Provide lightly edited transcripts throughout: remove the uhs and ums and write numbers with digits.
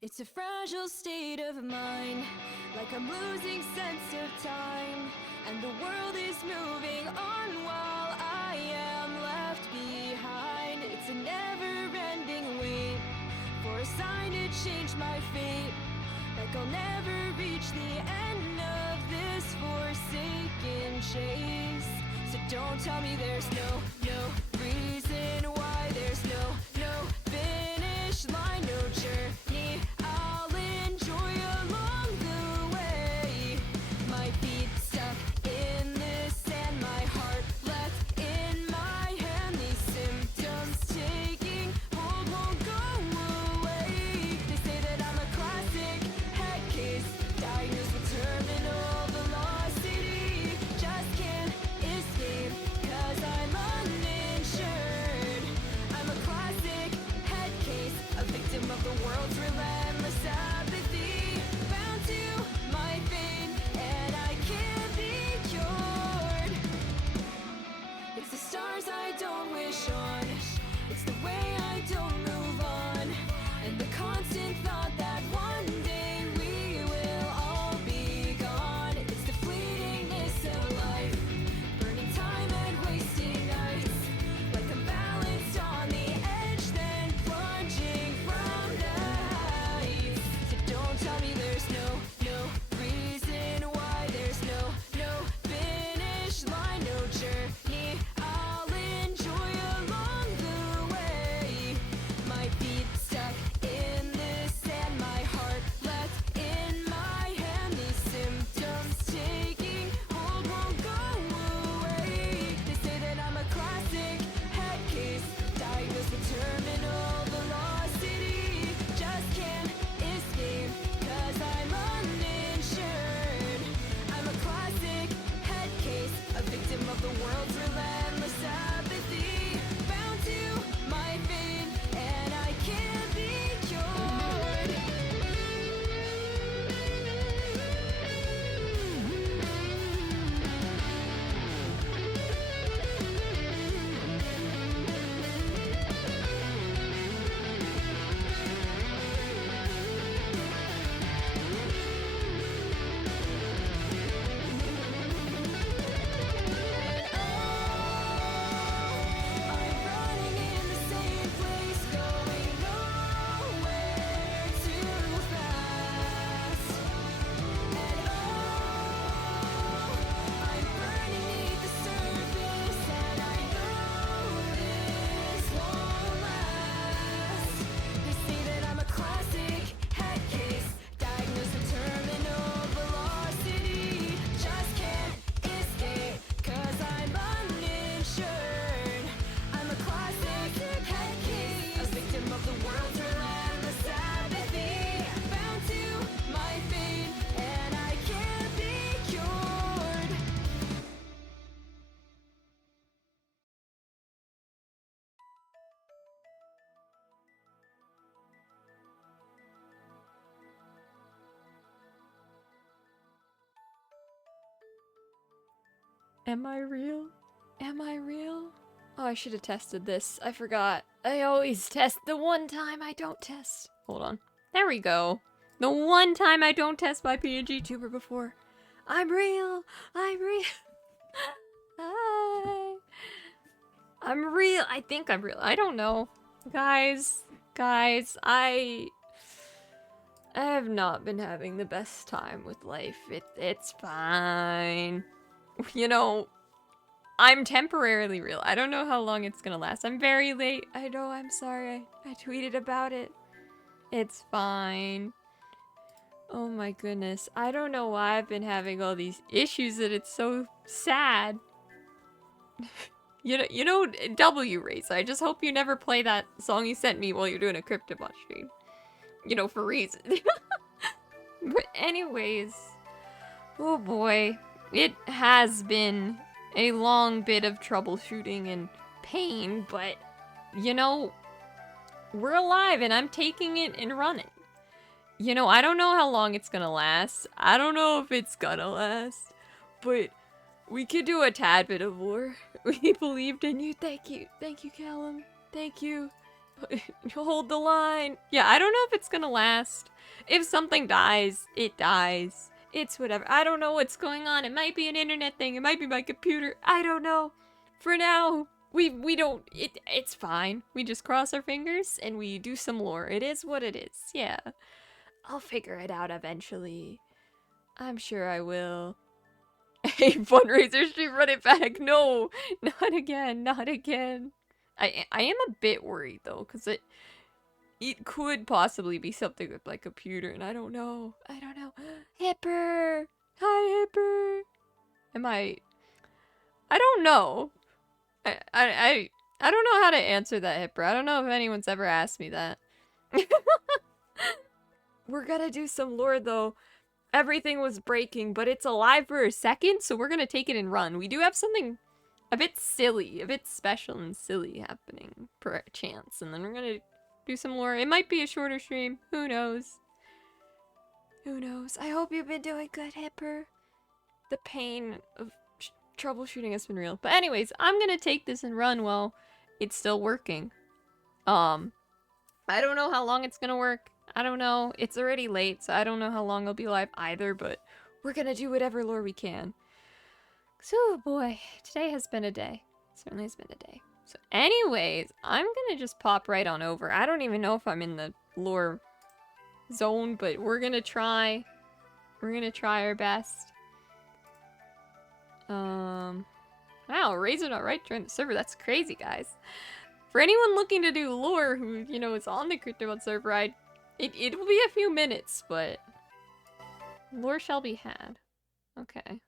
It's a fragile state of mind, like I'm losing sense of time, and the world is moving on while I am left behind. It's a never-ending wait for a sign to change my fate, like I'll never reach the end of this forsaken chase. So don't tell me there's no reason why, there's no finish line, no journey I'll enjoy along the way. My feet stuck in the sand, my heart left in my hand. These symptoms taking hold won't go away. They say that I'm a classic head case, diagnosed with terminal velocity. Just can't escape, 'cause I'm uninsured. I'm a classic head case, a victim of the world's relentless apathy, bound to my fate, and I can't be cured. It's the stars I don't wish on, it's the way I don't move on, and the constant thought that one day we will all be gone. It's the fleetingness of life, burning time and wasting nights, like I'm balanced on the edge, then plunging from the heights. So don't tell me there's no reason why, there's no finish line, no journey I'll enjoy along the way. My feet stuck in the sand, my heart left in my hand. These symptoms taking hold won't go away. They say that I'm a classic head case, diagnosed with terminal velocity. Just can't escape, 'cause I'm uninsured. I'm a classic head case, a victim of the world's relentless apathy, bound to my fate, and I can't be cured. I'm running in the same place, going nowhere too fast. And I'm burning beneath the surface, and I know this won't last. They say that I'm a classic head case, diagnosed with terminal velocity. Just can't escape, 'cause I'm uninsured. I'm a classic head case, a victim of the world's relentless apathy, bound to my fate, and I can't be cured. Am I real? Am I real? Oh, I should have tested this. I forgot. I always test the one time I don't test. Hold on. There we go. The one time I don't test my PNG tuber before. I'm real. I'm real. Hi. I'm real. I think I'm real. I don't know. Guys, I have not been having the best time with life. It's fine. You know, I'm temporarily real. I don't know how long it's gonna last. I'm very late. I know, I'm sorry. I tweeted about it. It's fine. Oh my goodness. I don't know why I've been having all these issues and it's so sad. You know, W Race. I just hope you never play that song you sent me while you're doing a Cryptidmon stream. You know, for reasons. But anyways. Oh boy. It has been a long bit of troubleshooting and pain, but, you know, we're alive and I'm taking it and running. You know, I don't know how long it's gonna last. I don't know if it's gonna last, but we could do a tad bit of more. We believed in you. Thank you. Thank you, Callum. Thank you. Hold the line. Yeah, I don't know if it's gonna last. If something dies, it dies. It's whatever. I don't know what's going on. It might be an internet thing. It might be my computer. I don't know. For now, we don't. It's fine. We just cross our fingers and we do some lore. It is what it is. Yeah. I'll figure it out eventually. I'm sure I will. Hey, fundraiser stream, run it back. No, not again. Not again. I am a bit worried though, because it could possibly be something with my computer, and I don't know. I don't know. Hipper! Hi, Hipper! I don't know. I don't know how to answer that, Hipper. I don't know if anyone's ever asked me that. We're gonna do some lore, though. Everything was breaking, but it's alive for a second, so we're gonna take it and run. We do have something a bit silly, a bit special and silly happening, per chance, and then we're gonna do some lore. It might be a shorter stream. Who knows? Who knows? I hope you've been doing good, Hipper. The pain of troubleshooting has been real. But anyways, I'm gonna take this and run while it's still working. I don't know how long it's gonna work. I don't know. It's already late, so I don't know how long I'll be live either, but we're gonna do whatever lore we can. So, boy, today has been a day. Certainly has been a day. So anyways, I'm gonna just pop right on over. I don't even know if I'm in the lore zone, but we're gonna try. We're gonna try our best. Wow, Razor.right joined the server. That's crazy, guys. For anyone looking to do lore who, you know, is on the Cryptidmon server, it will be a few minutes, but lore shall be had. Okay.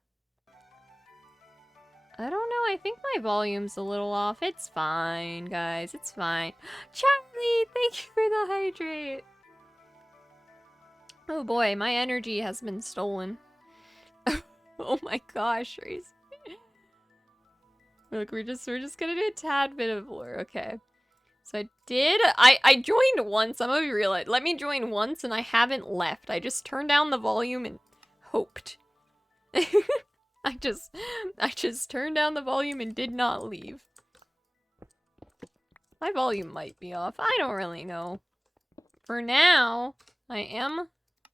I don't know, I think my volume's a little off. It's fine, guys. It's fine. Charlie, thank you for the hydrate. Oh boy, my energy has been stolen. Oh my gosh, Race. Look, we're just gonna do a tad bit of lore, okay. So I joined once, some of you realize, let me join once and I haven't left. I just turned down the volume and hoped. I just turned down the volume and did not leave. My volume might be off, I don't really know. For now, I am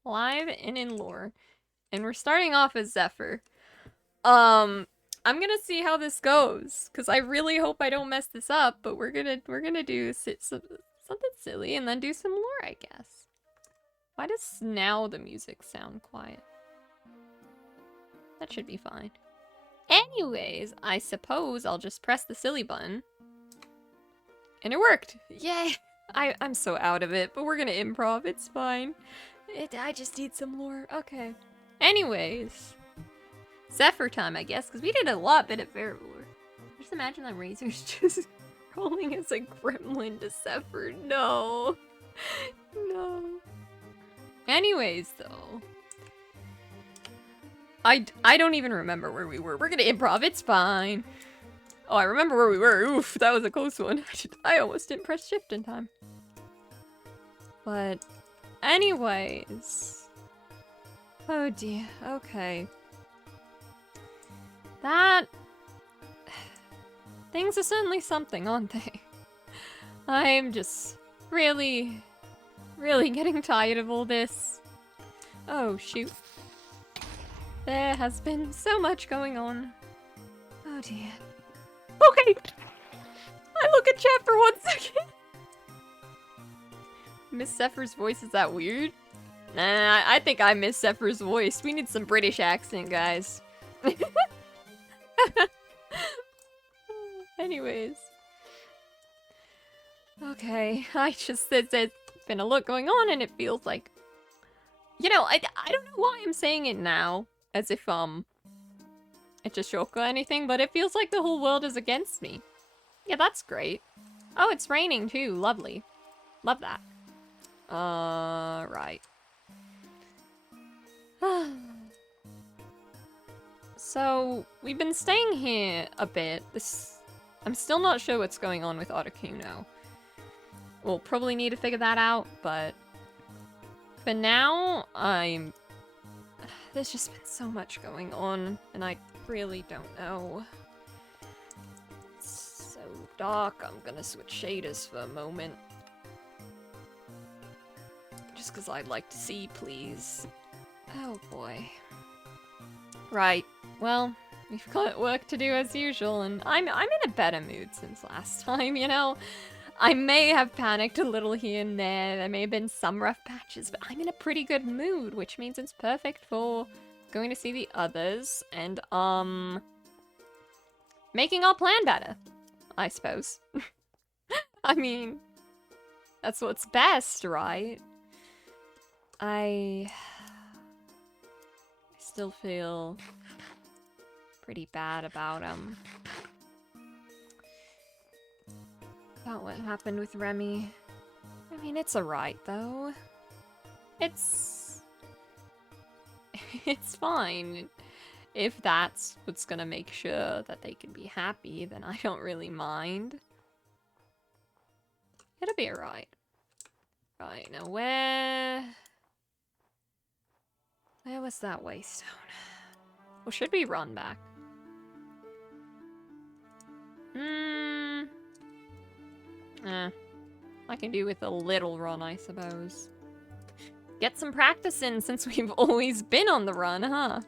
live and in lore. And we're starting off as Zephyr. I'm gonna see how this goes, because I really hope I don't mess this up, but we're gonna do something silly and then do some lore, I guess. Why does now the music sound quiet? That should be fine. Anyways, I suppose I'll just press the silly button. And it worked! Yay! I'm so out of it, but we're gonna improv, it's fine. I just need some lore, okay. Anyways. Zephyr time, I guess, because we did a bit of variable lore. Just imagine that Razor's just rolling as a gremlin to Zephyr. No. No. Anyways, though. I don't even remember where we were. We're gonna improv, it's fine. Oh, I remember where we were. Oof, that was a close one. I almost didn't press shift in time. But, anyways. Oh dear, okay. Things are certainly something, aren't they? I'm just really getting tired of all this. Oh, shoot. There has been so much going on. Oh dear. Okay! I look at chat for 1 second! Miss Zephyr's voice, is that weird? Nah, I think I miss Zephyr's voice. We need some British accent, guys. Anyways. Okay, it's been a lot going on and it feels like... You know, I don't know why I'm saying it now, as if, it's a shock or anything, but it feels like the whole world is against me. Yeah, that's great. Oh, it's raining too, lovely. Love that. Right. So, we've been staying here a bit. I'm still not sure what's going on with Articuno. We'll probably need to figure that out, but for now, there's just been so much going on, and I really don't know. It's so dark, I'm gonna switch shaders for a moment. Just because I'd like to see, please. Oh boy. Right. Well, we've got work to do as usual, and I'm in a better mood since last time, you know? I may have panicked a little here and there may have been some rough patches, but I'm in a pretty good mood, which means it's perfect for going to see the others, and, making our plan better, I suppose. I mean, that's what's best, right? I still feel pretty bad about what happened with Remy. I mean, it's alright though. It's fine. If that's what's gonna make sure that they can be happy, then I don't really mind. It'll be alright. Right, now where was that waystone? Well, should we run back? I can do with a little run, I suppose. Get some practice in since we've always been on the run, huh?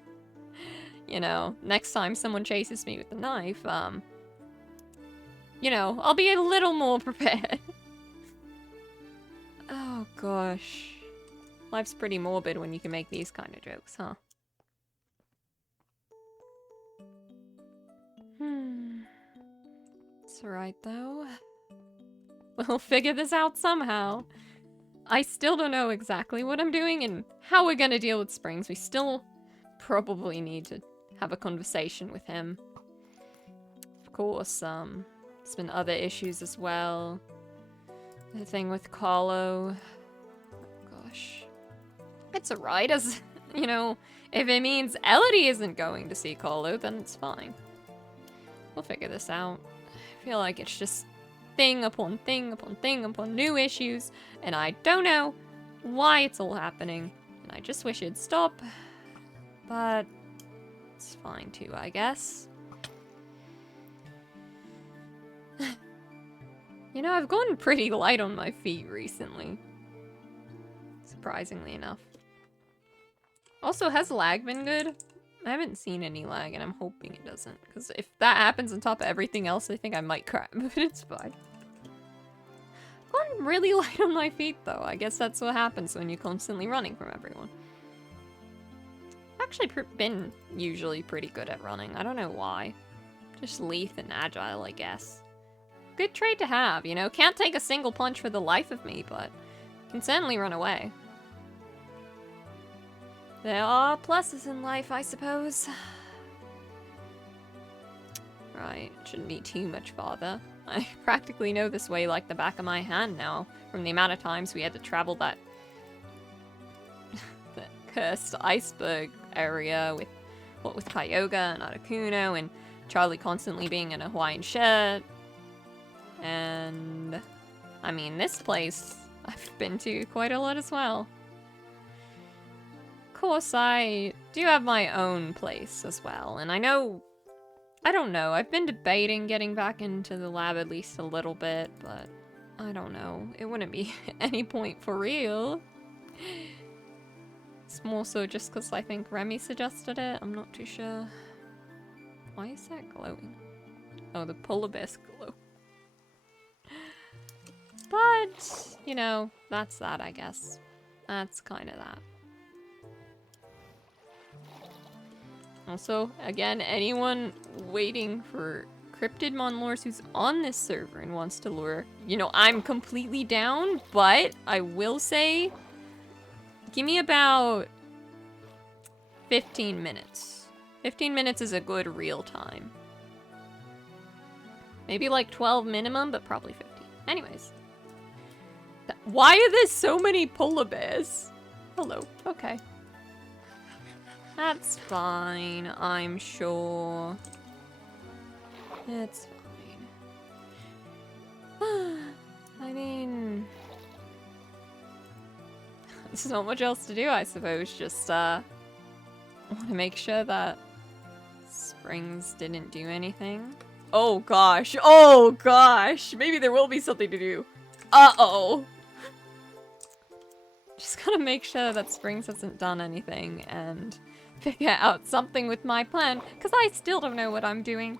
You know, next time someone chases me with a knife, you know, I'll be a little more prepared. Oh gosh. Life's pretty morbid when you can make these kind of jokes, huh? It's alright though. We'll figure this out somehow. I still don't know exactly what I'm doing and how we're gonna deal with Springs. We still probably need to have a conversation with him. Of course, there's been other issues as well. The thing with Carlo. Gosh. It's alright, as, you know, if it means Elodie isn't going to see Carlo, then it's fine. We'll figure this out. I feel like it's just thing upon thing upon thing upon new issues, and I don't know why it's all happening, and I just wish it'd stop, but it's fine too, I guess. You know, I've gone pretty light on my feet recently, surprisingly enough. Also, has lag been good? I haven't seen any lag, and I'm hoping it doesn't, because if that happens on top of everything else, I think I might crack, but it's fine. Gone really light on my feet, though. I guess that's what happens when you're constantly running from everyone. I've actually been usually pretty good at running. I don't know why. Just lithe and agile, I guess. Good trait to have, you know? Can't take a single punch for the life of me, but can certainly run away. There are pluses in life, I suppose. Right, shouldn't be too much farther. I practically know this way like the back of my hand now, from the amount of times we had to travel that the cursed iceberg area with Kyogre and Articuno, and Charlie constantly being in a Hawaiian shirt. And I mean, this place I've been to quite a lot as well. Of course, I do have my own place as well, and I don't know, I've been debating getting back into the lab at least a little bit, but I don't know, it wouldn't be any point for real. It's more so just because I think Remy suggested it, I'm not too sure. Why is that glowing? Oh, the polar bear's glow. But, you know, that's that, I guess. That's kind of that. Also, again, anyone waiting for Cryptidmon lures who's on this server and wants to lure, you know, I'm completely down, but I will say, give me about 15 minutes. 15 minutes is a good real time. Maybe like 12 minimum, but probably 15. Anyways. Why are there so many polar bears? Hello. Okay. That's fine, I'm sure. It's fine. I mean... there's not much else to do, I suppose. Just, want to make sure that Springs didn't do anything. Oh gosh, oh gosh! Maybe there will be something to do. Uh-oh! Just gotta make sure that Springs hasn't done anything and figure out something with my plan, because I still don't know what I'm doing.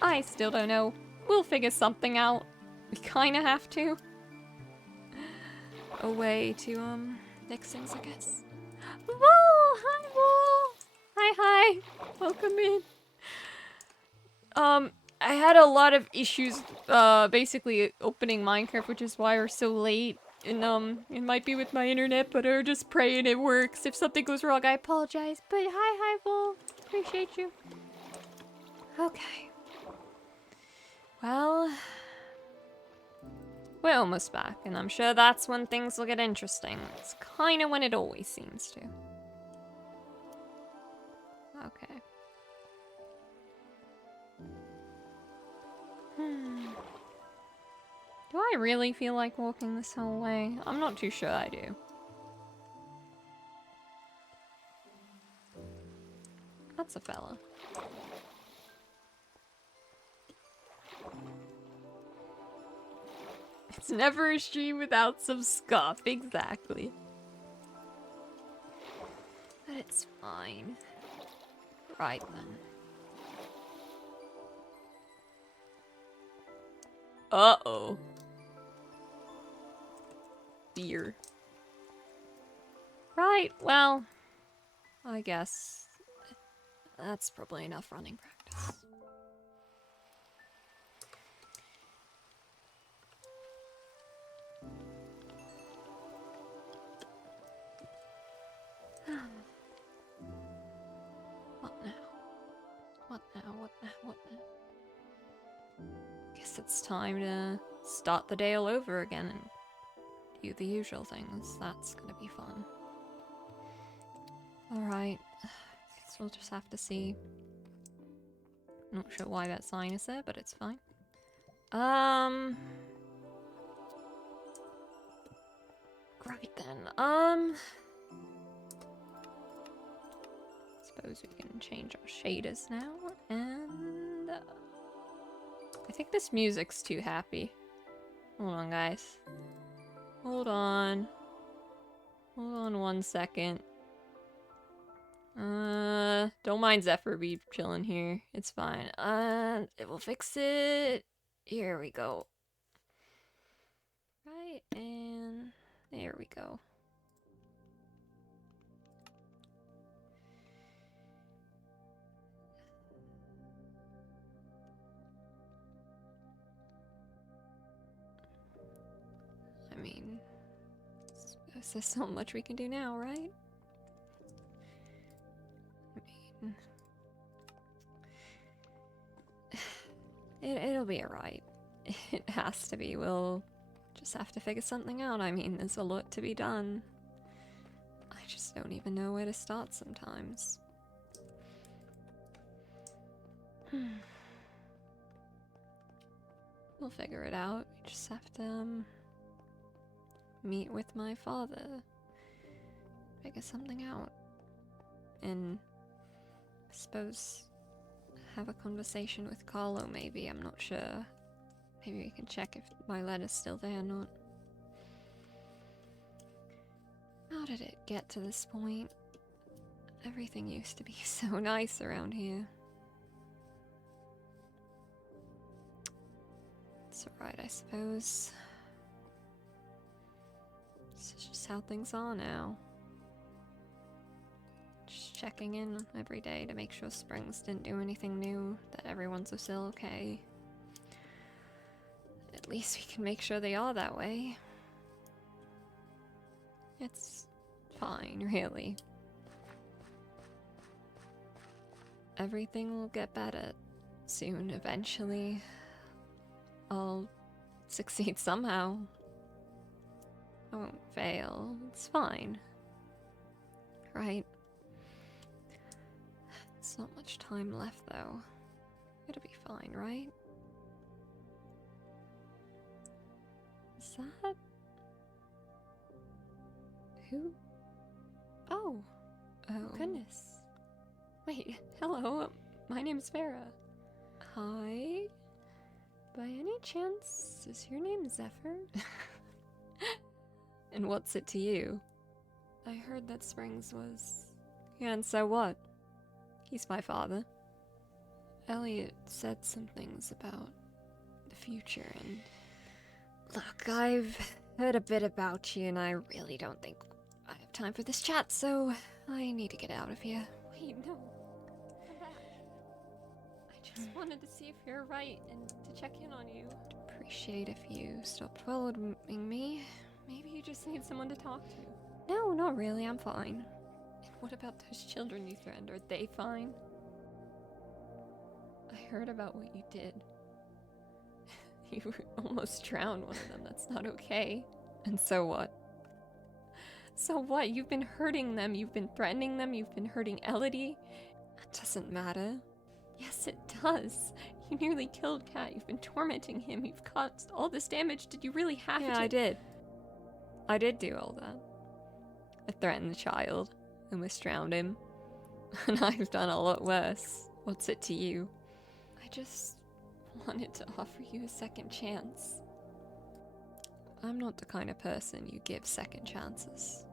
I still don't know. We'll figure something out. We kinda have to. A way to, fix things, I guess. Whoa! Hi, Whoa! Hi. Welcome in. I had a lot of issues, basically opening Minecraft, which is why we're so late. And, it might be with my internet, but I'm just praying it works. If something goes wrong, I apologize. But hi, Bull. Appreciate you. Okay. Well, we're almost back, and I'm sure that's when things will get interesting. It's kind of when it always seems to. Okay. Do I really feel like walking this whole way? I'm not too sure I do. That's a fella. It's never a stream without some scuff, exactly. But it's fine. Right then. Uh-oh. Beer. Right, well, I guess that's probably enough running practice. What now? Guess it's time to start the day all over again and do the usual things. That's gonna be fun. Alright. Guess we'll just have to see. Not sure why that sign is there, but it's fine. Right then. Suppose we can change our shaders now, and I think this music's too happy. Hold on, guys. Hold on 1 second. Don't mind Zephyr be chilling here. It's fine. It will fix it. Here we go. Right, and there we go. I mean, there's so much we can do now, right? I mean, it'll be alright. It has to be. We'll just have to figure something out. I mean, there's a lot to be done. I just don't even know where to start sometimes. We'll figure it out. We just have to, meet with my father. Figure something out. And I suppose have a conversation with Carlo, maybe. I'm not sure. Maybe we can check if my letter's still there or not. How did it get to this point? Everything used to be so nice around here. It's alright, I suppose. This is just how things are now. Just checking in every day to make sure Springs didn't do anything new, that everyone's still okay. At least we can make sure they are that way. It's fine, really. Everything will get better soon, eventually. I'll succeed somehow. I won't fail. It's fine. Right? There's not much time left, though. It'll be fine, right? Is that... Who? Oh. Oh, goodness. Wait, hello. My name's Farah. Hi. By any chance, is your name Zephyr? And what's it to you? I heard that Springs was... Yeah, and so what? He's my father. Elliot said some things about the future and... Look, I've heard a bit about you and I really don't think I have time for this chat, so I need to get out of here. Wait, no. Come back. I just wanted to see if you're right and to check in on you. I'd appreciate if you stopped following me. Maybe you just need someone to talk to. No, not really, I'm fine. And what about those children you threatened? Are they fine? I heard about what you did. You almost drowned one of them. That's not okay. And so what? So what? You've been hurting them. You've been threatening them. You've been hurting Elodie. That doesn't matter. Yes, it does. You nearly killed Kat. You've been tormenting him. You've caused all this damage. Did you really have to? Yeah, I did. I did do all that. I threatened the child. Almost drowned him. And I've done a lot worse. What's it to you? I just wanted to offer you a second chance. I'm not the kind of person you give second chances.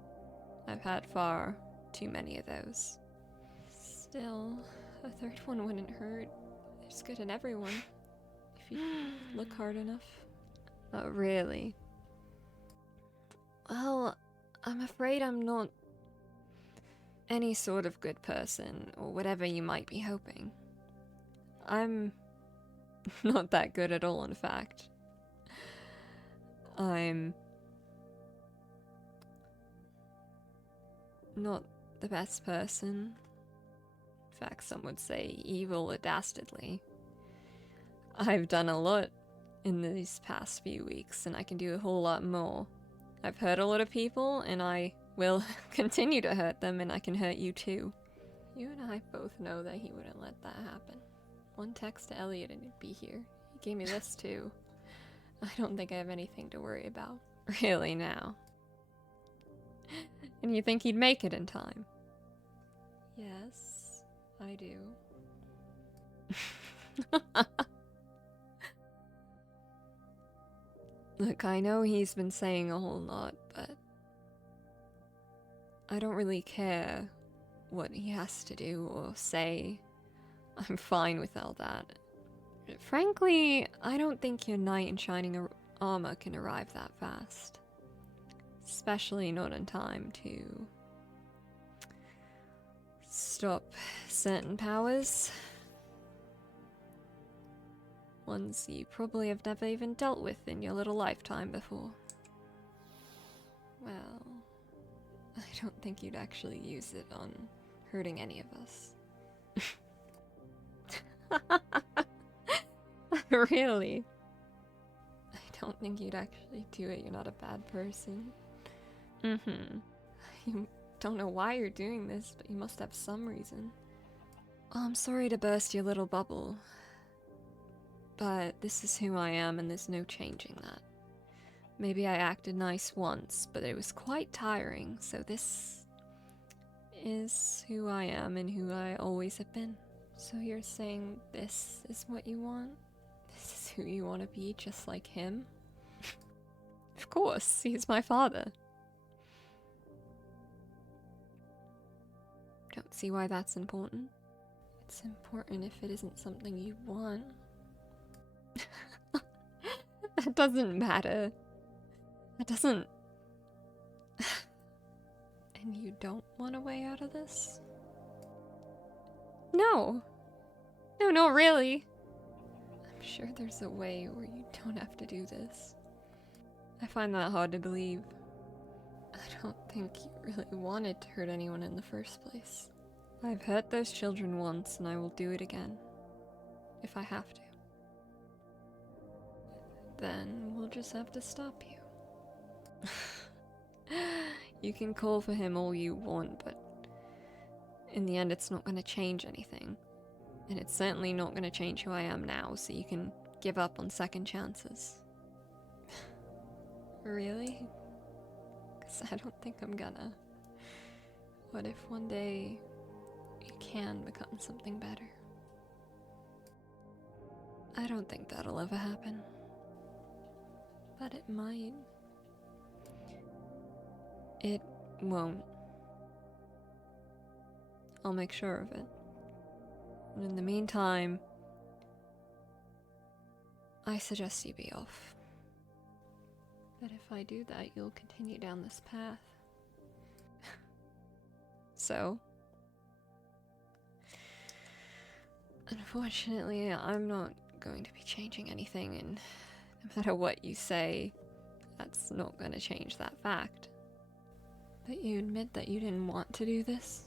I've had far too many of those. Still, a third one wouldn't hurt. There's good in everyone. If you look hard enough. Oh, really? Well, I'm afraid I'm not any sort of good person, or whatever you might be hoping. I'm not that good at all, in fact. I'm not the best person. In fact, some would say evil or dastardly. I've done a lot in these past few weeks, and I can do a whole lot more. I've hurt a lot of people, and I will continue to hurt them, and I can hurt you too. You and I both know that he wouldn't let that happen. One text to Elliot and he'd be here. He gave me this too. I don't think I have anything to worry about. Really now? And you think he'd make it in time? Yes, I do. Look, I know he's been saying a whole lot, but I don't really care what he has to do or say. I'm fine with all that. Frankly, I don't think your knight in shining armor can arrive that fast. Especially not in time to stop certain powers. Ones you probably have never even dealt with in your little lifetime before. Well, I don't think you'd actually use it on hurting any of us. Really? I don't think you'd actually do it. You're not a bad person. You don't know why you're doing this, but you must have some reason. Oh, I'm sorry to burst your little bubble. But this is who I am, and there's no changing that. Maybe I acted nice once, but it was quite tiring, so this is who I am and who I always have been. So you're saying this is what you want? This is who you want to be, just like him? Of course, he's my father. Don't see why that's important. It's important if it isn't something you want. That doesn't matter. That doesn't... And you don't want a way out of this? No. No, not really. I'm sure there's a way where you don't have to do this. I find that hard to believe. I don't think you really wanted to hurt anyone in the first place. I've hurt those children once, and I will do it again. If I have to. Then we'll just have to stop you. You can call for him all you want, but in the end it's not going to change anything. And it's certainly not going to change who I am now, so you can give up on second chances. Really? Because I don't think I'm gonna. What if one day you can become something better? I don't think that'll ever happen. But it might. It won't. I'll make sure of it. And in the meantime, I suggest you be off. But if I do that, you'll continue down this path. So? Unfortunately, I'm not going to be changing anything, and no matter what you say, that's not going to change that fact. But you admit that you didn't want to do this?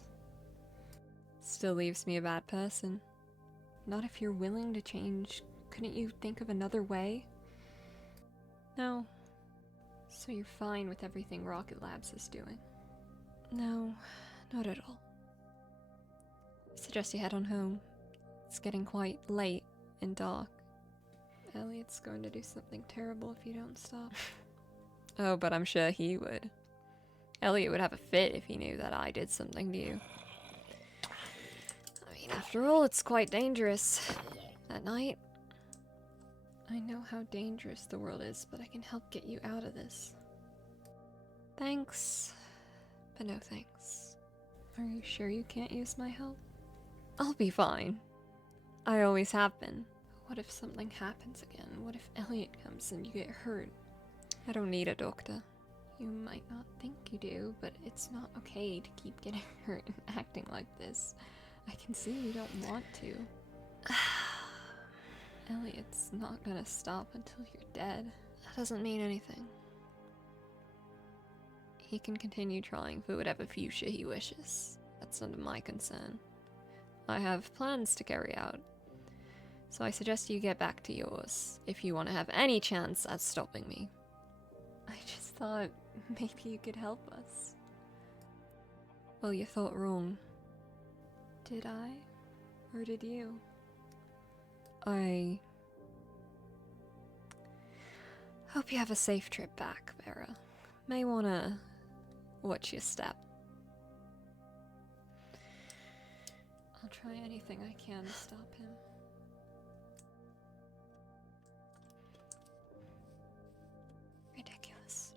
Still leaves me a bad person. Not if you're willing to change. Couldn't you think of another way? No. So you're fine with everything Rocket Labs is doing? No, not at all. I suggest you head on home. It's getting quite late and dark. Elliot's going to do something terrible if you don't stop. Oh, but I'm sure he would. Elliot would have a fit if he knew that I did something to you. I mean, after all, it's quite dangerous. At night, I know how dangerous the world is, but I can help get you out of this. Thanks, but no thanks. Are you sure you can't use my help? I'll be fine. I always have been. What if something happens again? What if Elliot comes and you get hurt? I don't need a doctor. You might not think you do, but it's not okay to keep getting hurt and acting like this. I can see you don't want to. Elliot's not gonna stop until you're dead. That doesn't mean anything. He can continue trying for whatever future he wishes. That's none of my concern. I have plans to carry out. So I suggest you get back to yours, if you want to have any chance at stopping me. I just thought maybe you could help us. Well, you thought wrong. Did I? Or did you? I hope you have a safe trip back, Vera. May wanna watch your step. I'll try anything I can to stop him. Ridiculous.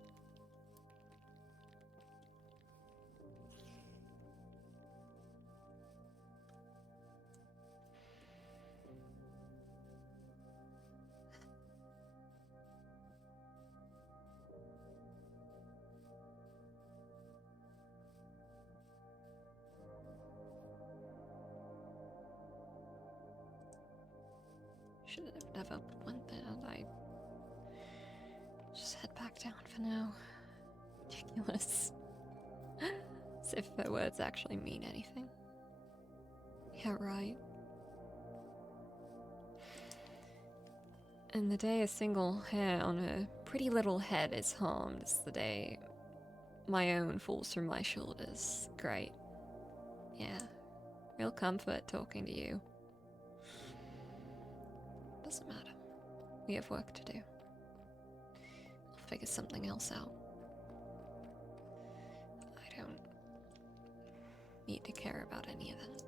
Should have never went there. I just head back down for now. Ridiculous. As if their words actually mean anything. Yeah, right. And the day a single hair on her pretty little head is harmed is the day my own falls from my shoulders. Great. Yeah. Real comfort talking to you. Doesn't matter. We have work to do. I'll figure something else out. I don't need to care about any of that.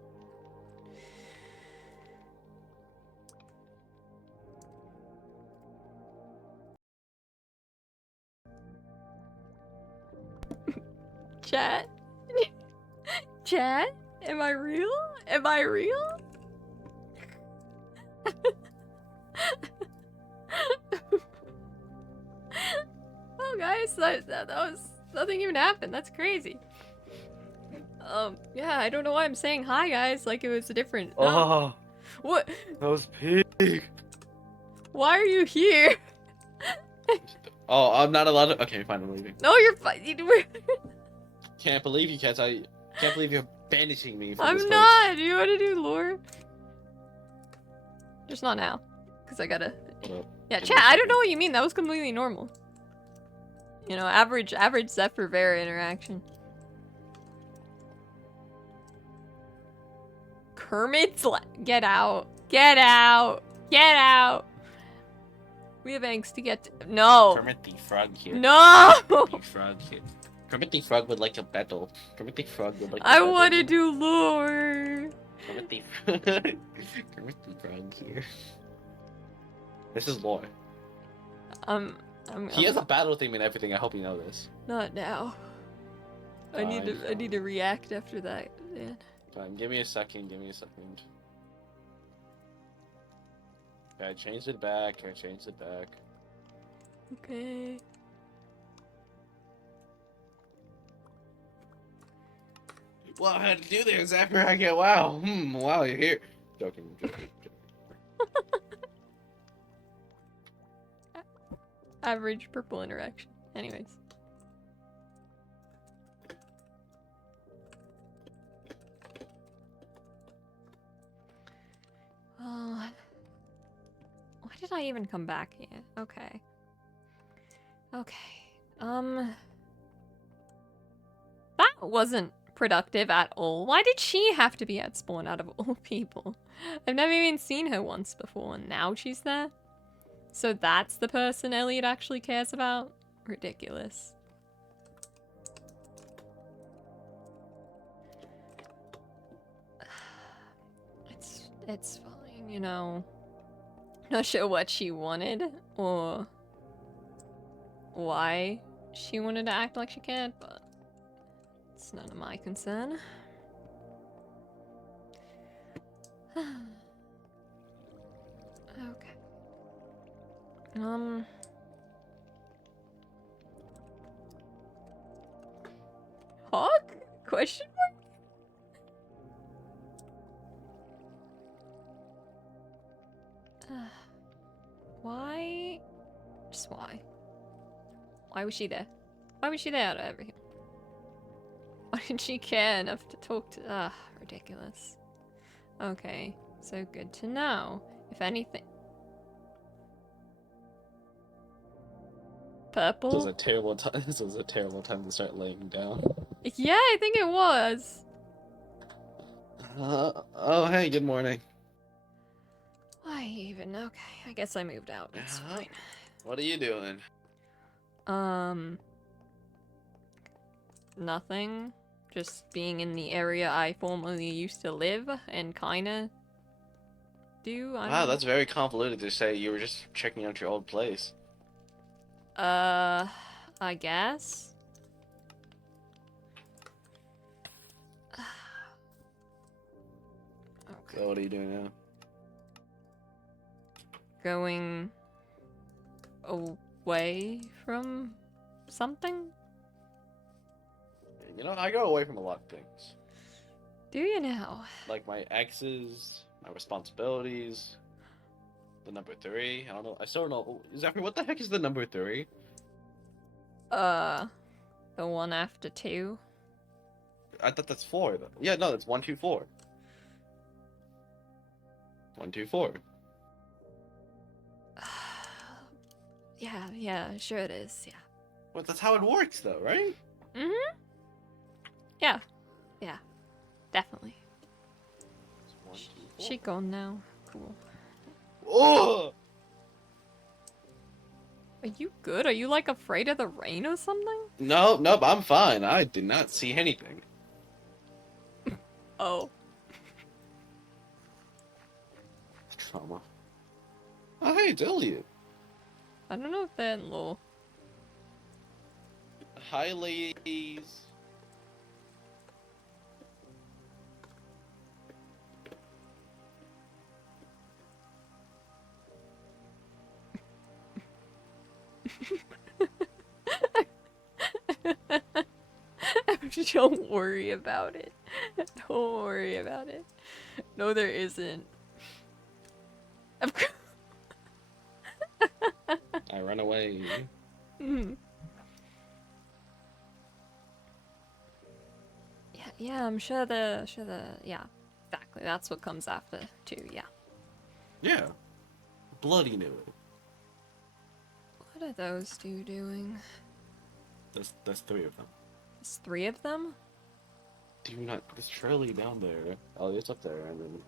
Chat? Chat? Am I real? Am I real? Oh, guys, that was nothing even happened. That's crazy. Yeah, I don't know why I'm saying hi, guys. Like it was a different. Oh, What? that was pig. Why are you here? Oh, I'm not allowed to. Okay, fine, I'm leaving. No, you're fine. Can't believe you, cats. I can't believe you're banishing me from I'm this not. You want to do lore? Just not now, cause I gotta. place. Yeah, chat. I don't know what you mean. That was completely normal. You know, average Zephyr Vera interaction. Kermit's get out. Get out. Get out. We have angst to get to. No. Kermit the Frog here. No. Kermit the Frog here. Kermit the Frog would like a battle. Kermit the Frog would like a I battle. want to do lore. Kermit the Kermit the Frog here. This is lore. I'm He has a battle theme and everything. I hope you know this. not now. I need to react after that. Man. Fine, give me a second, give me a second. Okay, I changed it back, Okay. Well, I had to do this after I get wow. Wow, you're here. Joking. Average purple interaction. Anyways. Why did I even come back here? Okay. That wasn't productive at all. Why did she have to be at spawn out of all people? I've never even seen her once before, and now she's there? So that's the person Elliot actually cares about? Ridiculous. It's fine, you know. Not sure what she wanted, or why she wanted to act like she cared, but it's none of my concern. Okay. Hawk? Question mark? Why? Just why? Why was she there? Why was she there out of everything? Why didn't she care enough to talk to— ridiculous. Okay, so good to know. If anything— Purple? This was a terrible time. This was a terrible time to start laying down. Yeah, I think it was. Oh, hey, good morning. Why even? Okay, I guess I moved out. It's fine. What are you doing? Nothing. Just being in the area I formerly used to live and kinda do. Wow, that's very convoluted to say you were just checking out your old place. I guess. Okay. So what are you doing now? Going away from something? You know, I go away from a lot of things. Do you now? Like my exes, my responsibilities, the number 3. I don't know. I still don't know. Zachary, what the heck is the number 3? The one after 2. I thought that's 4. Though. Yeah, no, that's 1, 2, 4. 1, 2, 4. Yeah, sure it is, yeah. Well, that's how it works, though, right? Mm-hmm. Yeah, definitely. It's 1, 2, 4. She gone now. Cool. Oh! Are you good? Are you like afraid of the rain or something? No, nope, I'm fine. I did not see anything. Oh. Trauma. Oh, hey, it's Elliot. I don't know if they're in law. Hi, ladies. Don't worry about it. Don't worry about it. No, there isn't. Of course. I run away. Mm. Yeah, I'm sure yeah, exactly. That's what comes after too. Yeah. Yeah. Bloody knew it. What are those two doing? That's 3 of them. There's 3 of them? Do not. There's Shirley down there. Elliot's up there, and then.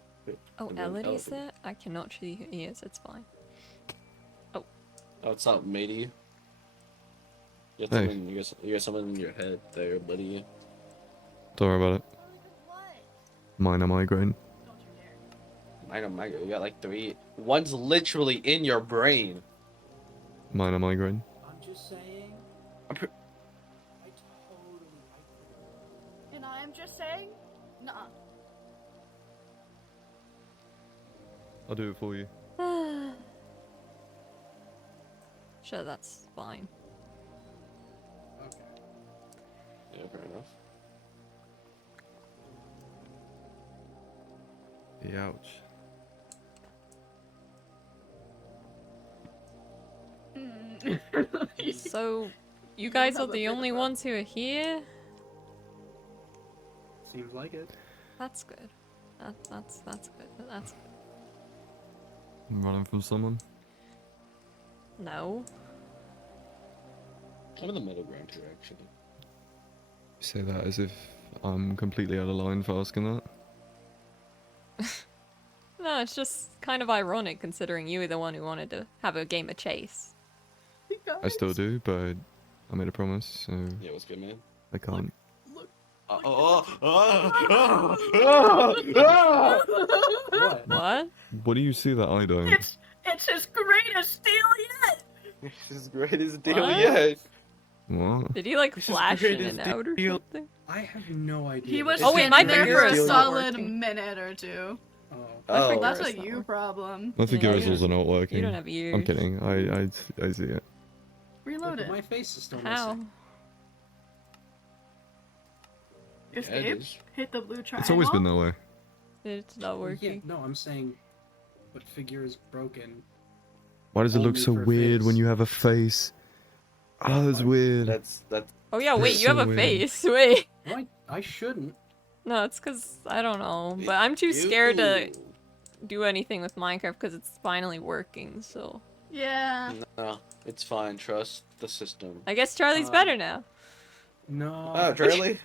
Oh, and then Elodie's there? I cannot see who he is. It's fine. Oh, what's up, matey? You got someone in your head there, buddy. Don't worry about it. Minor migraine. I know, you got like 3. One's literally in your brain. Minor migraine. I'm just saying. I'm pre- I totally. I'm just saying, nah. I'll do it for you. Sure, that's fine. Okay. Yeah, fair enough. Ouch. So, you guys are the only ones who are here? Seems like it. That's good. That's good. That's good. I'm running from someone. No. I'm in the middle ground here, actually. You say that as if I'm completely out of line for asking that. No, it's just kind of ironic considering you were the one who wanted to have a game of chase. I still do, but I made a promise, so Yeah, what's good, man? I can't. What? What? What do you see that I don't? It's his greatest deal yet. This is greatest deal What? yet. What? Did he like This is flash in greatest and out or deal. something? I have no idea. He was Oh, wait, standing my there finger for is a not solid working. minute or two. Oh. Oh, That's It's a not you working. problem. My figure Yeah, is also not working. You don't have ears. I'm kidding. I see it. Reload Look, it. my face is still How? missing. Escape. is. Hit the blue triangle. It's always been that way. It's not Yeah, working. no, I'm saying, what figure is broken? Why does it look Only so for weird when face. you have a face? Oh, that's weird. That's Oh yeah, wait, That's you have so a weird. face. Wait. I shouldn't. No, it's because I don't know, but I'm too scared to do anything with Minecraft because it's finally working. So Yeah. No, it's fine. Trust the system. I guess Charlie's Um, better now. No. Oh, really?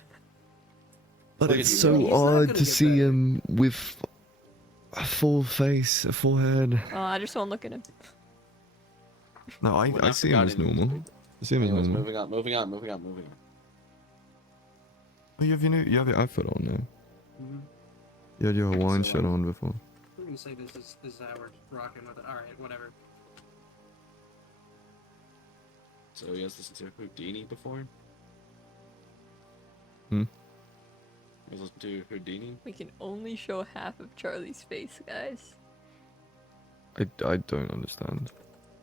But Look it's at you so go. He's not odd gonna to get see better. him with a full face, a full head. Oh, I just won't look at him. No, I Well, I see him forgot as he needs to normal. be- I see him as Anyways, normal. moving on. Oh, you have your outfit on now. Mhm. You had your Hawaiian So, shirt on before. I'm gonna say this is how we're rocking with it. Alright, whatever. So he has listened to Houdini before? Hmm? He has listened to Houdini? We can only show half of Charlie's face, guys. I don't understand.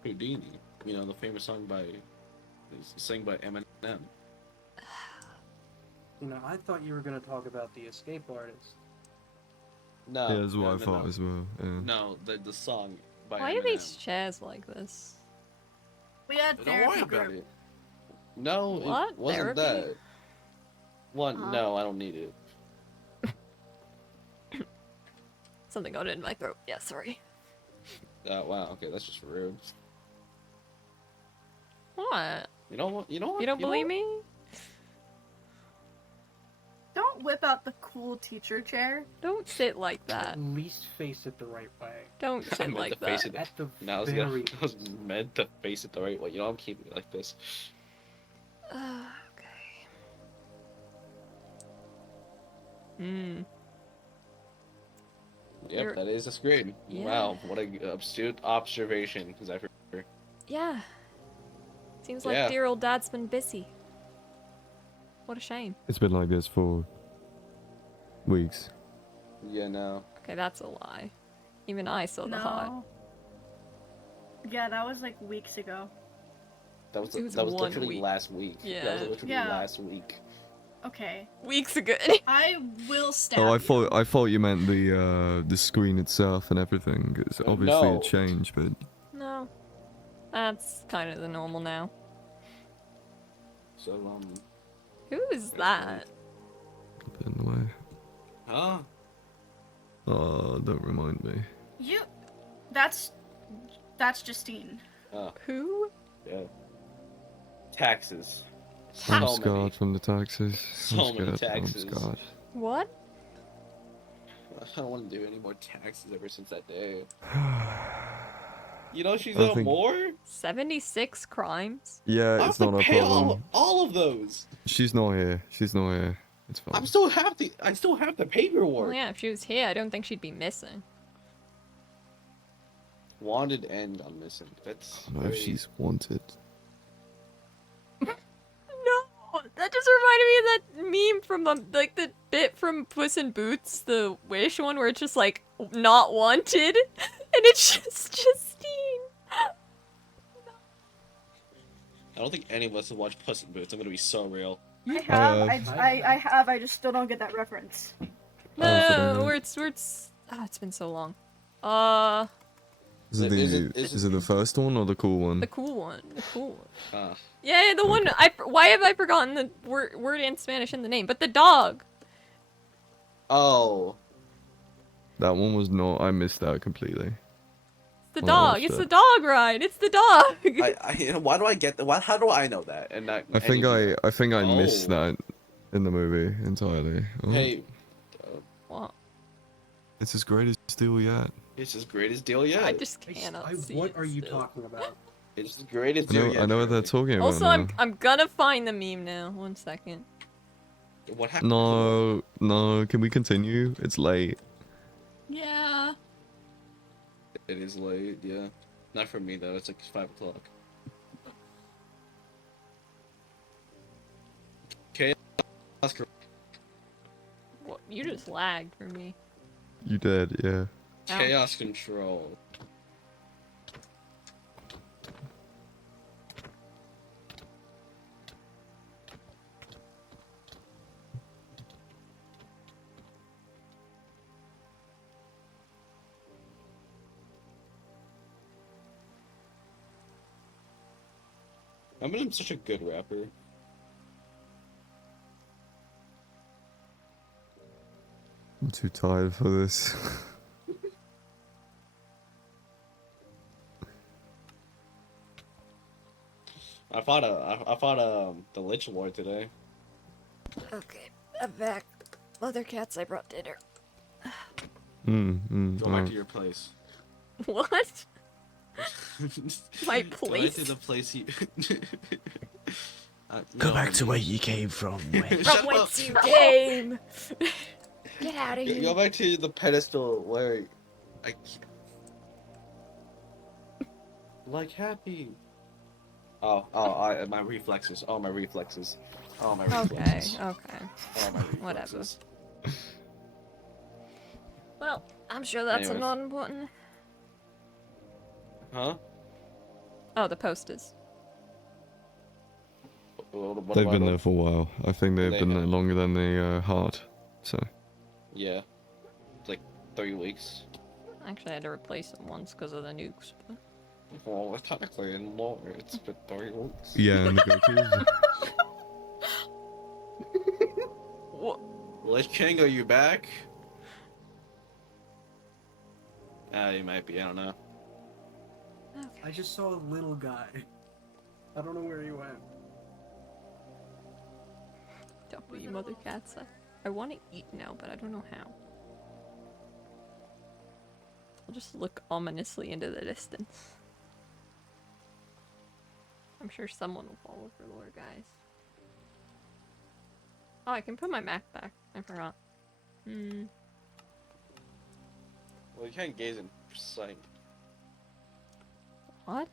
Houdini. You know, the famous song by... It's sang by Eminem. You know, I thought you were gonna talk about the escape artist. No. Yeah, that's what no, I no, thought no. as well. Yeah. No, the song by Why Eminem. are these chairs like this? We had Don't worry therapy about group. it. No, What? it wasn't Therapy? that. One, Huh? no, I don't need it. Something got in my throat. Yeah, sorry. Wow, okay, that's just rude. What? You know what? You know what? You don't believe me? Don't whip out the cool teacher chair. Don't sit like that. At least face it the right way. Don't I sit meant like to face that. it. At the No, I was, very I was meant to face it the right way. You know, I'm keeping it like this. Okay. Hmm. Yep, There- that is a screen. Yeah. Wow, what a astute observation. Because I Yeah. Seems like Yeah. dear old dad's been busy. What a shame. It's been like this for weeks. Yeah, no. Okay, that's a lie. Even I saw the hot. No. Yeah, that was like weeks ago. That was It was that was 1 literally week. last week. That Yeah. was literally Yeah. last week. Okay. Weeks ago. I will stab Oh, you. I thought you meant the screen itself and everything. Because obviously No. it changed, but No. That's kind of the normal now. So Who is that? a bit in the way. huh? Oh, don't remind me. You. That's Justine. Who? Yeah. Taxes. I'm So scarred many. from the taxes. So I'm many scared. taxes. I'm scarred. What? I don't want to do any more taxes ever since that day. You know she's I owed think- more? 76 crimes? Yeah, I have it's to not our pay problem. all of those. She's not here. She's not here. It's fine. I still have the paperwork. Well, yeah, if she was here, I don't think she'd be missing. Wanted and gone missing. That's I don't know if very- she's wanted. No! That just reminded me of that meme from like the bit from Puss in Boots, the Wish one, where it's just like not wanted, and it's just Justine. I don't think any of us have watched Puss in Boots. I'm gonna be so real. I I have. have. I have. I just still don't get that reference. No, where it's it's been so long. Is it Is it the first one or the cool one? The cool one. The cool one. Ah. Yeah, the one. Why have I forgotten the word in Spanish in the name? But the dog. Oh. That one was not. I missed that completely. It's the Well, dog. that's It's the- the dog ride. It's the dog. Why do I get that? How do I know that? And not I think any of you? I think I missed Oh. that in the movie entirely. Oh, Hey, What? it's his greatest deal yet. it's his greatest deal yet. I just cannot see. What it are you still. talking about? It's his greatest I deal know, yet. I know what they're Charlie. talking about. Also, now. I'm gonna find the meme now. 1 second. What happened? No, can we continue? It's late. Yeah. It is late. Yeah. Not for me though. It's like 5 o'clock. Okay. Oscar. What? You just lagged for me. You did, yeah. Ow. Chaos control. I'm such a good rapper. I'm too tired for this. I fought the Lich Lord today. Okay, I'm back. Mother cats, I brought dinner. Go back to your place. What? My Go back place? to the place you. Go back to where you came from. Shut From up. whence you came! Get out of Go here. back to the pedestal where I like happy. My reflexes. Oh, my reflexes. Oh, my Okay, reflexes. okay. Oh, my Whatever. reflexes. Well, I'm sure that's Anyways. not important. Huh? Oh, the posters. What They've about been them? there for a while. I think they've They been there have. longer than the heart. So Yeah. It's like 3 weeks. Actually, I had to replace them once because of the nukes. But... Well, technically in law, it's been 3 weeks. yeah, and the Gokus. What? Lich King, are you back? You might be. I don't know. I just saw a little guy. I don't know where he went. W mother cats. I want to eat now, but I don't know how. I'll just look ominously into the distance. I'm sure someone will fall over lore, guys. Oh, I can put my Mac back. I forgot. Well, you can't gaze in sight. What?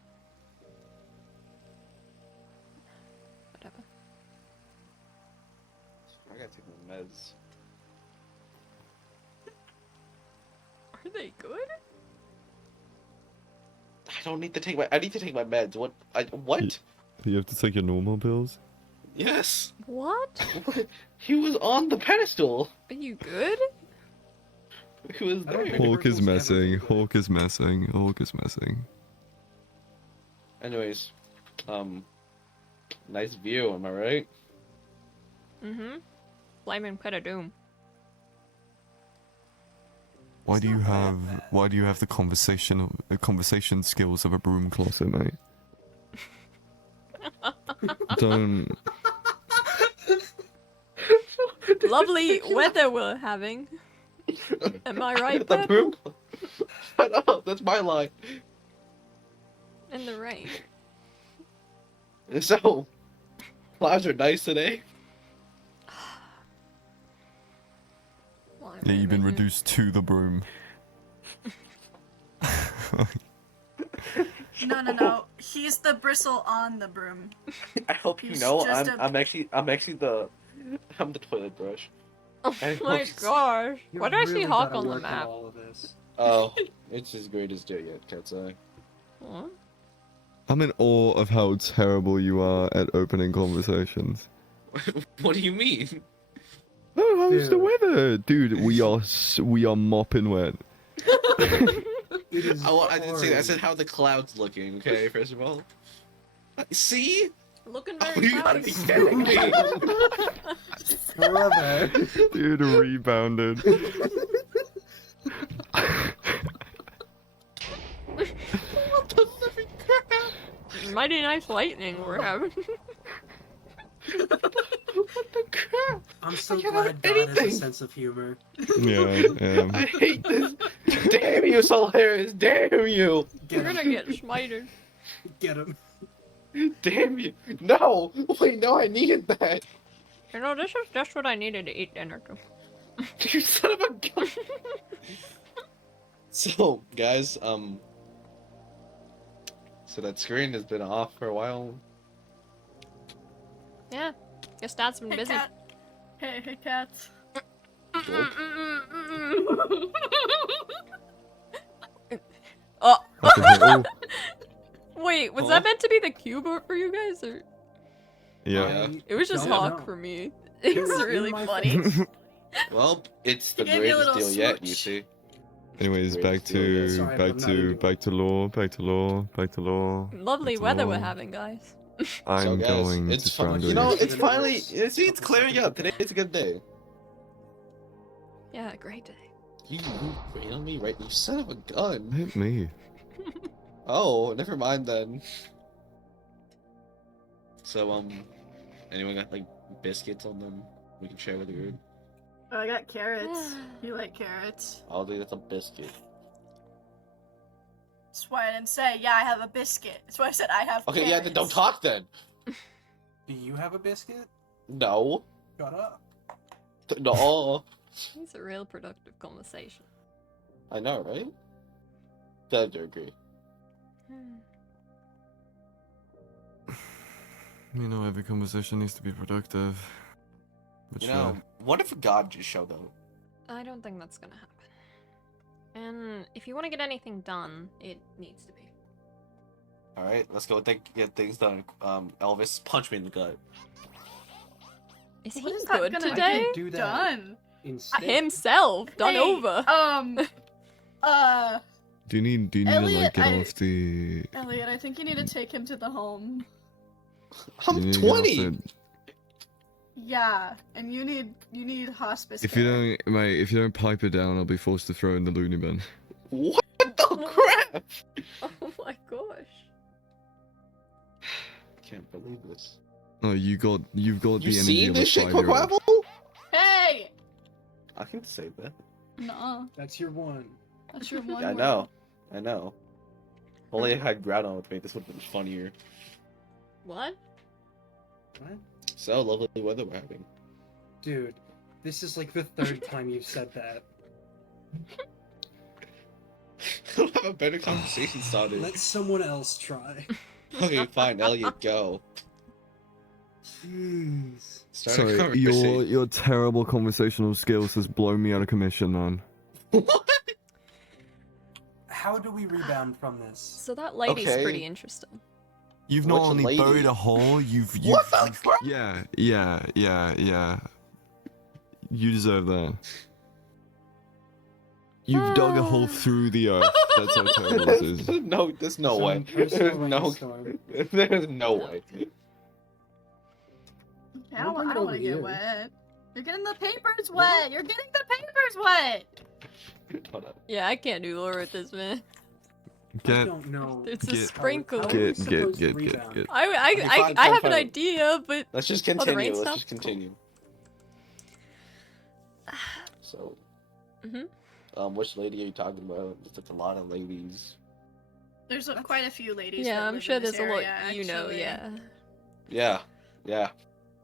Whatever. I gotta take my meds. Are they good? I don't need to take my. I need to take my meds. What? What? You have to take your normal pills. Yes. What? What? He was on the pedestal. Are you good? He was I don't there. think- Hawk is Person's never messing. been good. Hawk is messing. Hawk is messing. Anyways, nice view. Am I right? Mm-hmm. Flaming pit of doom. Why do you have the conversation skills of a broom closet, mate? Don't. Lovely weather we're having. Am I right, The Pep? broom. Shut up. That's my line. In the rain. So, clouds are nice today. Why am Yeah, I you've been making- reduced to the broom. No. He's the bristle on the broom. I hope you He's know just I'm actually the toilet brush. Oh I my was- gosh. You Why do I see really Hawk gotta on the work map? all of this. Oh, it's as great as J yet, can't say. Huh? I'm in awe of how terrible you are at opening conversations. What do you mean? Oh, how's the Dude. weather, dude? We are mopping wet. It is I didn't say that. I said hard. how the cloud's looking. Okay, first of all. See? Looking Oh, very you gotta be nice. kidding me! Brother. Dude, rebounded. What the flipping crap? Mighty nice lightning we're having. What the crap? I'm so I can't have glad God has a anything. sense of humor. Yeah. I hate this. Damn you, Solaris! Damn you! Get We're him. gonna get schmitered. Get him. Damn you! No! Wait, no, I needed that! You know, this is just what I needed to eat dinner to. You son of a gun! So, guys, so that screen has been off for a while. Yeah. Guess Dad's been Hey, busy. cat. Hey, cats. Gulp. Oh, Oh, wait, was Huh? that meant to be the cube for you guys, or yeah. it was just Don't Hawk know. for me? It It's was in really my funny. face. Well, it's the He gave me a greatest little deal yet, you smooch. see. Anyways, back to Sorry, I'm back not to into it. back to law, back to law, back to law. Lovely It's weather we're long. having, guys. I'm So, guys, going it's to fun. strangle You know, you. it's finally. See, it's clearing up. Today's a good day. Yeah, great day. You rain on me, right? You son of a gun. Hit me. Oh, never mind then. So, anyone got like biscuits on them we can share with the group? Oh, I got carrots. You like carrots? I'll think that's a biscuit. That's why I didn't say, yeah, I have a biscuit. That's why I said I have Okay, carrots. yeah, then don't talk then. Do you have a biscuit? No. Shut up. No. It's a real productive conversation. I know, right? Glad to agree. You know, every conversation needs to be productive. But You sure. know, what if God just showed up? I don't think that's gonna happen. And if you want to get anything done, it needs to be. Alright, let's go get things done. Elvis, punch me in the gut. Is he What is that good gonna today? get Do that done? instead. Himself, done Hey, over. Do you need to like Elliot, get I- off the? Elliot, I think you need to take him to the home. you I'm need to get off 20! the- Yeah, and you need hospice If you care. don't, mate, if you don't pipe it down, I'll be forced to throw in the loony bin. What the crap? Oh my gosh. Can't believe this. Oh, you've got You the energy seen of a this shit, 5-year-old. Quackable? Hey! I can say that. No, That's your one. that's your one. Yeah, I word. know. I know. Only I had Groudon with me, this would have been funnier. What? What? So, lovely weather we're having. Dude, this is like the third time you've said that. We'll have a better conversation started. Let someone else try. Okay, fine, Elliot, go. Jeez. Start a Sorry, conversation. your terrible conversational skills has blown me out of commission, man. What? How do we rebound from this? So that lady's Okay. pretty interesting. You've Which not only lady? buried a hole, you've What the crap? yeah. You deserve that. You've dug a hole through the earth. That's how terrible this is. No, there's no way. Some personal There's no, rainstorm. there's no way. I We'll bring it don't over want to get here. wet. You're getting the papers wet. You're getting the papers wet. Hold up. Yeah, I can't do lore with this, man. I Get don't know. It's a Get- sprinkle. How are we get supposed to get rebound? get. fine, I have fine. an idea, but Let's just the rain continue. Let's stuff? just continue. So, Mhm. which lady are you talking about? There's a lot of ladies. There's quite a few ladies. yeah, that I'm live sure in this there's a lot area, you know. actually. Yeah. Yeah, yeah.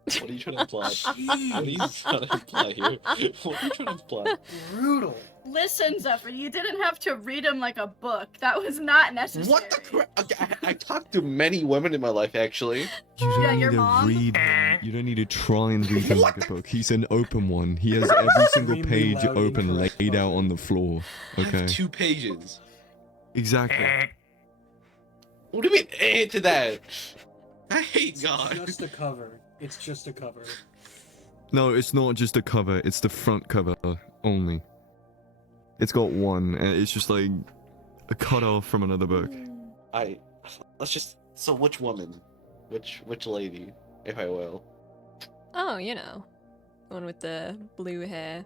What are you trying to imply? What are you trying to imply here? What are you trying to imply? Brutal. Listen, Zephyr, you didn't have to read him like a book. That was not necessary. What the crap? Okay, I talked to many women in my life, actually. You don't Yeah, need your to mom? read him. You don't need to try and read him like a book. He's an open one. He has every single Extremely page loud, open incorrect laid out spelling. on the floor. I Okay. have 2 pages. Exactly. What do you mean, to that? I hate It's God. just a cover. It's just a cover. No, it's not just a cover. It's the front cover only. It's got one, and it's just like a cut off from another book. Let's just. So, which woman? Which lady, if I will? Oh, you know. The one with the blue hair.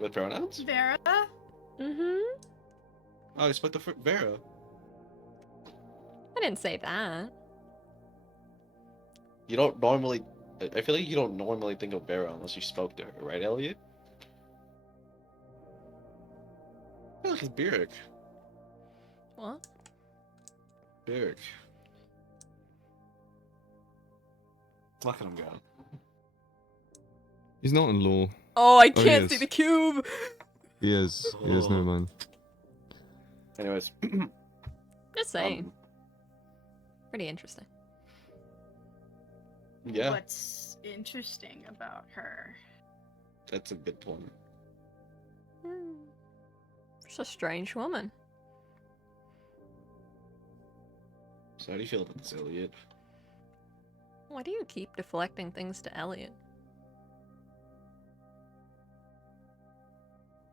With pronouns? Vera? Mm-hmm. Oh, I spoke to Vera. I didn't say that. You don't normally. I feel like you don't normally think of Vera unless you spoke to her, right, Elliot? I feel like it's Beric. What? Beric. Look at him go. He's not in law. Oh, I he can't see is. the cube! He is. He is. Oh. No man. Anyways. Just saying. Pretty interesting. Yeah, What's interesting about her? that's a good point. She's a strange woman. So how do you feel about this, Elliot? Why do you keep deflecting things to Elliot?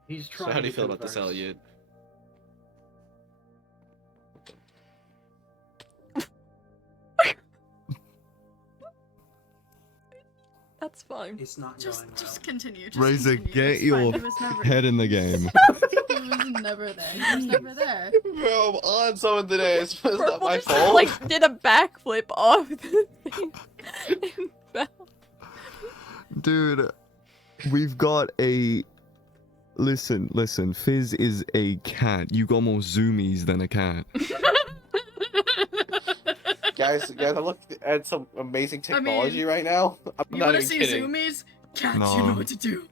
He's So trying. how do you to feel about this, converse. Elliot? That's fine. It's not Just going well. just continue. Just Razor, continue. get It's fine. your He was never, head in the game. he was never there. He was never there. Bro, I'm on someone today. It's not Purple my just, fault. like, did a backflip off the thing. and fell. Dude, we've got a. Listen. Fizz is a cat. You got more zoomies than a cat. guys, I'm looking at some amazing technology mean, right now. I'm You not wanna even see kidding. zoomies? Cats, No. you know what to do.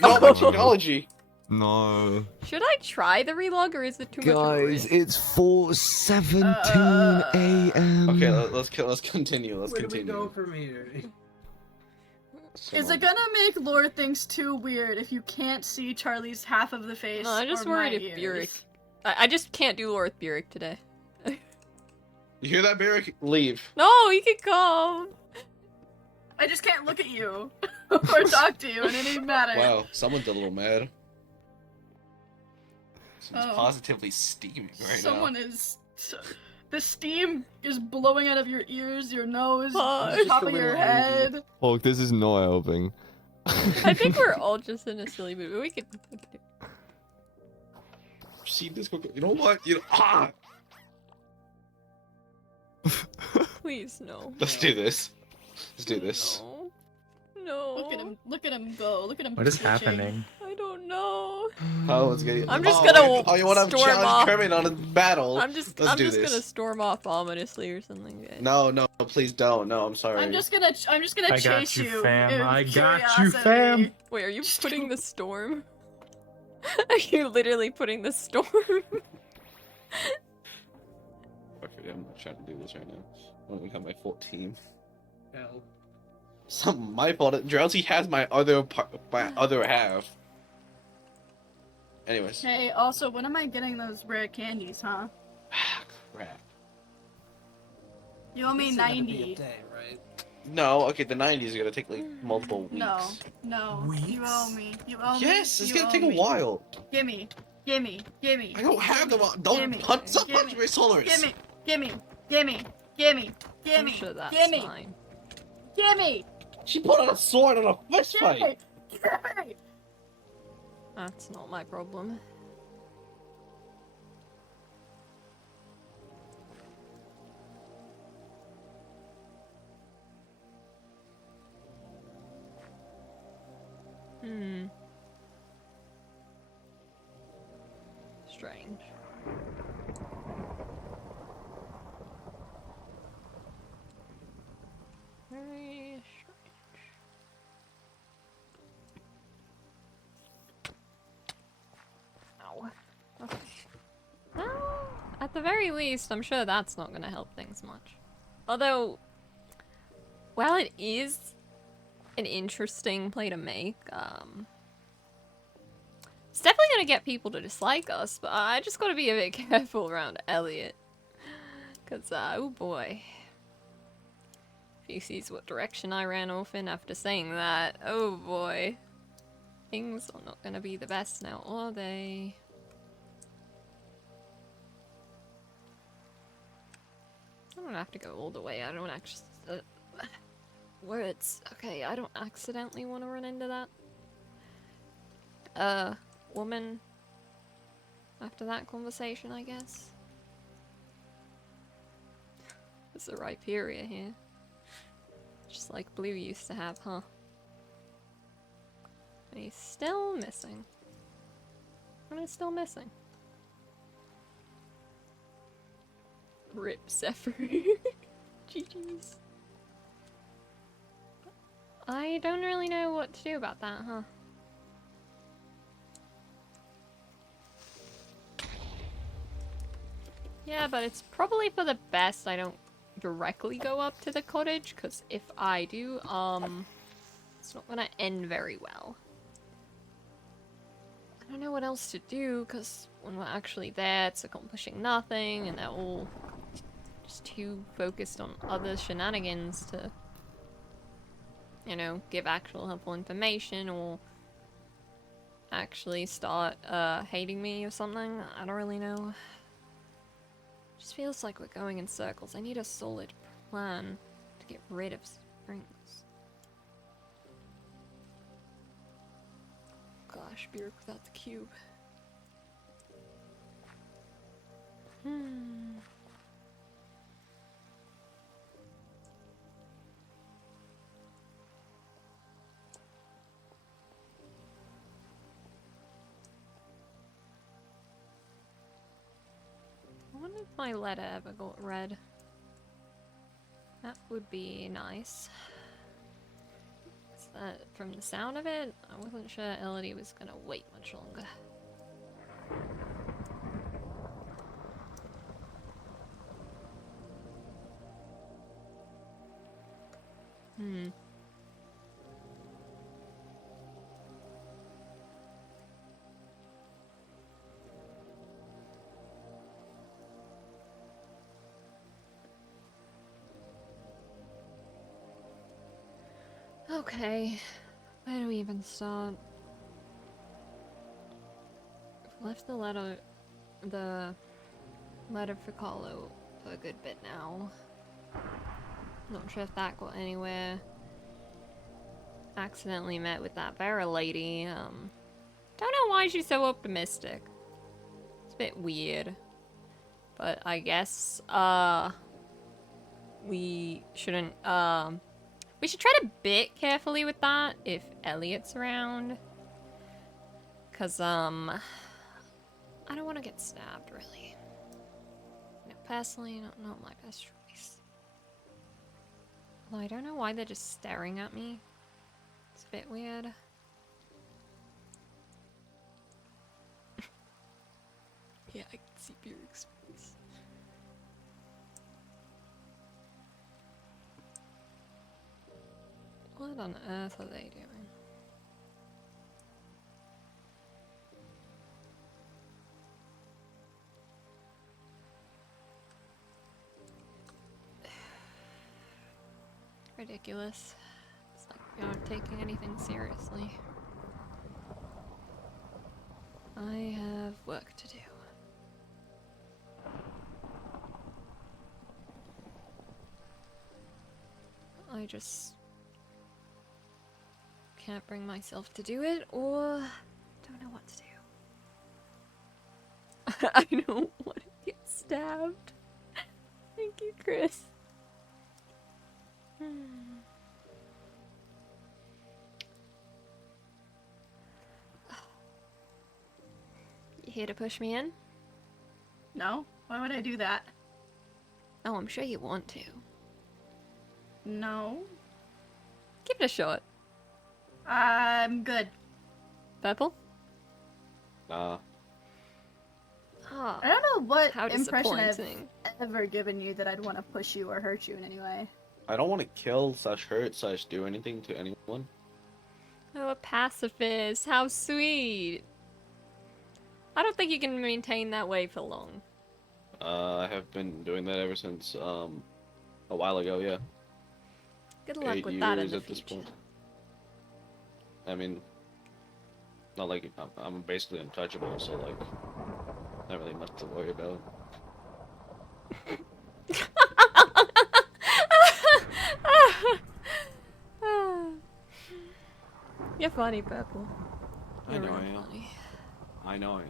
No, my technology. No. Should I try the relog or is it too much of a Guys, risk? it's 4:17 a.m. Okay, let's continue. Let's Where do we continue. go from here? Is it gonna make lore things too weird if you can't see Charlie's half of the face? No, I'm just or worried my if ears? Burek. I just can't do lore with Burek today. You hear that, Beric? Leave. No, he can come. I just can't look at you or talk to you, and it ain't matter. Wow, someone's a little mad. Someone's Oh. positively steaming right Someone is. The steam is blowing out of your ears, your nose, Hi. the top Just of a your little head. Hulk, this is not helping. I think we're all just in a silly mood. We could do. now. See this? You know what? Ah! Please, no. Let's do this. Let's do this. No. No. Look at him go. Look at him. What is twitching. happening? I don't know. Oh, let's get. I'm just oh, gonna Oh, you want to storm challenge off. Kermit on a battle? I'm just Let's do this. gonna storm off ominously or something. Guys. No, please don't. No, I'm sorry. I'm just gonna I got chase you, you. fam. in I got you, curiosity. fam. Wait, are you putting the storm? Are you literally putting the storm? I'm not trying to do this right now. I don't have my full team. Hell. It's not my fault. Drowsy has my other half. Anyways. Hey, also, when am I getting those rare candies, huh? Crap. You owe me It's gonna be a 90. day, right? No, okay, the 90s are gonna take like multiple weeks. No. You Weeks? owe me. You owe me. Yes, it's You gonna owe take a me. while. Gimme. I don't have them. Don't Gimme. punch. Stop Gimme. punching my solars. Gimme. I'm sure that's Gimme. fine. Gimme. She put on a sword on a fist fight. Gimme. That's not my problem. Hmm. Strange. Very strange. the very least, I'm sure that's not gonna help things much. Although, while it is an interesting play to make, it's definitely gonna get people to dislike us, but I just gotta be a bit careful around Elliot. Cause, oh boy. If he sees what direction I ran off in after saying that, oh boy. Things are not gonna be the best now, are they? I don't have to go all the way. I don't actually... words. Okay, I don't accidentally want to run into that. Woman. After that conversation, I guess. It's the Rhyperia here. Just like Blue used to have, huh? And he's still missing. And it's still missing. Rip Zephyr. GG's. I don't really know what to do about that, huh? Yeah, but it's probably for the best I don't directly go up to the cottage, because if I do, it's not gonna end very well. I don't know what else to do, because when we're actually there, it's accomplishing nothing, and they're all just too focused on other shenanigans to, you know, give actual helpful information, or actually start, hating me or something. I don't really know. Just feels like we're going in circles. I need a solid plan to get rid of springs. Gosh, Bjork without the cube. I wonder if my letter ever got read. That would be nice. From the sound of it, I wasn't sure Elodie was gonna wait much longer. Okay, where do we even start? I've left the letter for Carlo for a good bit now. Not sure if that got anywhere. Accidentally met with that Vera lady. Don't know why she's so optimistic. It's a bit weird. But I guess, we shouldn't, we should tread a bit carefully with that if Elliot's around. Cause, I don't want to get stabbed, really. You know, personally, not my best choice. Although I don't know why they're just staring at me. It's a bit weird. Yeah, I can see Bjork's face. What on earth are they doing? Ridiculous. It's like we aren't taking anything seriously. I have work to do. I just can't bring myself to do it, or don't know what to do. I don't want to get stabbed. Thank you, Chris. You here to push me in? No? Why would I do that? Oh, I'm sure you want to. No. Give it a shot. I'm good. Purple? Nah. Oh, I don't know what how impression I've disappointing. ever given you that I'd want to push you or hurt you in any way. I don't want to kill slash hurt slash do anything to anyone. Oh, a pacifist. How sweet. I don't think you can maintain that way for long. I have been doing that ever since a while ago. Yeah, Good luck 8 with years that in the at this future. point. I mean, not like I'm basically untouchable, so like, not really much to worry about. You're funny, Purple. I You're know real I am. funny. I know I am.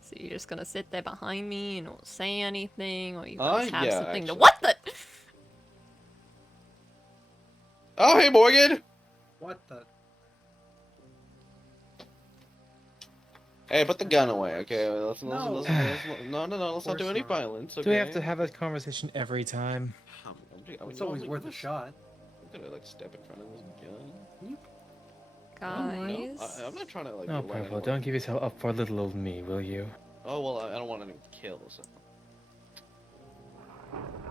So you're just gonna sit there behind me and not say anything, or you guys have Yeah, something to— actually. What the? Oh, hey, Morgan! What the? Hey, put the gun away, okay? Let's No. no, let's not do course any not. violence, okay? Do we have to have that conversation every time? It's always worth a shot. I'm gonna, like, step in front of this gun. Guys. No, I'm not trying to, like, Oh, let Purple, anyone- don't give yourself up for little old me, will you? Oh, well, I don't want anyone to kill, so...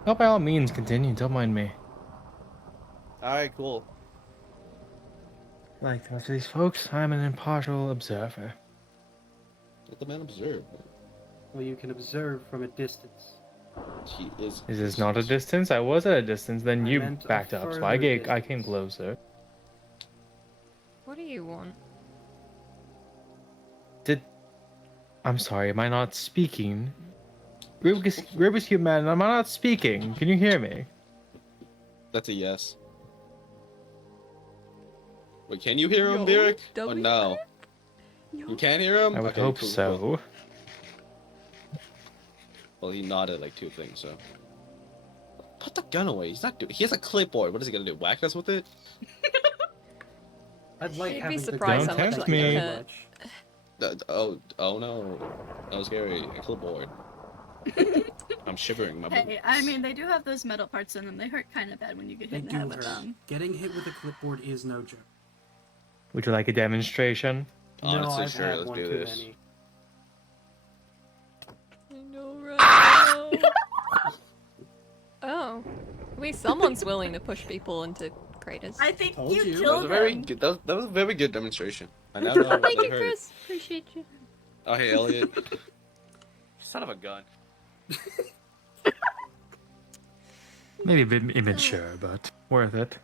Oh, by all means, continue. Don't mind me. Alright, cool. Like the rest of these folks, I'm an impartial observer. Let the man observe. Well, you can observe from a distance. He is... Is this not a distance? I was at a distance, then I you meant a backed up, so further I distance. came closer. What do you want? I'm sorry, am I not speaking? Rubik's Cube Man, am I not speaking? Can you hear me? That's a yes. Wait, can you hear him, Yo, Beric? Or W- no? You can't hear him? I would Okay, hope cool, so. cool. Well, he nodded like 2 things, so... Put the gun away. He's not doing... He has a clipboard. What is he gonna do? Whack us with it? I'd like You'd be having the surprised gun how much that that can very hurt. much. Oh no. That was scary. A clipboard. I'm shivering. My Hey, boots. I mean, they do have those metal parts in them. They hurt kind of bad when you get They hit in the do head with hurt. them. Getting hit with a clipboard is no joke. Would you like a demonstration? Honestly, no, I've sure, had let's one do too this. many. I know, right? I know. Oh. At least someone's willing to push people into craters. I think Told you you. That was killed a very him. good. That was a very good demonstration. I now know what Thank they you, hurt. Chris. Appreciate you. Oh hey, Elliot. Son of a gun. Maybe a bit immature, but worth it.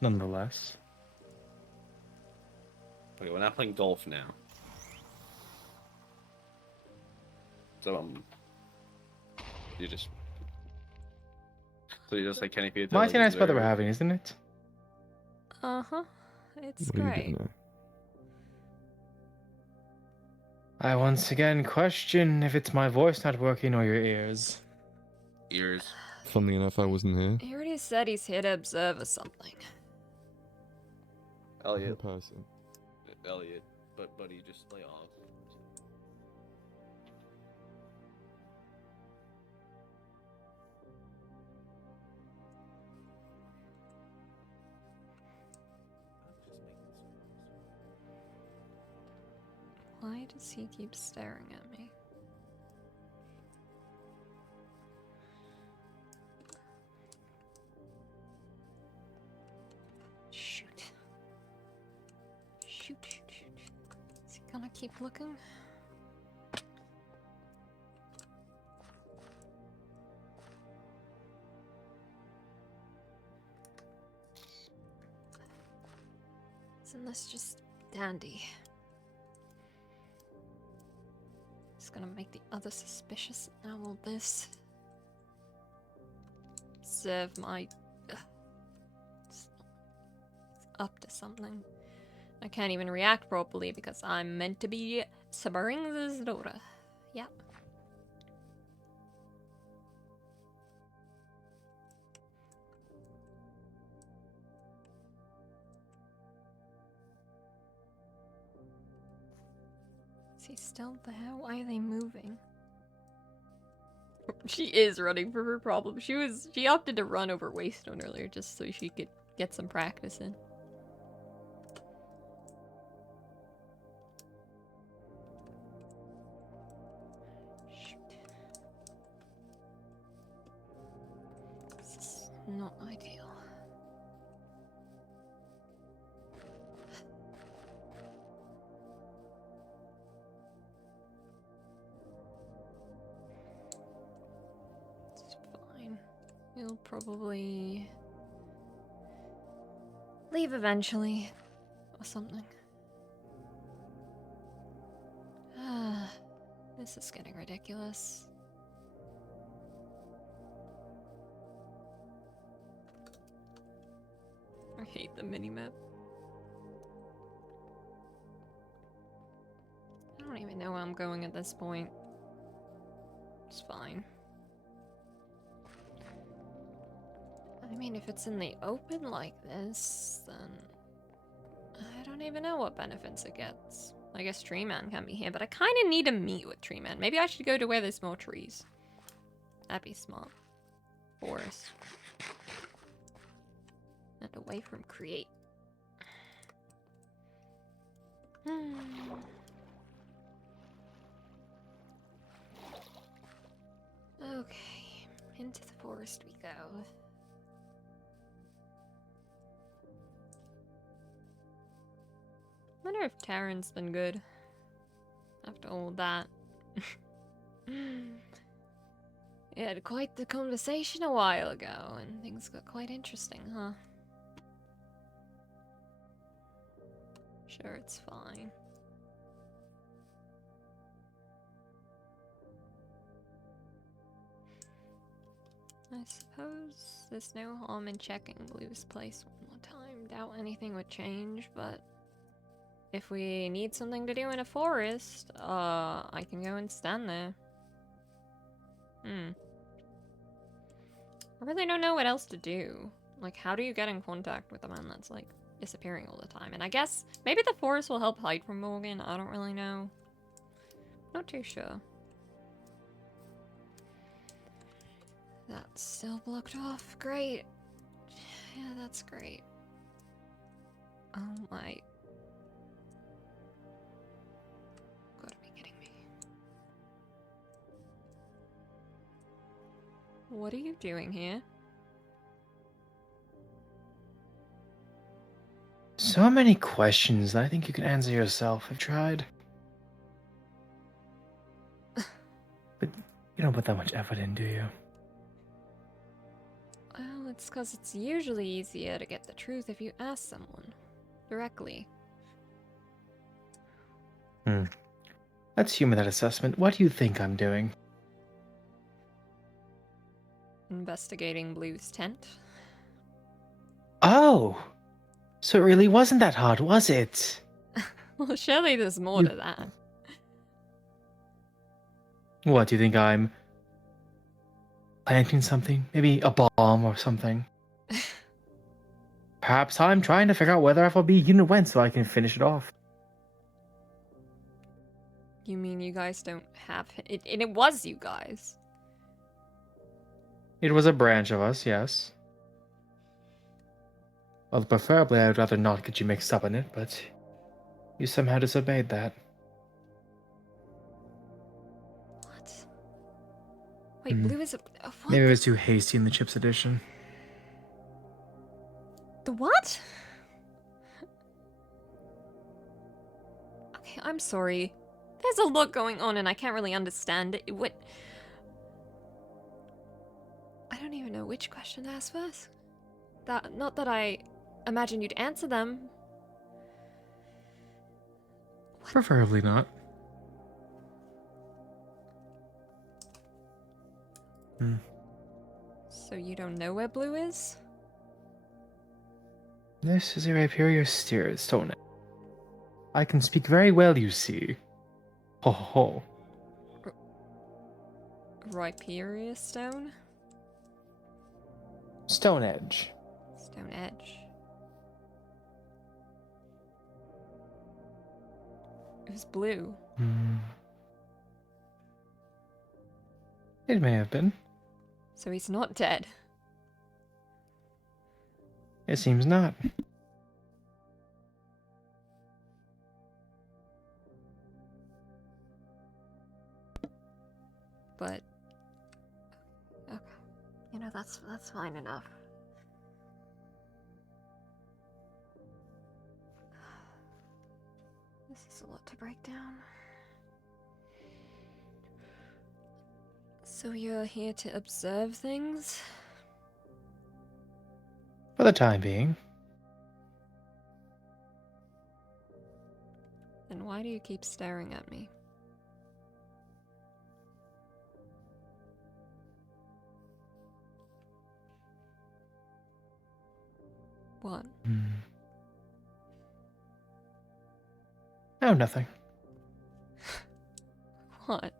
Nonetheless. Okay, we're not playing golf now. So you just. So you just like Kenny Field. Mighty nice weather we're having, isn't it? Uh-huh. It's What are you great. doing there? I once again question if it's my voice not working or your ears. Ears. Funnily enough, I wasn't here. He already said he's here to observe or something. In Elliot. person. Elliot. But buddy, just lay off. Why does he keep staring at me? Shoot. Shoot, shoot, shoot. Is he gonna keep looking? Isn't this just dandy? It's gonna make the other suspicious. Now will this serve my... It's up to something. I can't even react properly because I'm meant to be subbering this daughter. Yep. Is he still there? Why are they moving? She is running from her problem. She opted to run over Waystone earlier just so she could get some practice in. not ideal. It's fine. We'll probably leave eventually, or something. Ah, this is getting ridiculous. I hate the minimap. I don't even know where I'm going at this point. It's fine. I mean, if it's in the open like this, then I don't even know what benefits it gets. I guess Treeman can be here, but I kind of need to meet with Treeman. Maybe I should go to where there's more trees. That'd be smart. Forest. And away from create. Okay, into the forest we go. Wonder if Taryn's been good after all that. We had quite the conversation a while ago, and things got quite interesting, huh? Sure, it's fine. I suppose there's no harm in checking Blue's place one more time. Doubt anything would change, but if we need something to do in a forest, I can go and stand there. I really don't know what else to do. Like, how do you get in contact with a man that's, like, disappearing all the time? And I guess maybe the forest will help hide from Morgan. I don't really know. Not too sure. That's still blocked off. Great. Yeah, that's great. Oh my. Gotta be kidding me. What are you doing here? So many questions that I think you can answer yourself. I've tried. But you don't put that much effort in, do you? Well, it's because it's usually easier to get the truth if you ask someone directly. Let's humor that assessment. What do you think I'm doing? Investigating Blue's tent. Oh! So it really wasn't that hard, was it? Well, surely there's more to that. What, do you think I'm planting something? Maybe a bomb or something? Perhaps I'm trying to figure out whether FLB unit went so I can finish it off. You mean you guys don't have it? And it was you guys. It was a branch of us, yes. Well, preferably I would rather not get you mixed up in it, but you somehow disobeyed that. What? Wait, Blue is a what? Maybe it was too hasty in the Chips edition. The what? Okay, I'm sorry. There's a lot going on and I can't really understand it. What? I don't even know which question to ask first. Not that I imagine you'd answer them. What? Preferably not. So you don't know where Blue is? This is a Rhyperior steer, stone. I can speak very well, you see. Ho ho ho. Rhyperior stone? Stone Edge. Stone Edge. It was blue. It may have been. So he's not dead. It seems not. But okay. You know, that's fine enough. This is a lot to break down. So you're here to observe things? For the time being. Then why do you keep staring at me? What? Oh, nothing. What?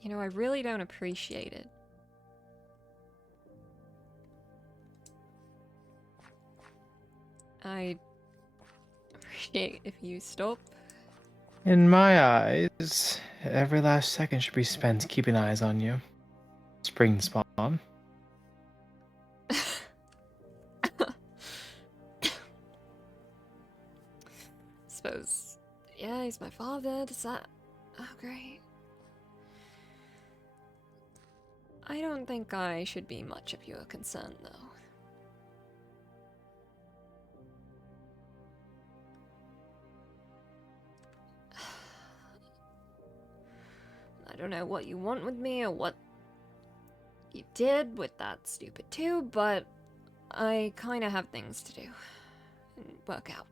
You know, I really don't appreciate it. I appreciate if you stop. In my eyes, every last second should be spent keeping eyes on you. Spring spawn. Suppose. Yeah, he's my father. Does that. Oh, great. I don't think I should be much of your concern, though. I don't know what you want with me or what you did with that stupid tube, but I kind of have things to do and work out.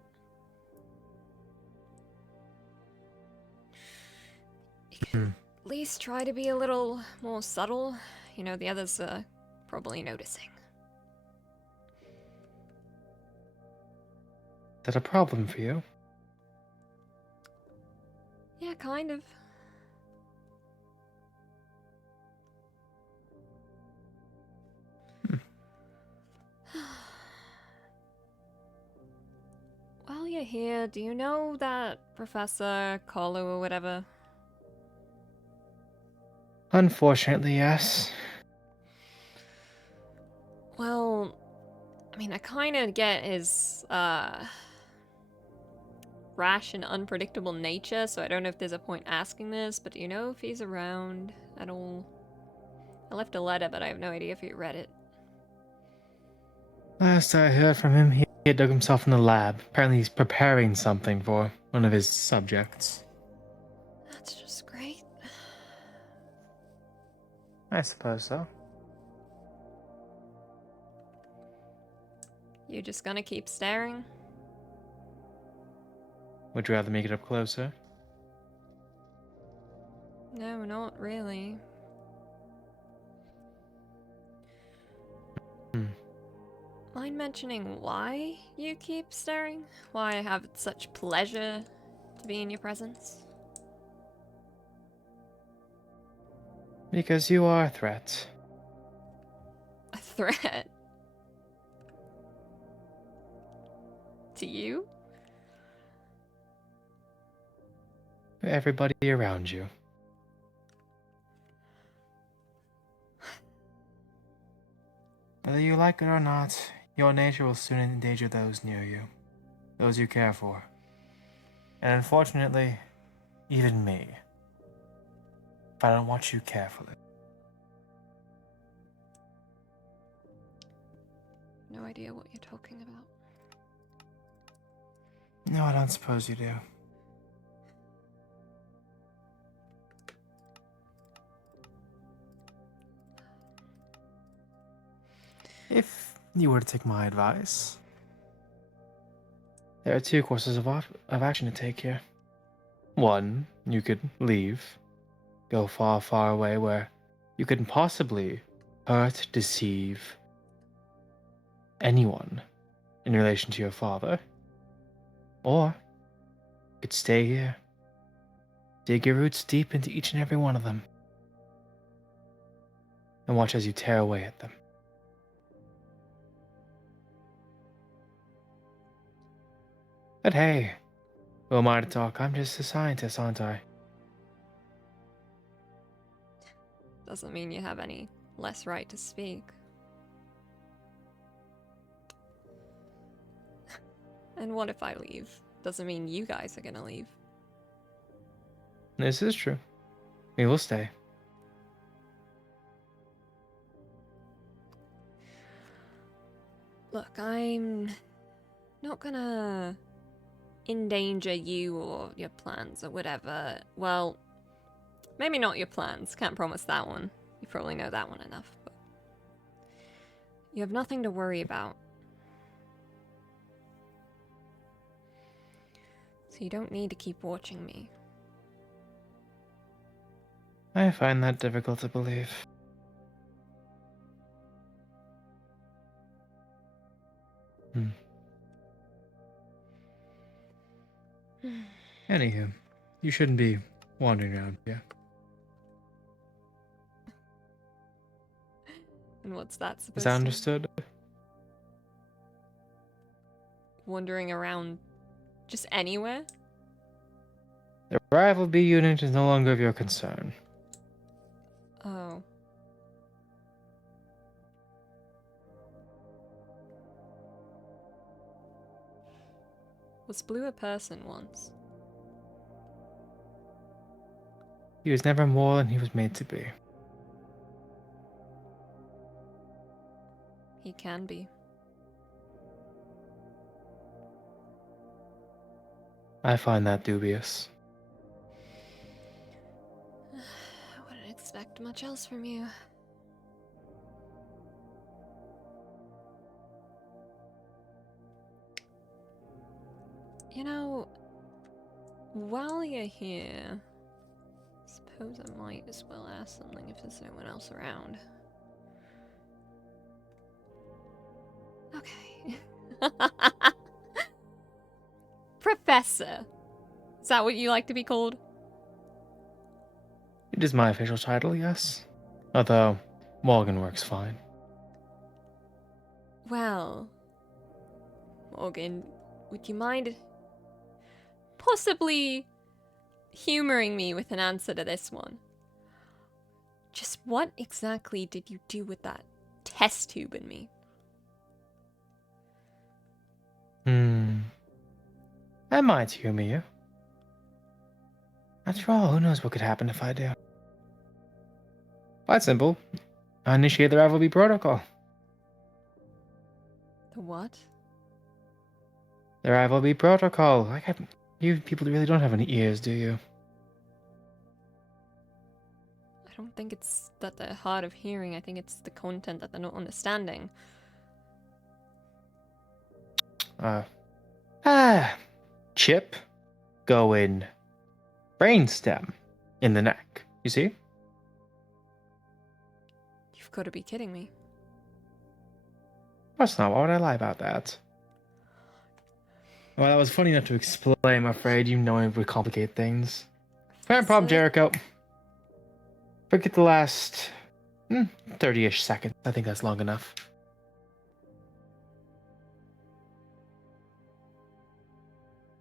You could at least try to be a little more subtle. You know, the others are probably noticing. Is that a problem for you? Yeah, kind of. While you're here, do you know that Professor Kolu or whatever? Unfortunately, yes. Well, I mean, I kind of get his, rash and unpredictable nature, so I don't know if there's a point asking this, but do you know if he's around at all? I left a letter, but I have no idea if he read it. Last I heard from him, he had dug himself in the lab. Apparently he's preparing something for one of his subjects. That's just great. I suppose so. You just gonna keep staring? Would you rather make it up closer? No, not really. Mind mentioning why you keep staring? Why I have such pleasure to be in your presence? Because you are a threat. A threat? To you? For everybody around you. Whether you like it or not, your nature will soon endanger those near you. Those you care for. And unfortunately, even me. If I don't watch you carefully. No idea what you're talking about. No, I don't suppose you do. If you were to take my advice, there are two courses of action to take here. One, you could leave, go far, far away where you couldn't possibly hurt, deceive anyone in relation to your father. Or you could stay here, dig your roots deep into each and every one of them, and watch as you tear away at them. But hey, who am I to talk? I'm just a scientist, aren't I? Doesn't mean you have any less right to speak. And what if I leave? Doesn't mean you guys are gonna leave. This is true. We will stay. Look, I'm not gonna endanger you or your plans or whatever. Well, maybe not your plans. Can't promise that one. You probably know that one enough. But you have nothing to worry about. So you don't need to keep watching me. I find that difficult to believe. Anywho, you shouldn't be wandering around, yeah? And what's that supposed Is that to understood? Wandering around just anywhere? The rival B unit is no longer of your concern. Oh. Was Blue a person once? He was never more than he was made to be. He can be. I find that dubious. I wouldn't expect much else from you. You know, while you're here, suppose I might as well ask something if there's no one else around. Okay. Professor. Is that what you like to be called? It is my official title, yes. Although, Morgan works fine. Well, Morgan, would you mind possibly humoring me with an answer to this one? Just what exactly did you do with that test tube in me? I might humor you. After all, who knows what could happen if I do? Quite simple. I initiate the rivalry protocol. The what? The rivalry protocol. You people really don't have any ears, do you? I don't think it's that they're hard of hearing. I think it's the content that they're not understanding. Chip, go in brainstem in the neck. You see? You've got to be kidding me. Of course not. Why would I lie about that? Well, that was funny enough to explain, I'm afraid. You know it would complicate things. Fair problem, So- Jericho. Forget the last 30-ish seconds. I think that's long enough.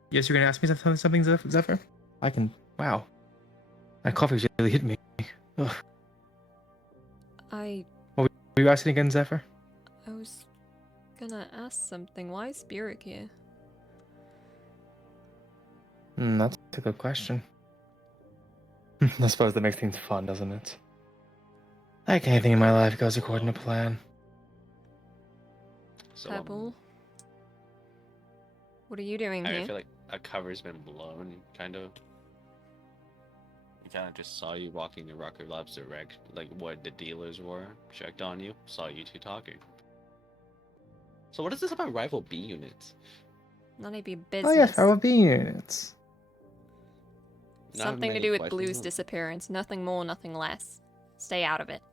Yes, you're gonna ask me something, Zephyr? I can. Wow. That coffee's really hit me. Ugh. Were you asking again, Zephyr? I was gonna ask something. Why is Spirit here? That's a good question. I suppose that makes things fun, doesn't it? Like anything in my life goes according to plan. So, Pebble? What are you doing I here? feel like a cover's been blown, kind of. I kind of just saw you walking the Rocker Labs direct, like what the dealers were, checked on you, saw you two talking. So what is this about rival B units? None of your business. Oh yes, rival B units. Not Something to many do with questions, Blue's huh? disappearance. Nothing more, nothing less. Stay out of it.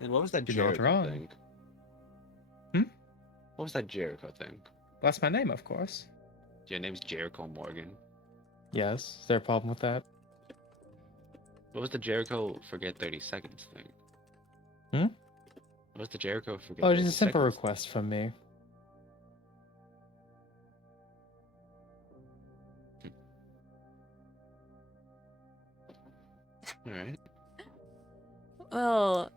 And what was that You're not Jericho wrong. thing? What was that Jericho thing? That's my name, of course. Your name's Jericho Morgan. Yes. Is there a problem with that? What was the Jericho forget 30 seconds thing? What was the Jericho forget? Oh, 30 just a simple seconds? request from me. Alright. Well,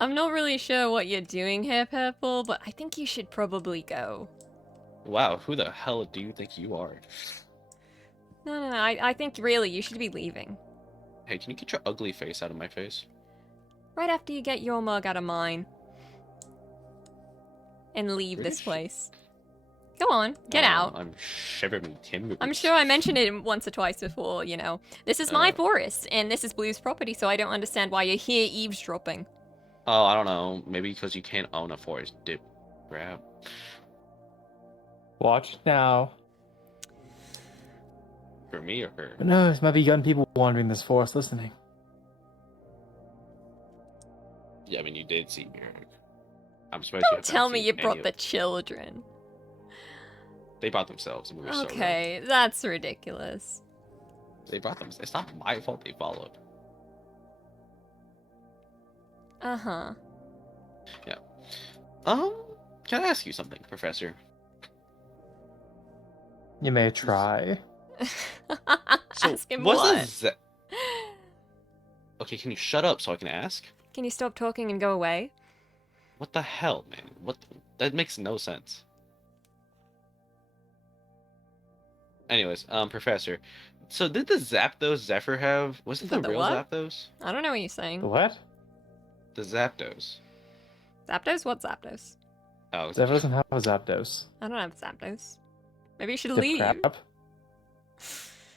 I'm not really sure what you're doing here, Purple, but I think you should probably go. Wow, who the hell do you think you are? No, I think really you should be leaving. Hey, can you get your ugly face out of my face? Right after you get your mug out of mine. and leave Really this place. Go on, get Oh, out. I'm shivering timbers. I'm sure I mentioned it once or twice before, you know. This is my forest, and this is Blue's property, so I don't understand why you're here eavesdropping. Oh, I don't know. Maybe because you can't own a forest. Dip. Grab. Watch now. For me or her? Who knows? Might be young people wandering this forest listening. Yeah, I mean, you did see Eric. I'm surprised you Don't haven't tell me seen you any brought of- the children. They brought themselves, and we were so Okay, that's ridiculous. wrong. They brought them. It's not my fault they followed. Uh-huh. Can I ask you something, Professor? You may try. Ask him what's what? the Okay, can you shut up so I can ask? Can you stop talking and go away? What the hell, man? That makes no sense. Anyways, Professor, so did the Zapdos Zephyr have? Was it the The real what? Zapdos? I don't know what you're saying. The what? The Zapdos. Zapdos? What Zapdos? Oh, Zephyr doesn't have a Zapdos. I don't have Zapdos. Maybe you should Dip leave. crap.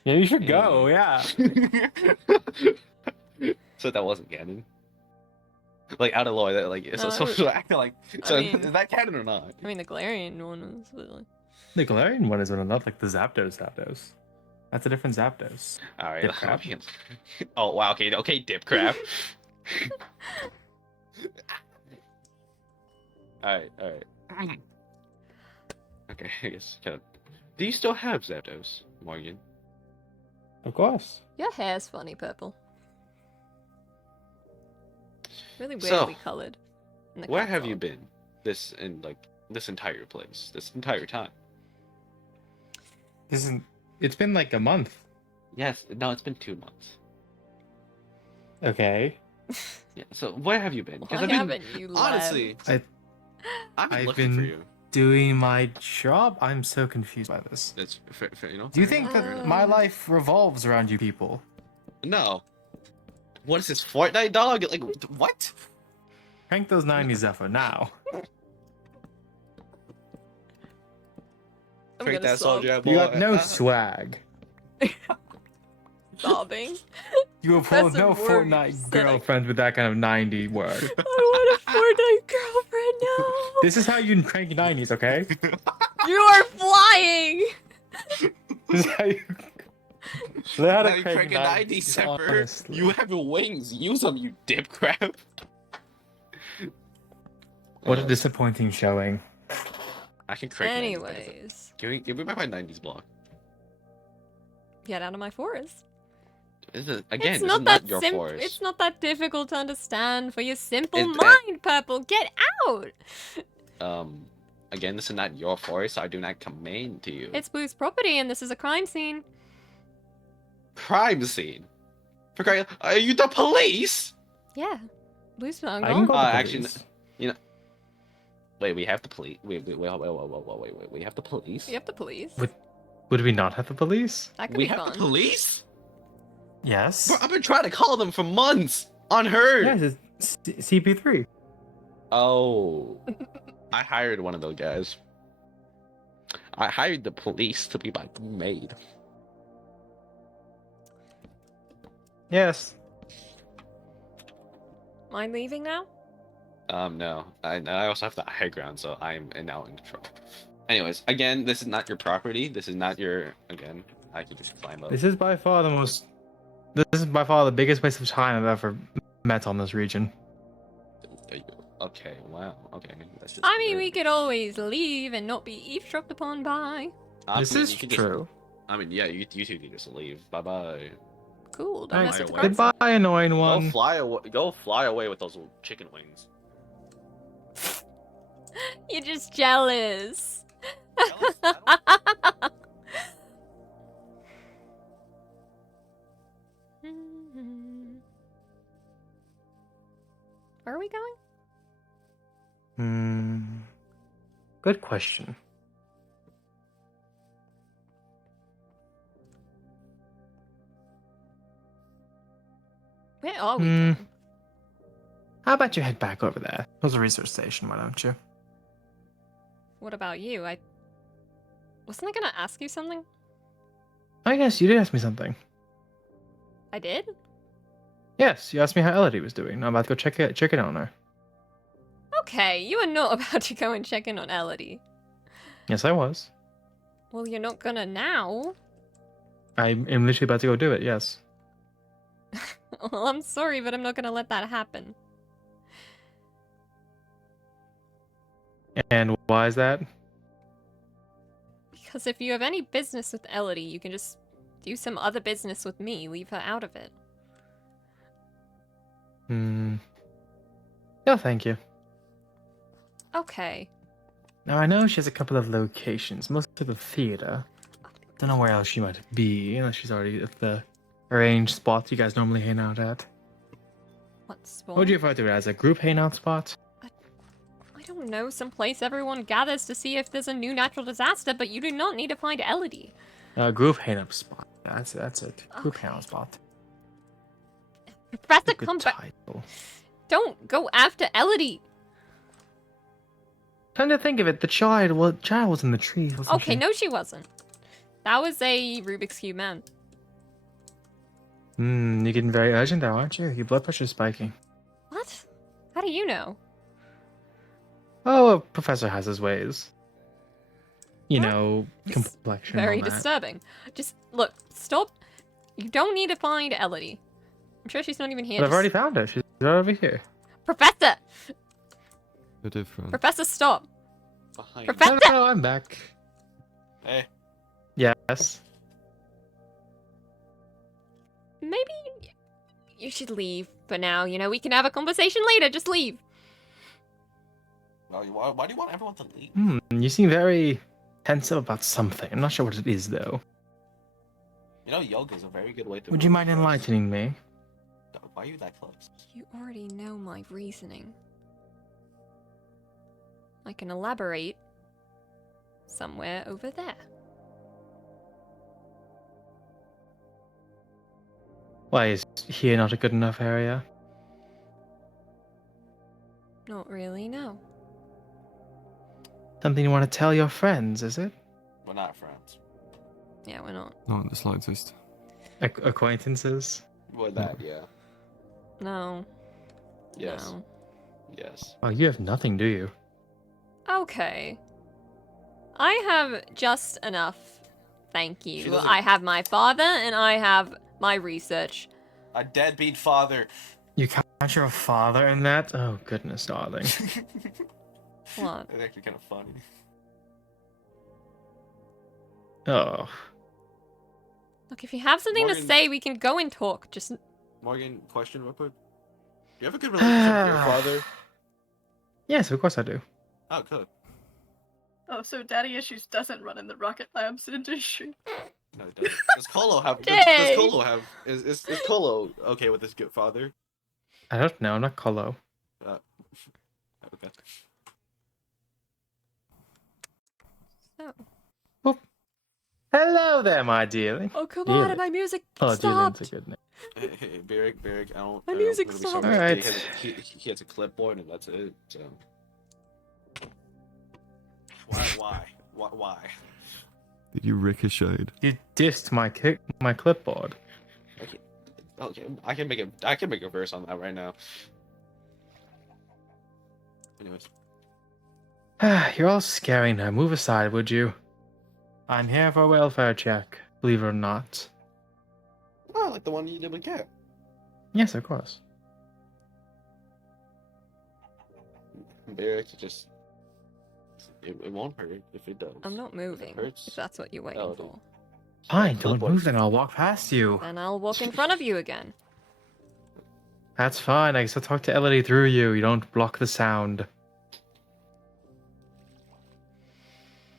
Yeah, you should go, yeah. So that wasn't canon. Like out of lore, that like No, so acting like so mean- is that canon or not? I mean, the Galarian one was really... The Galarian one is not like the Zapdos. That's a different Zapdos. All right. Dip crap. Oh wow. Okay. Dip crap. all right. Okay. I guess. Do you still have Zapdos, Morgan? Of course. Your hair's funny purple. Really So, weirdly colored. in the Where have console. you been? This entire place, this entire time. It's been like a month. Yes. No, it's been 2 months. Okay. Yeah. So where have you been? Why I've haven't you honestly, left? I've been I've looking for been- you. Doing my job? I'm so confused by this. That's fair, you know. Do you fair think enough, that fair my Uh. life revolves around you people? enough. No. What is this Fortnite dog? Like what? Crank those 90s Zephyr now. I'm Crank gonna that sob. soldier boy. You got no swag. Sobbing. You will pull That's a no word Fortnite said. girlfriends with that kind of 90 word. I want a Fortnite girlfriend now. This is how you crank 90s, okay? You are flying. This is how you... Learn how Now to you crank crank a 90 Zephyr. honestly. You have wings. Use them, you dip crap. What a disappointing showing. I can crank 90s. Anyways, Give me my 90s block. get out of my forest. Again, It's this not is that not your simple. forest. It's not that difficult to understand for your simple Is that- mind, Purple. Get out. Again, this is not your forest, so I do not command to you. It's Blue's property, and this is a crime scene. crime scene. For crying, are you the police? Yeah, Blue's not I can gone. call the Actually, police. Wait, we have the police. Wait, we have the police. We have the police. Would we not have the police? That could We be have fun. the police. Yes. Bro, I've been trying to call them for months. Unheard. Yes, it's CP3. Oh, I hired one of those guys. I hired the police to be my maid. Yes. Mind leaving now? No. I also have the high ground, so I'm now in control. Anyways, again, this is not your property. This is not your. Again, I could just climb up. This is by far the biggest waste of time I've ever met on this region. Okay. Wow. Okay. That's just I mean, weird. we could always leave and not be eavesdropped upon by. I This mean, is you could just- true. I mean, yeah, you two can just leave. Bye bye. Cool. Don't Alright, mess with the away. crime scene. Goodbye, annoying one. Go fly away with those little chicken wings. You're just jealous. Where are we going? Good question. Where are we Hmm. going? How about you head back over there? There's a research station, why don't you? What about you? Wasn't I gonna ask you something? I guess you did ask me something. I did? Yes, you asked me how Elodie was doing. I'm about to go check in on her. Okay, you are not about to go and check in on Elodie. Yes, I was. Well, you're not gonna now. I am literally about to go do it, yes. Well, I'm sorry, but I'm not gonna let that happen. And why is that? Because if you have any business with Elodie, you can just do some other business with me. Leave her out of it. No, thank you. Okay. Now, I know she has a couple of locations, mostly the theater. Don't know where else she might be, unless she's already at the arranged spot you guys normally hang out at. What sport? What would you refer to it as, a group hangout spot? I don't know, some place everyone gathers to see if there's a new natural disaster, but you do not need to find Elodie. Group hangout spot. That's it. Group Okay. hangout spot. Professor, Good come back. title. Don't go after Elodie. Time to think of it, the child was in the tree, wasn't Okay, she? no, she wasn't. That was a Rubik's Cube man. You're getting very urgent there, aren't you? Your blood pressure's spiking. What? How do you know? Oh, a professor has his ways. You What? know, complexion Very and all that. disturbing. Just, look, stop. You don't need to find Elodie. I'm sure she's not even here. But I've Just- already found her. She's right over here. Professor! You're different. Professor, stop. Behind. Professor! No, I'm back. Hey. Yes. Maybe you should leave for now. You know, we can have a conversation later. Just leave. Why do you want everyone to leave? You seem very tense up about something. I'm not sure what it is, though. You know, yoga is a very good way to. Would you mind relieve stress. enlightening me? Why are you that close? You already know my reasoning. I can elaborate somewhere over there. Why, is here not a good enough area? Not really, no. Something you want to tell your friends, is it? We're not friends. Yeah, we're not. Not in the slightest. Acquaintances? Well, that, yeah. No. Yes. No. Yes. Oh, you have nothing, do you? Okay. I have just enough. Thank She you. doesn't- I have my father and I have my research. A deadbeat father. You count your father in that? Oh, goodness, darling. What? It's actually kind of funny. Oh. Look, if you have something to Morgan- say, we can go and talk. Just Morgan, question real quick. Do you have a good relationship with your father? Yes, of course I do. Oh, good. Oh, so daddy issues doesn't run in the rocket labs industry. No, it doesn't. Does Colo have? Dang. Does Colo have? Is Colo okay with this good father? I don't know, I'm not Colo. Okay. so. Hello there, my dearling. Oh, come Dearly. on, my music Oh, dearling's stopped. a good name. Hey, Barrick, I don't. My I don't- music I'm gonna be stopped. sorry, Alright. He has a clipboard and that's it. So. Why? Did you ricocheted? You dissed my clipboard. Okay, I can make a verse on that right now. Anyways, You're all scaring her. Move aside, would you? I'm here for a welfare check, believe it or not. oh, like the one you did with Cat. Yes, of course. Barrick, it won't hurt if it does. I'm not moving, hurts. if that's what you're waiting Oh, for. Fine, don't Clipboard. move then, I'll walk past you. Then I'll walk in front of you again. That's fine, I guess I'll talk to Elodie through you. You don't block the sound.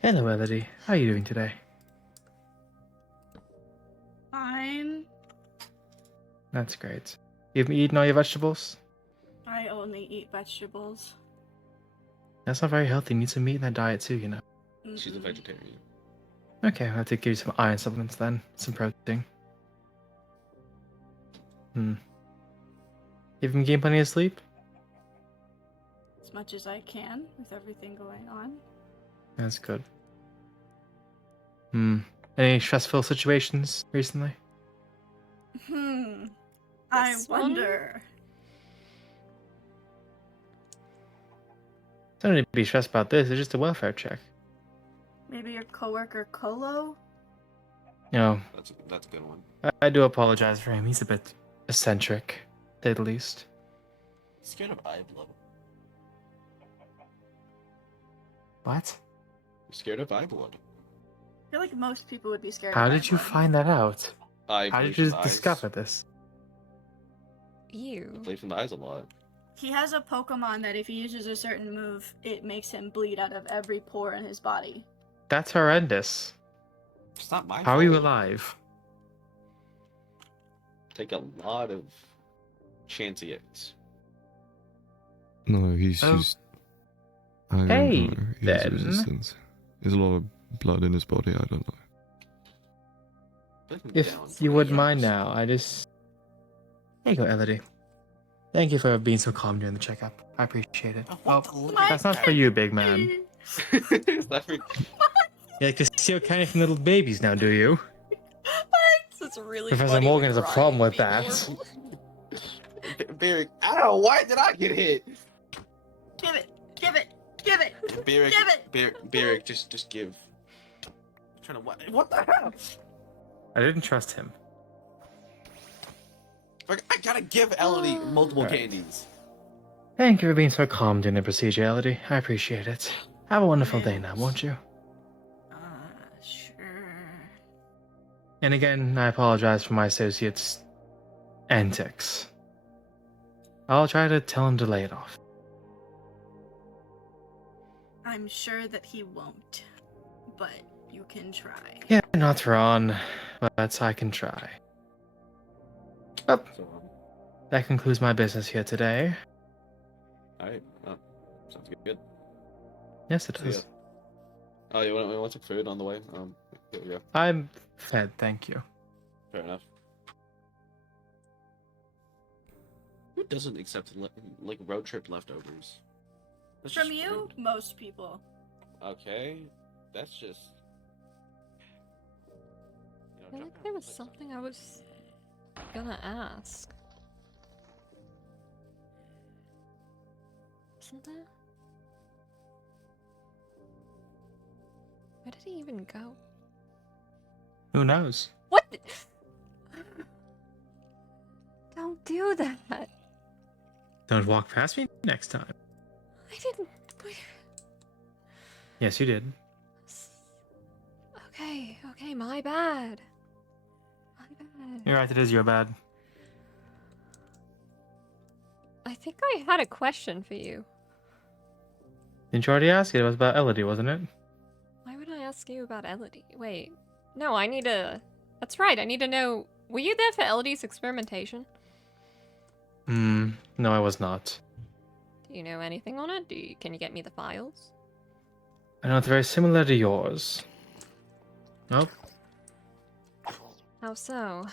Hello, Elodie. How are you doing today? Fine. That's great. You've eaten all your vegetables? I only eat vegetables. That's not very healthy. You need some meat in that diet too, you know. She's a Mm-mm. vegetarian. Okay, I'll have to give you some iron supplements then. Some protein. You've been getting plenty of sleep? As much as I can with everything going on. That's good. Any stressful situations recently? I This one? wonder. Don't need to be stressed about this. It's just a welfare check. Maybe your coworker Colo? You know, That's a good one. I do apologize for him. He's a bit eccentric, to say the least. Scared of eye blood. What? Scared of eye blood. I feel like most people would be scared How of did you Eyeblood. find that out? I How bleed did from you the eyes. discover this? I You. bleed from the eyes a lot. He has a Pokemon that if he uses a certain move, it makes him bleed out of every pore in his body. That's horrendous. It's not my How are you fault. alive? Take a lot of chances. No, he's Oh. I don't Hey, know. He has then. resistance. There's a lot of blood in his body. I don't know. If you wouldn't mind now, I just... There you go, Elodie. Thank you for being so calm during the checkup. I appreciate it. Well, that's not for you, big man. It's not for- Yeah, because you're kind of little babies now, do you? This is really Professor funny Morgan when has a problem with Ryan that. being Barrick, I don't know, why did I get hit? Give it! Give it! Give it! Barrick, Give it! Barrick, just give. I'm trying to what the hell? I didn't trust him. Like, I gotta give Elodie multiple Alright. candies. Thank you for being so calm during the procedure, Elodie. I appreciate it. Have a wonderful day now, won't you? Sure. And again, I apologize for my associate's antics. I'll try to tell him to lay it off. I'm sure that he won't, but you can try. Yeah, not wrong, but I can try. Well, So, that concludes my business here today. alright, sounds good. Yes, it See ya. does. Oh, you want some food on the way? Here we go. I'm fed, thank you. Fair enough. Who doesn't accept like road trip leftovers? That's From just you, rude. most people. Okay, that's just. I feel like there was something I was gonna ask. Isn't there? Where did he even go? Who knows? What? Don't do that. Don't walk past me next time. I didn't. Yes, you did. Okay, my bad. My bad. You're right, it is your bad. I think I had a question for you. Didn't you already ask it? It was about Elodie, wasn't it? Why would I ask you about Elodie? Wait. No, I need to... That's right, I need to know... Were you there for Elodie's experimentation? No, I was not. Do you know anything on it? Can you get me the files? I know it's very similar to yours. Nope. How so?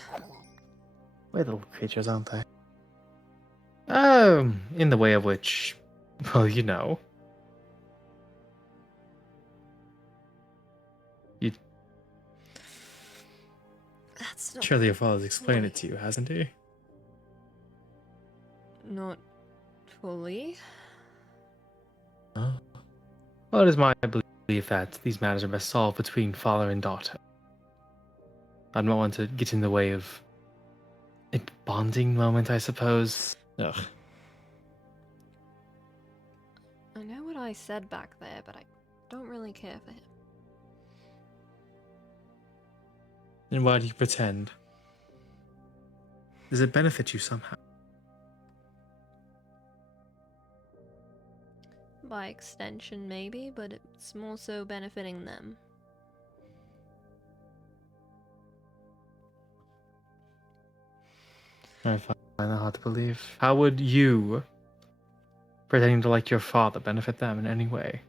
We're little creatures, aren't they? In the way of which... Well, you know. That's not... Surely your father's explained it to you, hasn't he? Not fully. Oh. Well, it is my belief that these matters are best solved between father and daughter. I don't want to get in the way of a bonding moment, I suppose. Ugh. I know what I said back there, but I don't really care for him. Then why do you pretend? Does it benefit you somehow? By extension, maybe, but it's more so benefiting them. I find that hard to believe. How would you, pretending to like your father, benefit them in any way?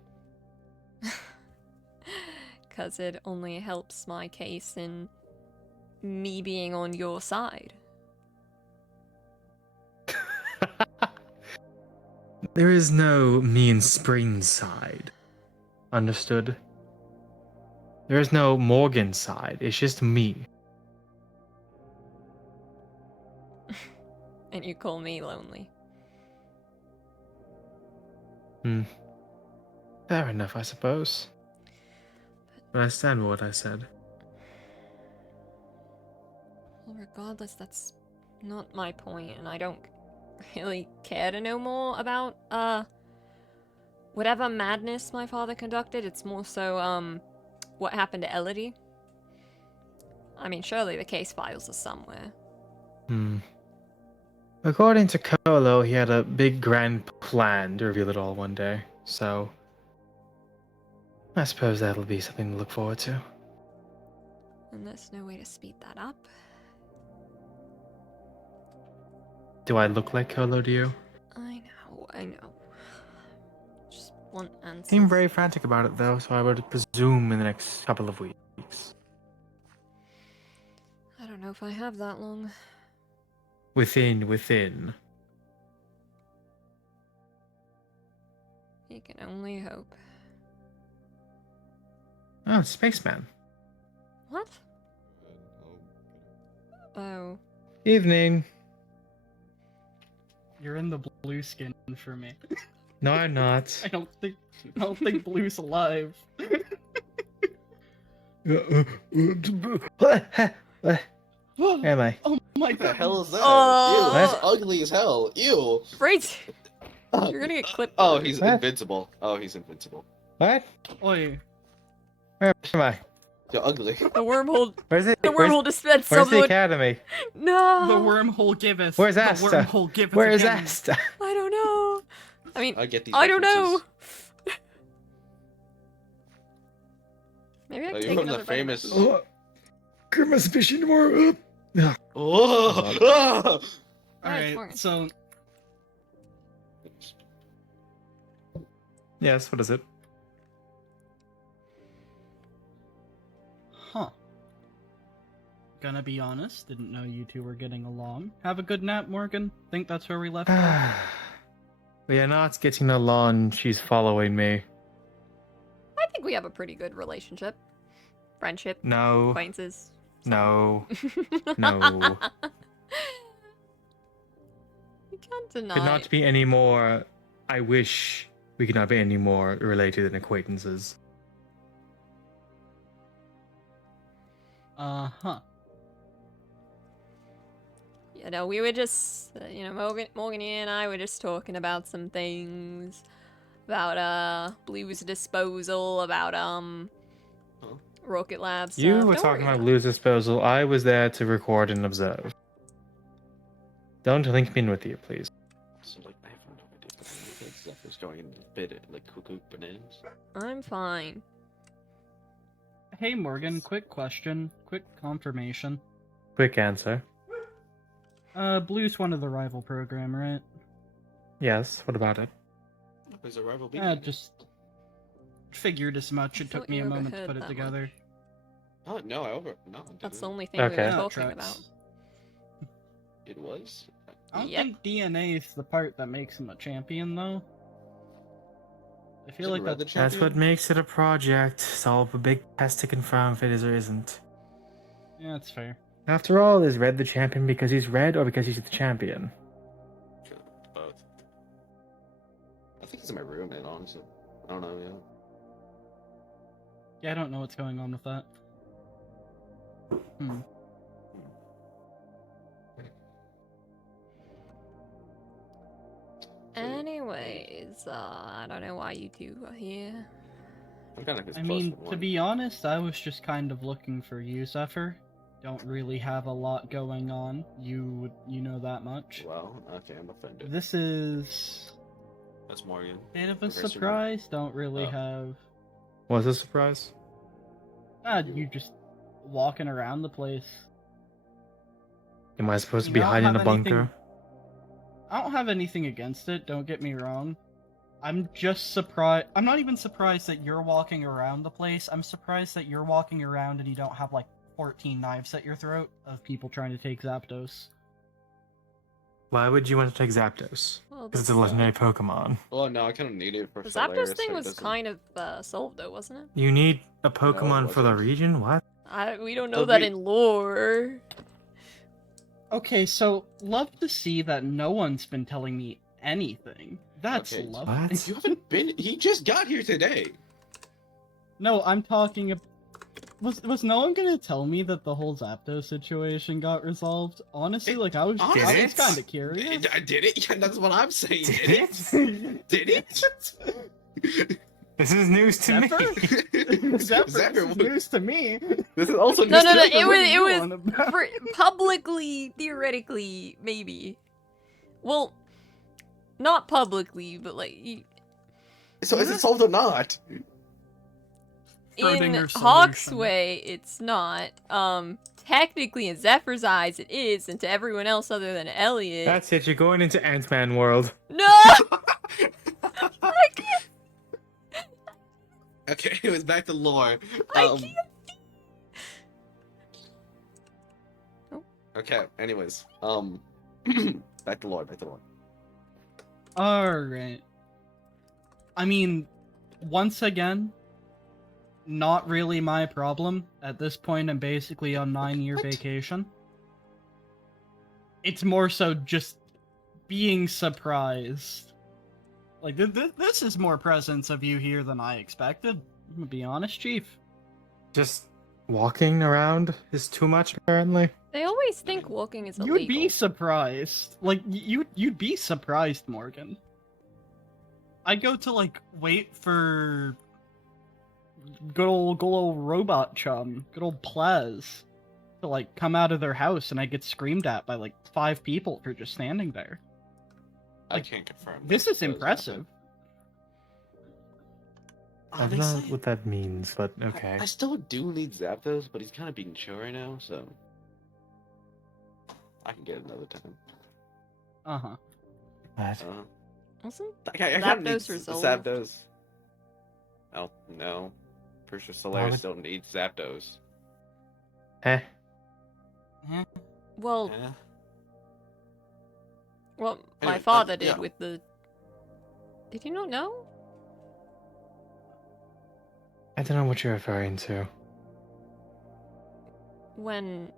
Because it only helps my case in me being on your side. There is no me and Spring's side. Understood? There is no Morgan side. It's just me. And you call me lonely. Fair enough, I suppose. But I stand by what I said. Well, regardless, that's not my point, and I don't really care to know more about, whatever madness my father conducted. It's more so, what happened to Elodie. I mean, surely the case files are somewhere. According to Colo, he had a big grand plan to reveal it all one day, so I suppose that'll be something to look forward to. And there's no way to speed that up. Do I look like Colo to you? I know. Just want answers. Seem very frantic about it though, so I would presume in the next couple of weeks. I don't know if I have that long. Within. You can only hope. Oh, Spaceman. What? Oh. Evening. You're in the blue skin for me. No, I'm not. I don't think Blue's alive. Am I? Oh my What the god. hell is that? Oh. Ew, that's ugly as hell. Ew. Right! You're gonna get clipped. Oh, he's What? invincible. Oh, he's invincible. What? Oi. Where am I? You're ugly. The wormhole. Where's it? The wormhole dispensed Where's the someone. academy? No! The wormhole giveth. Where's the Asta? wormhole giveth Where is again. Asta? I don't know. I mean, I get these. I don't know. references. Maybe I Oh, can you're take from another the bite of famous. it. Grimace fishing more. Oh! Alright, Alright, Morgan. so Yes, what is it? gonna be honest, didn't know you two were getting along. Have a good nap, Morgan. Think that's where we left off. We are not getting along. She's following me. I think we have a pretty good relationship. Friendship. No. Acquaintances. No. No. You can't deny. Could not be any more. I wish we could not be any more related than acquaintances. Uh-huh. You know, we were just, Morgan and I were just talking about some things. About, Blue's disposal, about, Rocket Lab stuff. You were Don't talking worry about Blue's disposal. I was there to record and observe. Don't link me in with you, please. So, like, I have no idea what that stuff is going in the bit, like, cuckoo bananas. I'm fine. Hey Morgan, quick question. Quick confirmation. Quick answer. Blue's one of the rival program, right? Yes, what about it? There's a rival beat. Just figured as much. I It took thought me you a moment to overheard put it that together. Oh, no, I over. No, I That's the didn't. only thing we Okay. were Ah, talking trucks. about. It was? I don't Yep. think DNA is the part that makes him a champion, though. I feel Isn't like Red the that's That's what champion? makes it a project. It's all a big test to confirm if it is or isn't. yeah, that's fair. After all, is Red the champion because he's red or because he's the champion? Sure, both. I think he's my roommate, honestly. I don't know, yeah. Yeah, I don't know what's going on with that. Anyways, I don't know why you two are here. I'm kind of his I plus mean, one. to be honest, I was just kind of looking for you, Zephyr. Don't really have a lot going on. You know that much. Well, okay, I'm offended. This is That's Morgan. bit of a Professor surprise. Don't really Oh. have. Was a surprise? You just walking around the place. Am I supposed to You be don't hiding in a have bunker? anything- I don't have anything against it. Don't get me wrong. I'm just surprised. I'm not even surprised that you're walking around the place. I'm surprised that you're walking around and you don't have like 14 knives at your throat of people trying to take Zapdos. Why would you want to take Zapdos? Well, Because it's a legendary Pokemon. Well, no, I kind of need it for the Solaris, Zapdos thing so it was doesn't- kind of solved though, wasn't it? You need a Pokemon for the wasn't. region? What? We don't know So that we- in lore. Okay, so love to see that no one's been telling me anything. That's Okay, lovely. What? You haven't been. He just got here today. No, I'm talking. Was no one gonna tell me that the whole Zapdos situation got resolved? Honestly, It- like I was honestly, kind of curious. I did it. Yeah, that's what I'm saying. Did it? Did it? This is news to me. Zephyr, Zephyr, this is news to me. This is also No, no, no. news to- It What are was. It you was on about? publicly, theoretically, maybe. Well, not publicly, but like So is it solved or not? in Schrödinger Hawk's solution. way, it's not. Technically, in Zephyr's eyes, it is, and to everyone else other than Elliot. That's it, you're going into Ant-Man world. No. I can't. Okay, it was back to lore. I can't. Oh. Okay. Anyways, back to lore. Back to lore. Alright. I mean, once again, not really my problem. At this point, I'm basically on 9-year vacation. It's more so just being surprised. Like, this is more presence of you here than I expected. I'm gonna be honest, Chief. Just walking around is too much, apparently. They always think walking is illegal. You'd be surprised. Like, you'd be surprised, Morgan. I go to, like, wait for good old robot chum, good old Plez, to, like, come out of their house, and I get screamed at by, like, 5 people for just standing there. I can't confirm. This is that impressive. I don't know what that means, but I okay. still do need Zapdos, but he's kind of being chill right now, so I can get it another time. Uh-huh. What? Wasn't I kinda need Zapdos resolved? Zapdos. Oh no, pretty sure Solaris would- still needs Zapdos. Eh? well, Yeah. what my Anyway, father did yeah. with the. Did you not know? I don't know what you're referring to. When,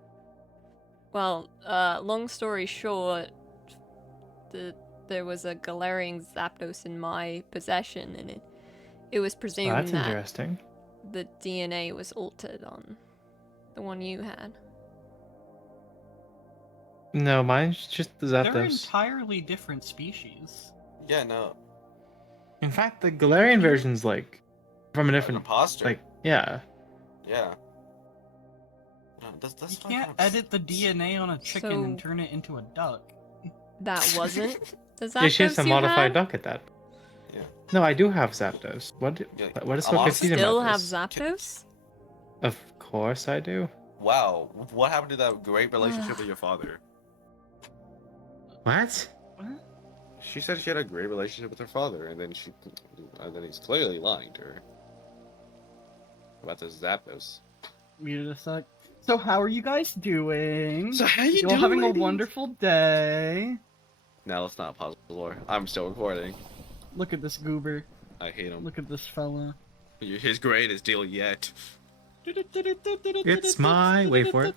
well, long story short, there was a Galarian Zapdos in my possession, and it was Oh, presumed that's that interesting. the DNA was altered on the one you had. No, mine's just the They're Zapdos. entirely different species. Yeah, no. In fact, the Galarian version's like from a An different, imposter. like, yeah. Yeah. No, that's You what can't I'm edit the DNA on a chicken So- and turn it into a duck. That wasn't the Zapdos It's just a you modified had? duck at that. Yeah. No, I do have Zapdos. Yeah, What is I'm so honestly confusing Still about have this? Zapdos? Of course I do. Wow, what happened to that great relationship with your father? What? She said she had a great relationship with her father, and then he's clearly lying to her about this Zapdos. Muted a sec. So how are you guys doing? So how you all having a ladies? wonderful day. Now let's not pause the lore. I'm still recording. Look at this goober. I hate him. Look at this fella. His greatest deal yet. It's my. Wait for it.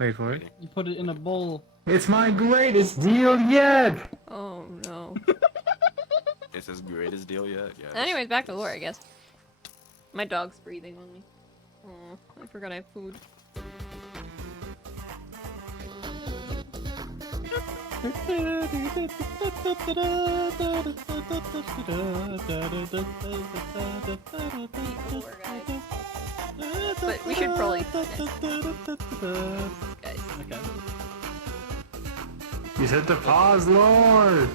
Wait for it. You put it in a bowl. It's my greatest deal yet! Oh no. It's his greatest deal yet. Yes. Anyways, back to lore, I guess. My dog's breathing on me. Oh, I forgot I have food. Lore, guys. But we should probably guys. Okay. You said to pause, Lord!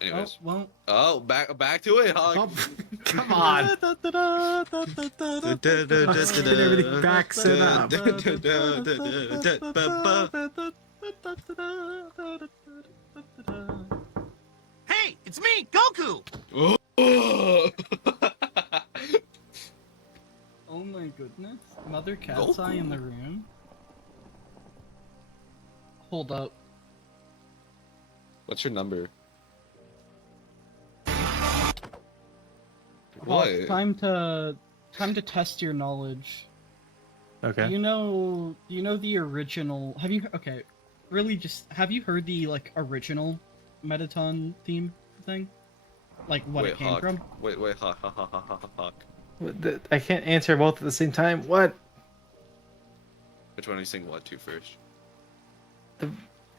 Anyways. well. Oh, back to it, huh? Come on! Everything backs it up. Hey, it's me, Goku! Oh my goodness. Mother Cat's Eye in the room. pulled up. What's your number? Well, What? it's time to test your knowledge. Okay. Do you know the original? Have you have you heard the like original Metaton theme thing? Like what it came Hawk. from? Wait, Hawk. I can't answer both at the same time. What? Which one are you saying what to first? The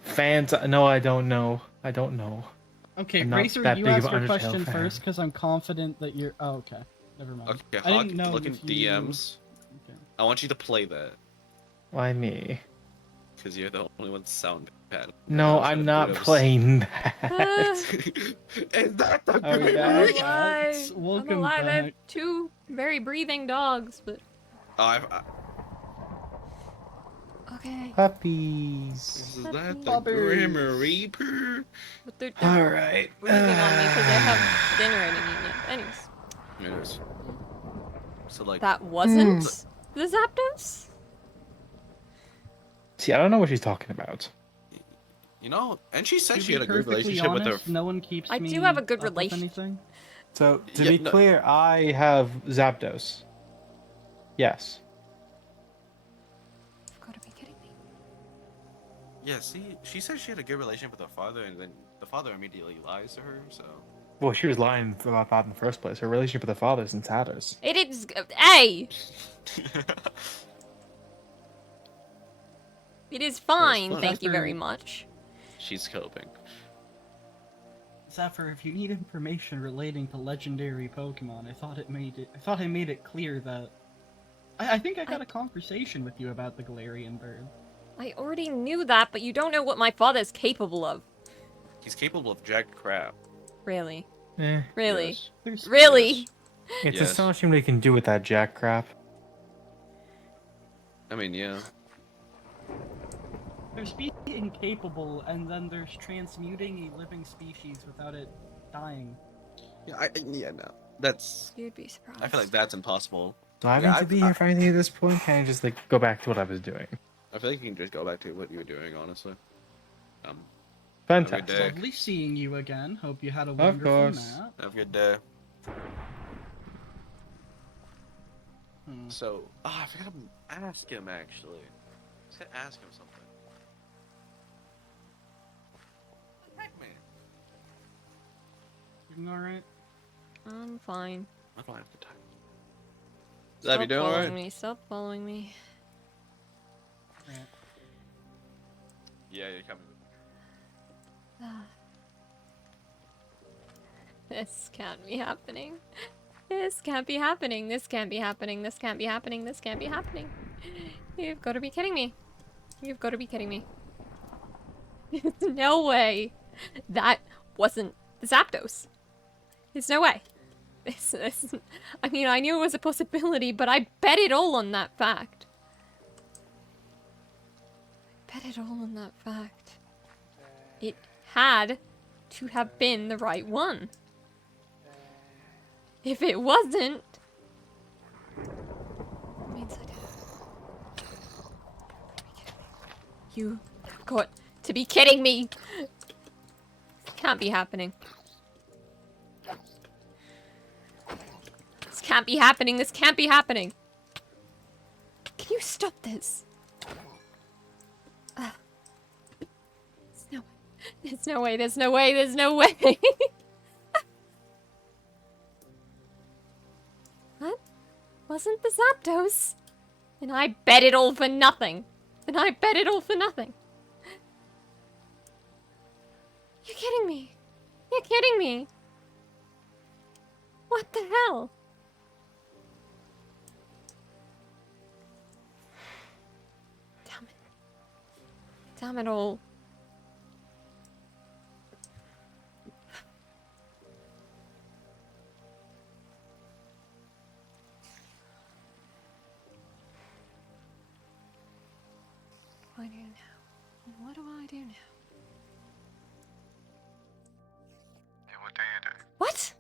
fans? No, I don't know. I don't know. Okay, I'm not Racer, that you big of ask an your Undertale question fan. first, because I'm confident that you're. Oh, okay. Never mind. Okay, I Hawk, didn't know look in if you- DMs. Okay. I want you to play that. Why me? Because you're the only one with sound pad. No, I'm not playing that. Is that the Are we good back? reason? Cats, I'm welcome alive. I have back. 2 very breathing dogs, but I, okay. Puppies. is that the Puppies. Grim Reaper? But they're All right. breathing on me because I have dinner I didn't eat yet. Anyways, Anyways. So like that wasn't the Zapdos. See, I don't know what she's talking about. you know, and she said To she be had a good perfectly relationship with her. honest, no one keeps I me do have a good up with relationship. anything. So, to Yeah, be no- clear, I have Zapdos. Yes. You've got to be kidding me. Yeah, see, she said she had a good relationship with her father, and then the father immediately lies to her. So Well, she was lying about that in the first place. Her relationship with her father is in tatters. It is. Hey! It is fine, fun. thank you very After- much. she's coping. Zephyr, if you need information relating to legendary Pokemon, I thought I made it clear that I think I got a conversation with you about the Galarian bird. I already knew that, but you don't know what my father is capable of. He's capable of jack crap. Really? Eh. Really? Yes. There's Really? Yes. It's Yes. astonishing what he can do with that jack crap. I mean, yeah. There's being capable, and then there's transmuting a living species without it dying. Yeah, no. That's. You'd be surprised. I feel like that's impossible. Do I Yeah, need to be here for anything at this point? Can I just like go back to what I was doing? I feel like you can just go back to what you were doing, honestly. Have a good Fantastic. day. Lovely seeing you again. Hope you had a Of wonderful course. nap. Have a good day. Hmm. So, I forgot to ask him actually. I was gonna ask him something. Heck, man. You alright? I'm fine. I don't have the time. Zab, you doing following alright? me. Stop following me. Right. Yeah, you're coming. This can't be happening. This can't be happening. This can't be happening. This can't be happening. This can't be happening. You've got to be kidding me. You've got to be kidding me. No way. That wasn't the Zapdos. There's no way. I mean, I knew it was a possibility, but I bet it all on that fact. I bet it all on that fact. It had to have been the right one. If it wasn't, it means I did. You have got to be kidding me. Can't be happening. This can't be happening. This can't be happening. Can you stop this? There's no way. There's no way. There's no way. What? Wasn't the Zapdos? And I bet it all for nothing. And I bet it all for nothing. You're kidding me. You're kidding me. What the hell? Damn it. Damn it all. What do I do now? What do I do now? Yeah, what do you do? What?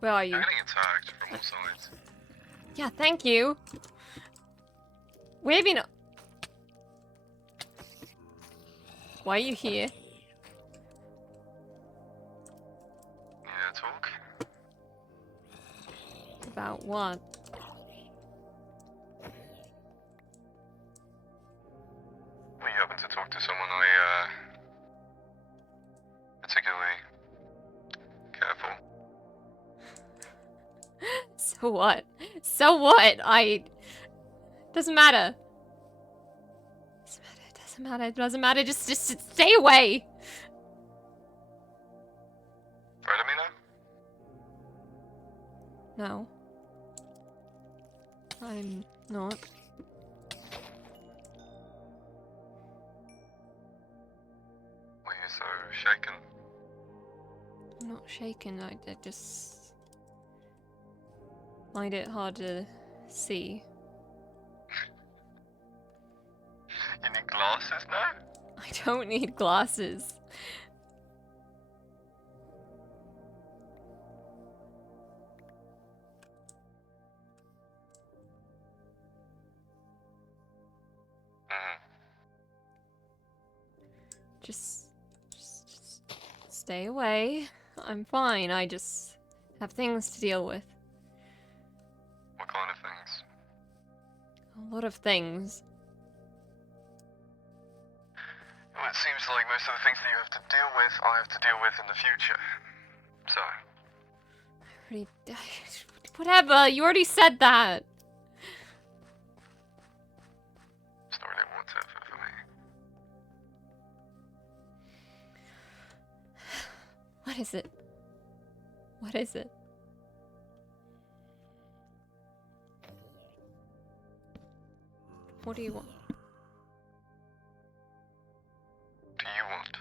Where are you? I'm getting attacked from all sides. Yeah, thank you. Where have you no- Why are you here? Yeah, talk. About what? Well, you happen to talk to someone I, particularly care for. So what? So what? Doesn't matter. Doesn't matter. It doesn't matter. Just stay away. Right, Amina? No. I'm not. Were you so shaken? I'm not shaken. I just find it hard to see. You need glasses now? I don't need glasses. Just stay away. I'm fine. I just have things to deal with. What kind of things? A lot of things. Well, it seems like most of the things that you have to deal with, I have to deal with in the future. So, Whatever. You already said that. it's not really whatever for me. What is it? What is it? What do you want? Do you want?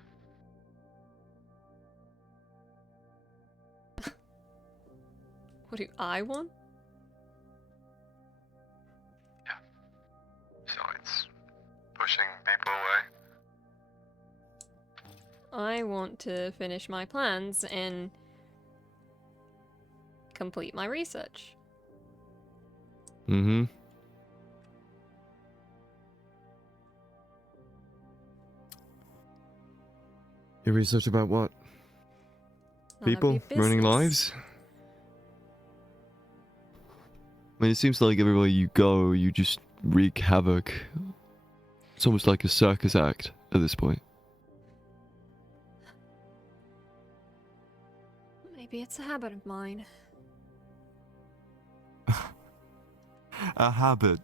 What do I want? Besides pushing people away? I want to finish my plans and complete my research. Mm-hmm. Your research about what? None of People your running business. lives? I mean, it seems like everywhere you go, you just wreak havoc. It's almost like a circus act at this point. Maybe it's a habit of mine. A habit.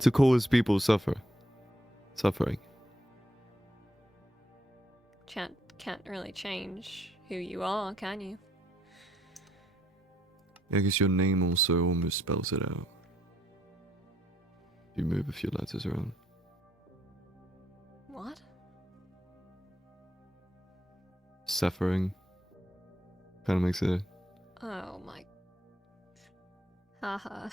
To cause people suffering. Can't really change who you are, can you? I guess your name also almost spells it out. You move a few letters around. What? Suffering. Kind of makes it. Oh my. Haha.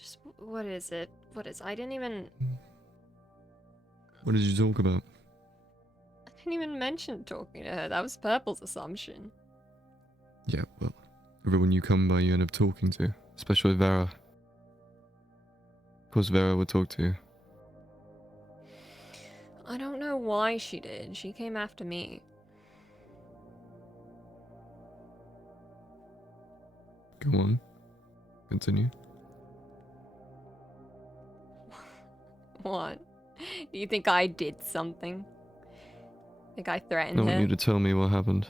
Just what is it? I didn't even What did you talk about? mention talking to her. That was Purple's assumption. Yeah, well, everyone you come by you end up talking to, especially Vera. Of course Vera would talk to you. I don't know why she did. She came after me. Go on. Continue. What? Do you think I did something? Think I threatened I want her? you to tell me what happened.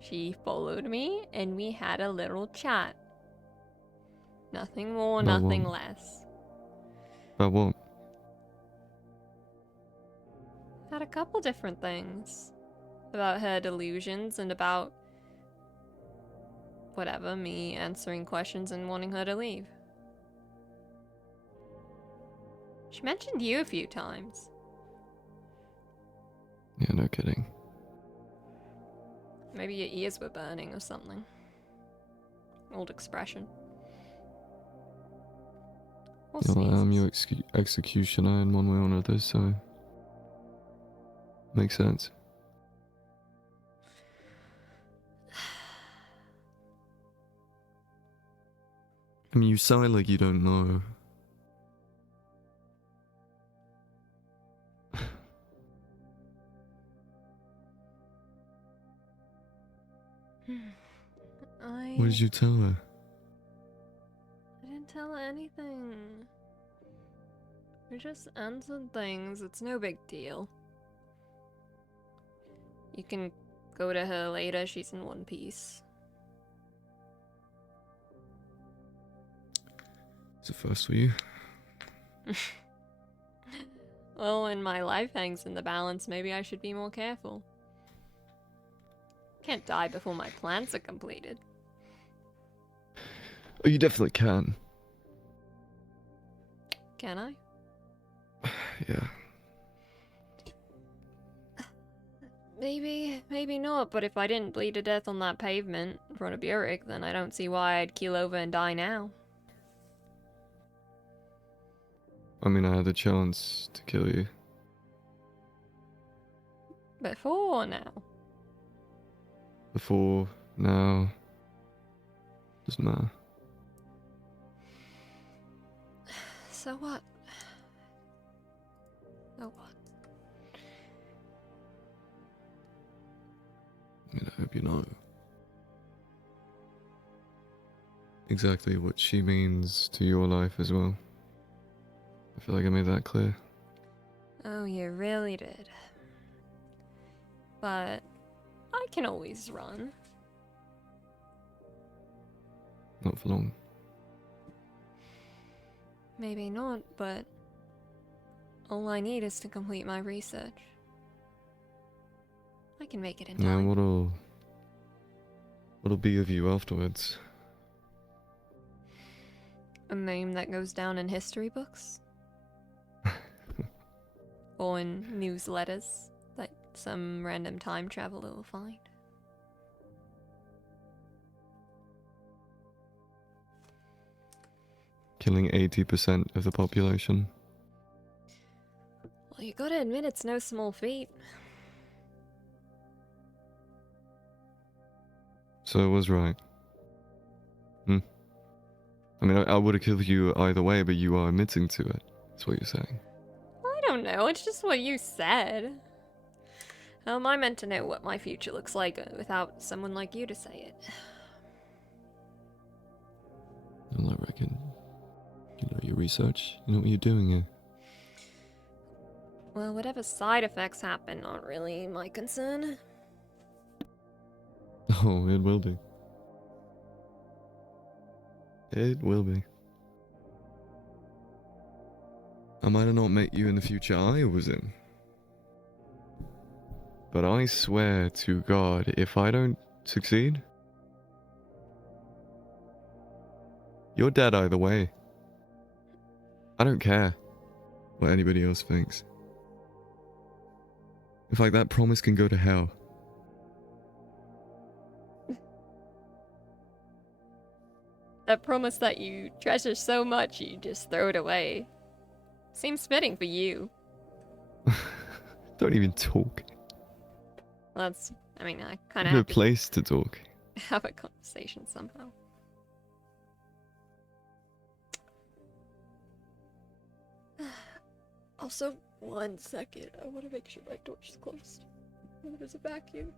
She followed me and we had a little chat. Nothing more, About nothing what? less. About what? Had a couple different things. About her delusions and about whatever, me answering questions and wanting her to leave. She mentioned you a few times. Yeah, no kidding. Maybe your ears were burning or something. Old expression. Or Yeah, well, I'm sneezes. your executioner in one way or another, so... Makes sense. I mean, you sound like you don't know. What did you tell her? I didn't tell her anything. We just answered things. It's no big deal. You can go to her later. She's in one piece. It's a first for you. Well, when my life hangs in the balance, maybe I should be more careful. Can't die before my plans are completed. Oh, you definitely can. Can I? Yeah. Maybe not, but if I didn't bleed to death on that pavement in front of Burek, then I don't see why I'd keel over and die now. I mean, I had the chance to kill you. Before or now? Before, now. Doesn't matter. So what? So what? I mean, I hope you know exactly what she means to your life as well. I feel like I made that clear. Oh, you really did. But I can always run. Not for long. Maybe not, but all I need is to complete my research. I can make it in Now, time. what'll be of you afterwards? A name that goes down in history books? Or in newsletters that some random time traveler will find. Killing 80% of the population. Well, you gotta admit it's no small feat. So I was right. I mean, I would have killed you either way, but you are admitting to it. That's what you're saying. I don't know, it's just what you said. How am I meant to know what my future looks like without someone like you to say it? Well, I reckon you know your research. You know what you're doing here. Well, whatever side effects happen aren't really my concern. Oh, it will be. It will be. I might have not met you in the future I was in. But I swear to God, if I don't succeed, you're dead either way. I don't care what anybody else thinks. In fact, that promise can go to hell. That promise that you treasure so much you just throw it away. Seems fitting for you. Don't even talk. That's, I mean, I kind of No have to place to talk. have a conversation somehow. Also, 1 second. I want to make sure my door's closed. There's a vacuum.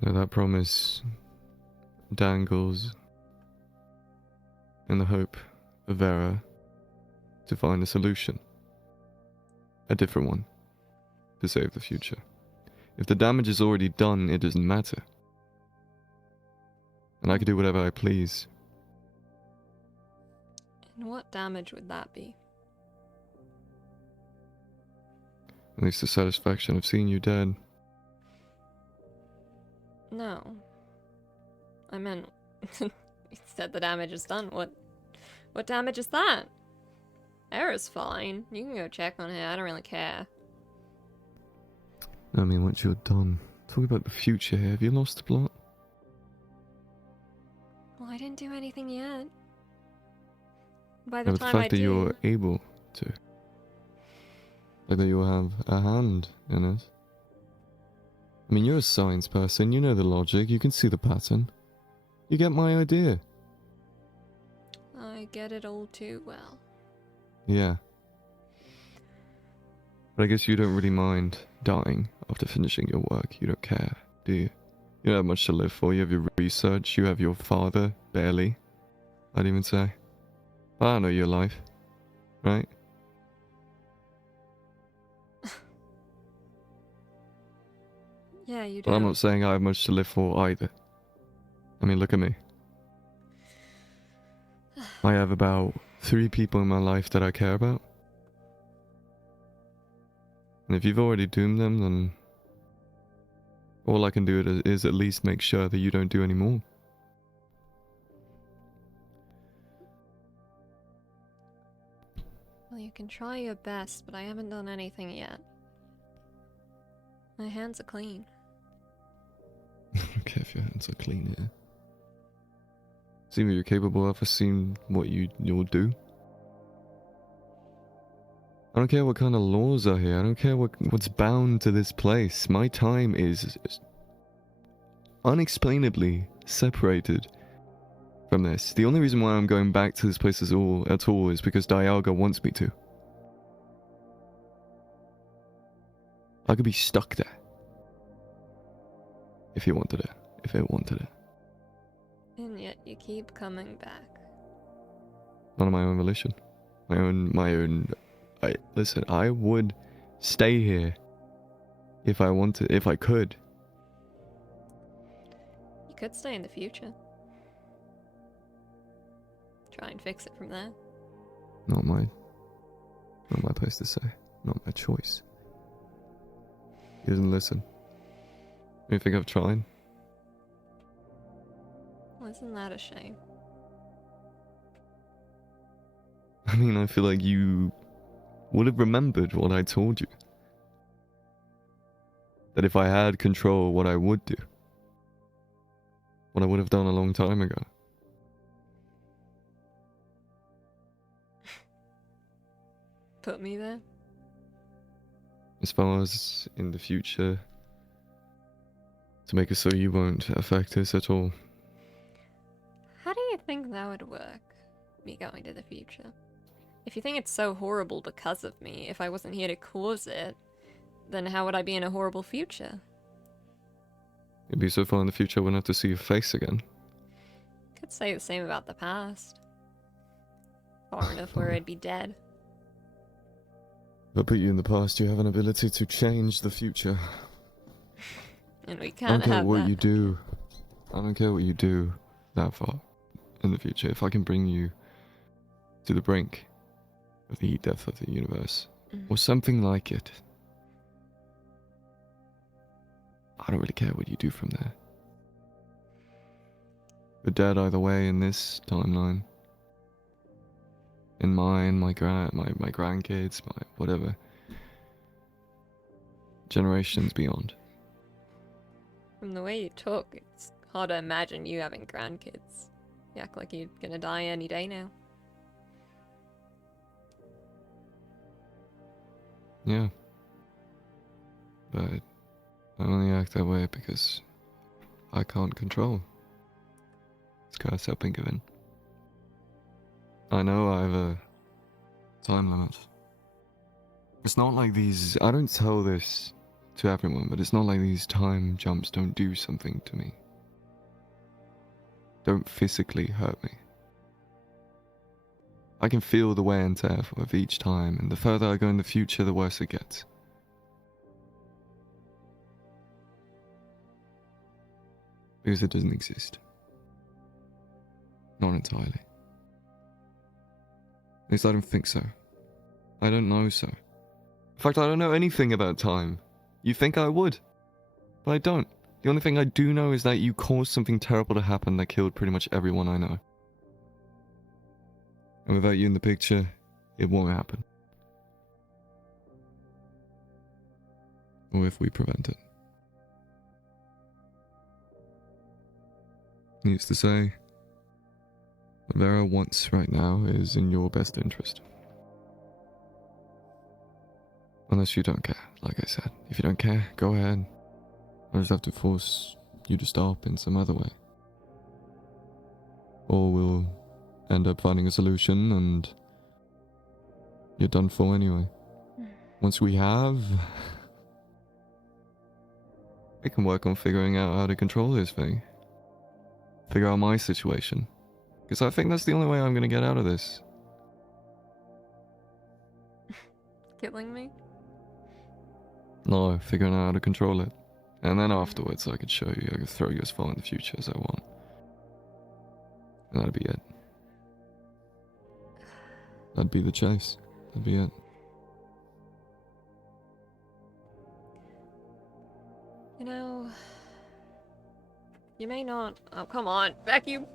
Now that promise dangles in the hope of Vera to find a solution. A different one. To save the future. If the damage is already done, it doesn't matter. And I can do whatever I please. And what damage would that be? At least the satisfaction of seeing you dead. No. I meant, you said the damage is done. What damage is that? Era's fine. You can go check on her. I don't really care. I mean, once you're done, talk about the future here. Have you lost the plot? Well, I didn't do anything yet. By Yeah, the but the time I fact that do... you're able to. Like that you'll have a hand in it. I mean, you're a science person, you know the logic, you can see the pattern. You get my idea. I get it all too well. Yeah. But I guess you don't really mind dying after finishing your work. You don't care, do you? You don't have much to live for. You have your research. You have your father, barely. I'd even say. I don't know your life. Right? Yeah, you do. Well, I'm not saying I have much to live for either. I mean, look at me. I have about 3 people in my life that I care about. And if you've already doomed them, then all I can do is at least make sure that you don't do any more. Well, you can try your best, but I haven't done anything yet. My hands are clean. I don't care if your hands are clean here. See what you're capable of. I've seen what you'll do. I don't care what kind of laws are here. I don't care what's bound to this place. My time is unexplainably separated from this. The only reason why I'm going back to this place at all is because Dialga wants me to. I could be stuck there. If he wanted it. If it wanted it. And yet you keep coming back. Not of my own volition. Listen, I would stay here if I wanted, if I could. You could stay in the future. Try and fix it from there. Not my place to say. Not my choice. He doesn't listen. You think I've tried? Well, isn't that a shame? I mean, I feel like you would have remembered what I told you. That if I had control, what I would do. What I would have done a long time ago. Put me there? As far as in the future, to make it so you won't affect us at all. How do you think that would work? Me going to the future? If you think it's so horrible because of me, if I wasn't here to cause it, then how would I be in a horrible future? It'd be so far in the future I wouldn't have to see your face again. Could say the same about the past. Far enough where I'd be dead. If I put you in the past, you have an ability to change the future. And we I can't don't care have what that. you do. I don't care what you do that far in the future. If I can bring you to the brink of the depth of the universe, or something like it, I don't really care what you do from there. You're dead either way in this timeline. In mine, my grandkids, my whatever. Generations beyond. From the way you talk, it's hard to imagine you having grandkids. You act like you're gonna die any day now. Yeah. But I only act that way because I can't control. This guy's helping given. I know I have a time limit. It's not like these, I don't tell this to everyone, but it's not like these time jumps don't do something to me. Don't physically hurt me. I can feel the wear and tear of each time, and the further I go in the future, the worse it gets. Because it doesn't exist. Not entirely. At least I don't think so. I don't know so. In fact, I don't know anything about time. You think I would, but I don't. The only thing I do know is that you caused something terrible to happen that killed pretty much everyone I know. And without you in the picture, it won't happen. Or if we prevent it. Needless to say, What Vera wants right now is in your best interest. Unless you don't care, like I said. If you don't care, go ahead. I'll just have to force you to stop in some other way. Or we'll end up finding a solution and you're done for anyway. Once we have, we can work on figuring out how to control this thing. Figure out my situation. Because I think that's the only way I'm going to get out of this. Killing me? No, figuring out how to control it. And then afterwards I could show you, I could throw you as far in the future as I want. And that'd be it. That'd be the chase. That'd be it. You know, you may not. Oh, come on, vacuum.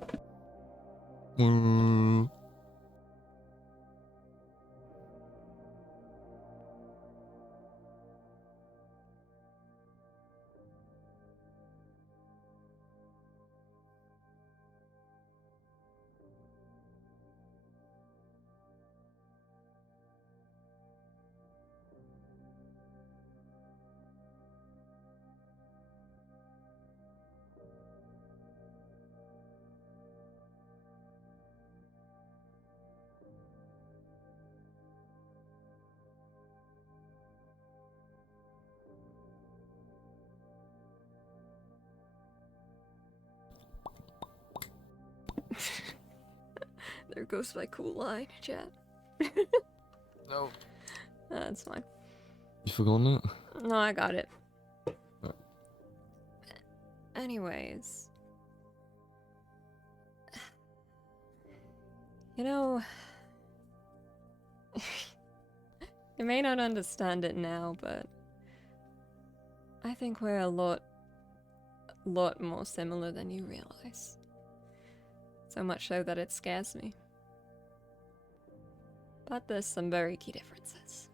There goes my cool line, chat. No. That's fine. You forgotten it? No, I got it. Right. Anyways. You know... you may not understand it now, but... I think we're a lot more similar than you realize. So much so that it scares me. But there's some very key differences.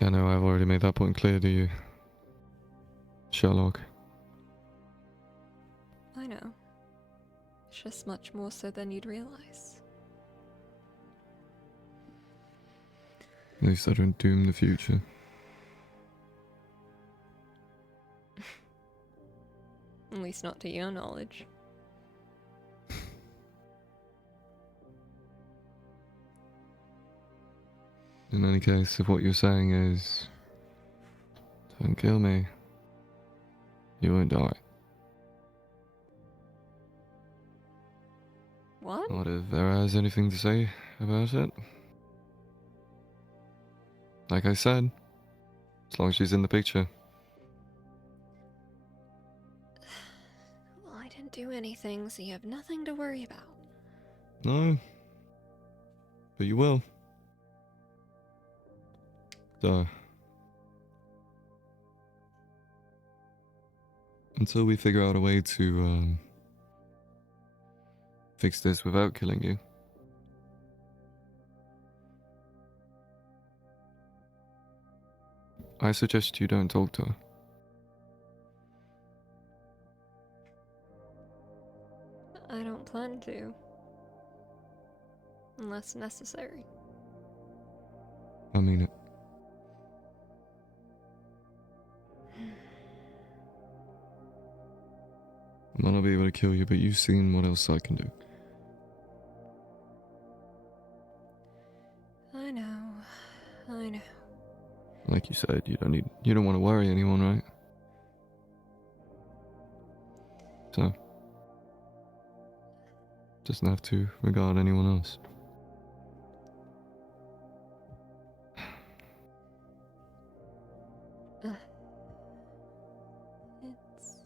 Yeah, no, I've already made that point clear to you, Sherlock. I know. It's just much more so than you'd realize. At least I don't doom the future. At least not to your knowledge. In any case, if what you're saying is, don't kill me, you won't die. What? Not if Vera has anything to say about it. Like I said, as long as she's in the picture. Well, I didn't do anything, so you have nothing to worry about. No. But you will. So. Until we figure out a way to, fix this without killing you. I suggest you don't talk to her. I don't plan to. Unless necessary. I mean it. I might not be able to kill you, but you've seen what else I can do. I know. I know. Like you said, you don't want to worry anyone, right? So, doesn't have to regard anyone else. It's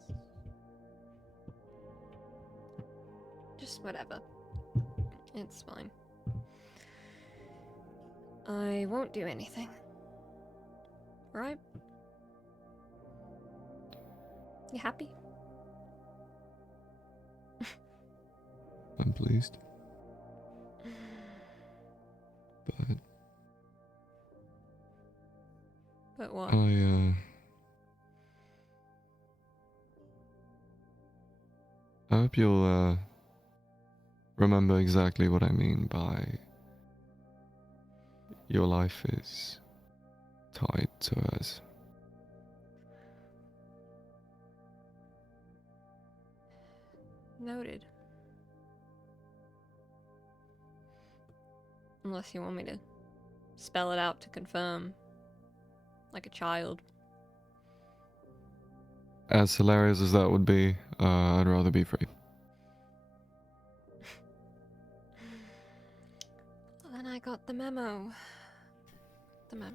just whatever. It's fine. I won't do anything. Right? You happy? I'm pleased. But what? I hope you'll remember exactly what I mean by your life is tied to hers. Noted. Unless you want me to spell it out to confirm. Like a child. As hilarious as that would be, I'd rather be free. Then I got the memo. The memo.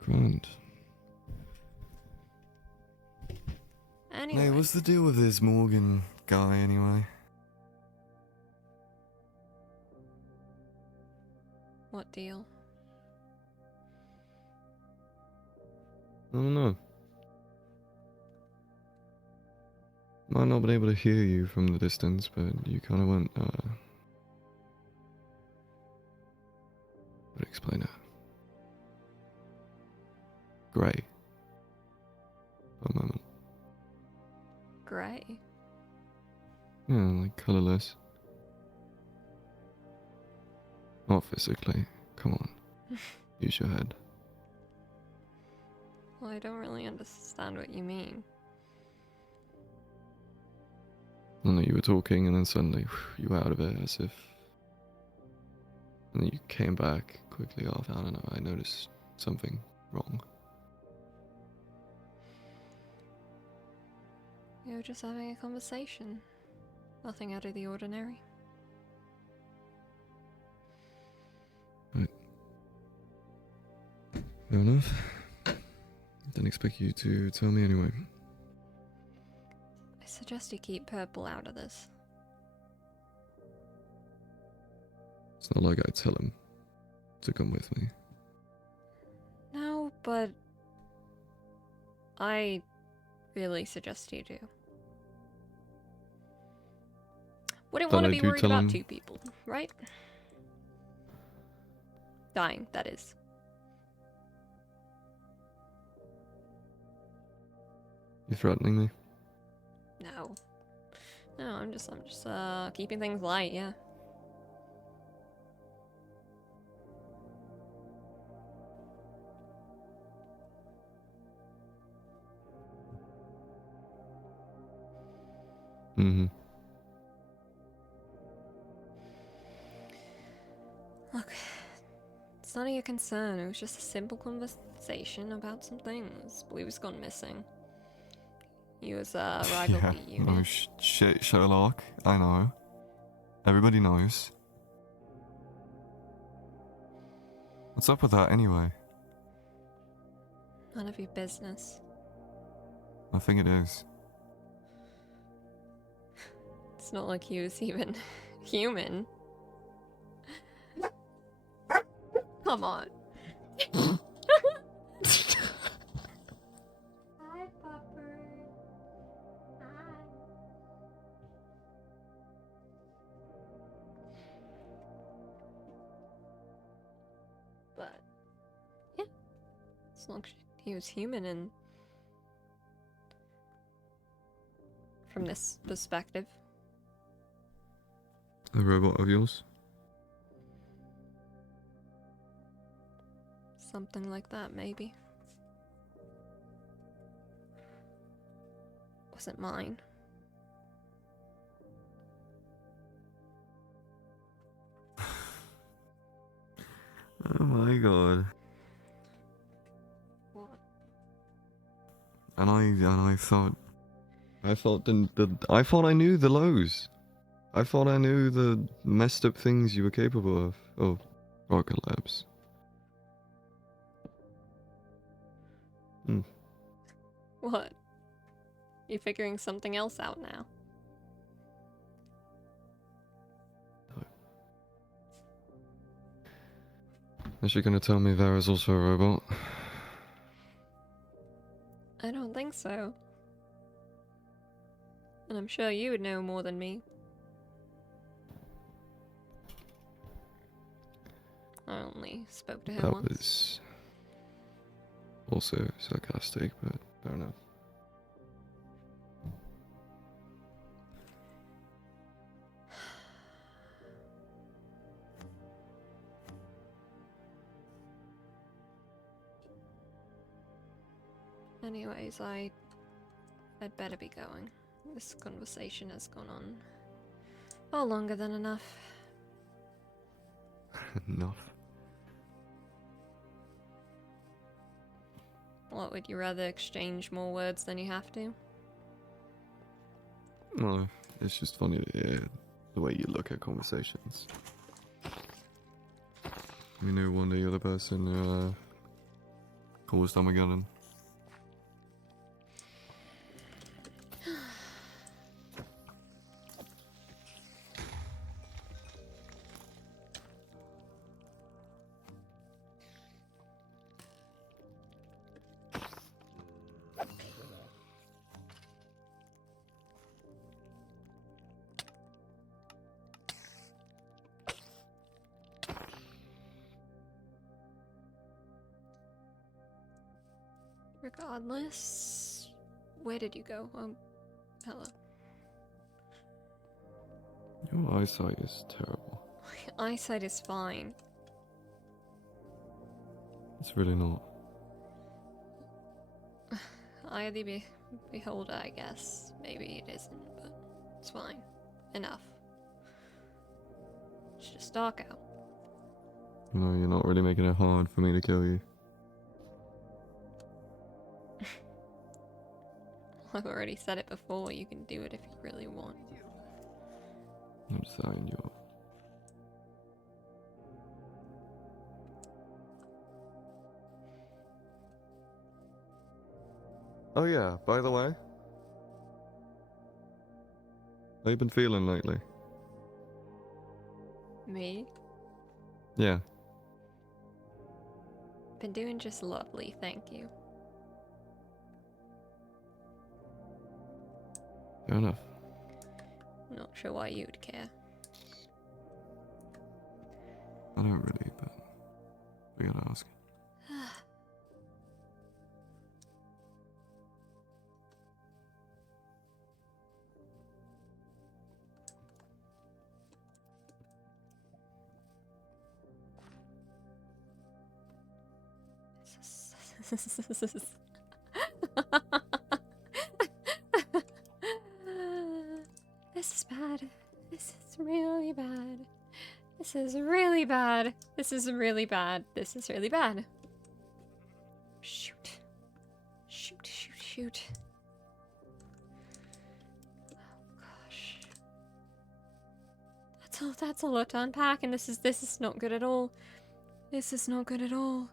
Grand. Anyway. Hey, what's the deal with this Morgan guy anyway? What deal? I don't know. Might not be able to hear you from the distance, but you kind of went, would explain it. Grey. For a moment. Grey? Yeah, like colourless. Not physically. Come on. Use your head. Well, I don't really understand what you mean. I know you were talking and then suddenly you were out of it as if... And then you came back quickly after. I don't know, I noticed something wrong. We were just having a conversation. Nothing out of the ordinary. Right. Fair enough. Didn't expect you to tell me anyway. I suggest you keep Purple out of this. It's not like I tell him to come with me. No, but I really suggest you do. Wouldn't Thought want to I be do worried tell about him. 2 people, right? Dying, that is. You threatening me? No. No, I'm just keeping things light, yeah. Mm-hmm. Look, it's none of your concern. It was just a simple conversation about some things. Blue's gone missing. He was a rival Yeah, B unit. no shit, Sherlock. I know. Everybody knows. What's up with that anyway? None of your business. I think it is. It's not like he was even human. Come on. Hi, Pupper. Hi. But, yeah. As long as he was human and from this perspective. A robot of yours? Something like that, maybe. Wasn't mine. Oh my god. What? And I thought I knew the lows. I thought I knew the messed up things you were capable of. Oh, Rocket Labs. What? You figuring something else out now? Is she gonna tell me Vera's also a robot? I don't think so. And I'm sure you would know more than me. I only spoke to her That once. was also sarcastic, but fair enough. Anyways, I'd better be going. This conversation has gone on far longer than enough. Enough. What, would you rather exchange more words than you have to? Well, it's just funny to hear the way you look at conversations. You know, one day you're the person who calls Armageddon. Regardless, where did you go? Hello. Your eyesight is terrible. My eyesight is fine. It's really not. Eye of the beholder, I guess. Maybe it isn't, but it's fine. Enough. It's just dark out. No, you're not really making it hard for me to kill you. I've already said it before, you can do it if you really want. I'm saying you're... Oh yeah, by the way. How you been feeling lately? Me? Yeah. Been doing just lovely, thank you. Fair enough. Not sure why you'd care. I don't really, but we gotta ask. This is bad. This is really bad. This is really bad. This is really bad. This is really bad. Shoot. Shoot, shoot, shoot. Oh gosh. That's a lot to unpack, and this is not good at all. This is not good at all.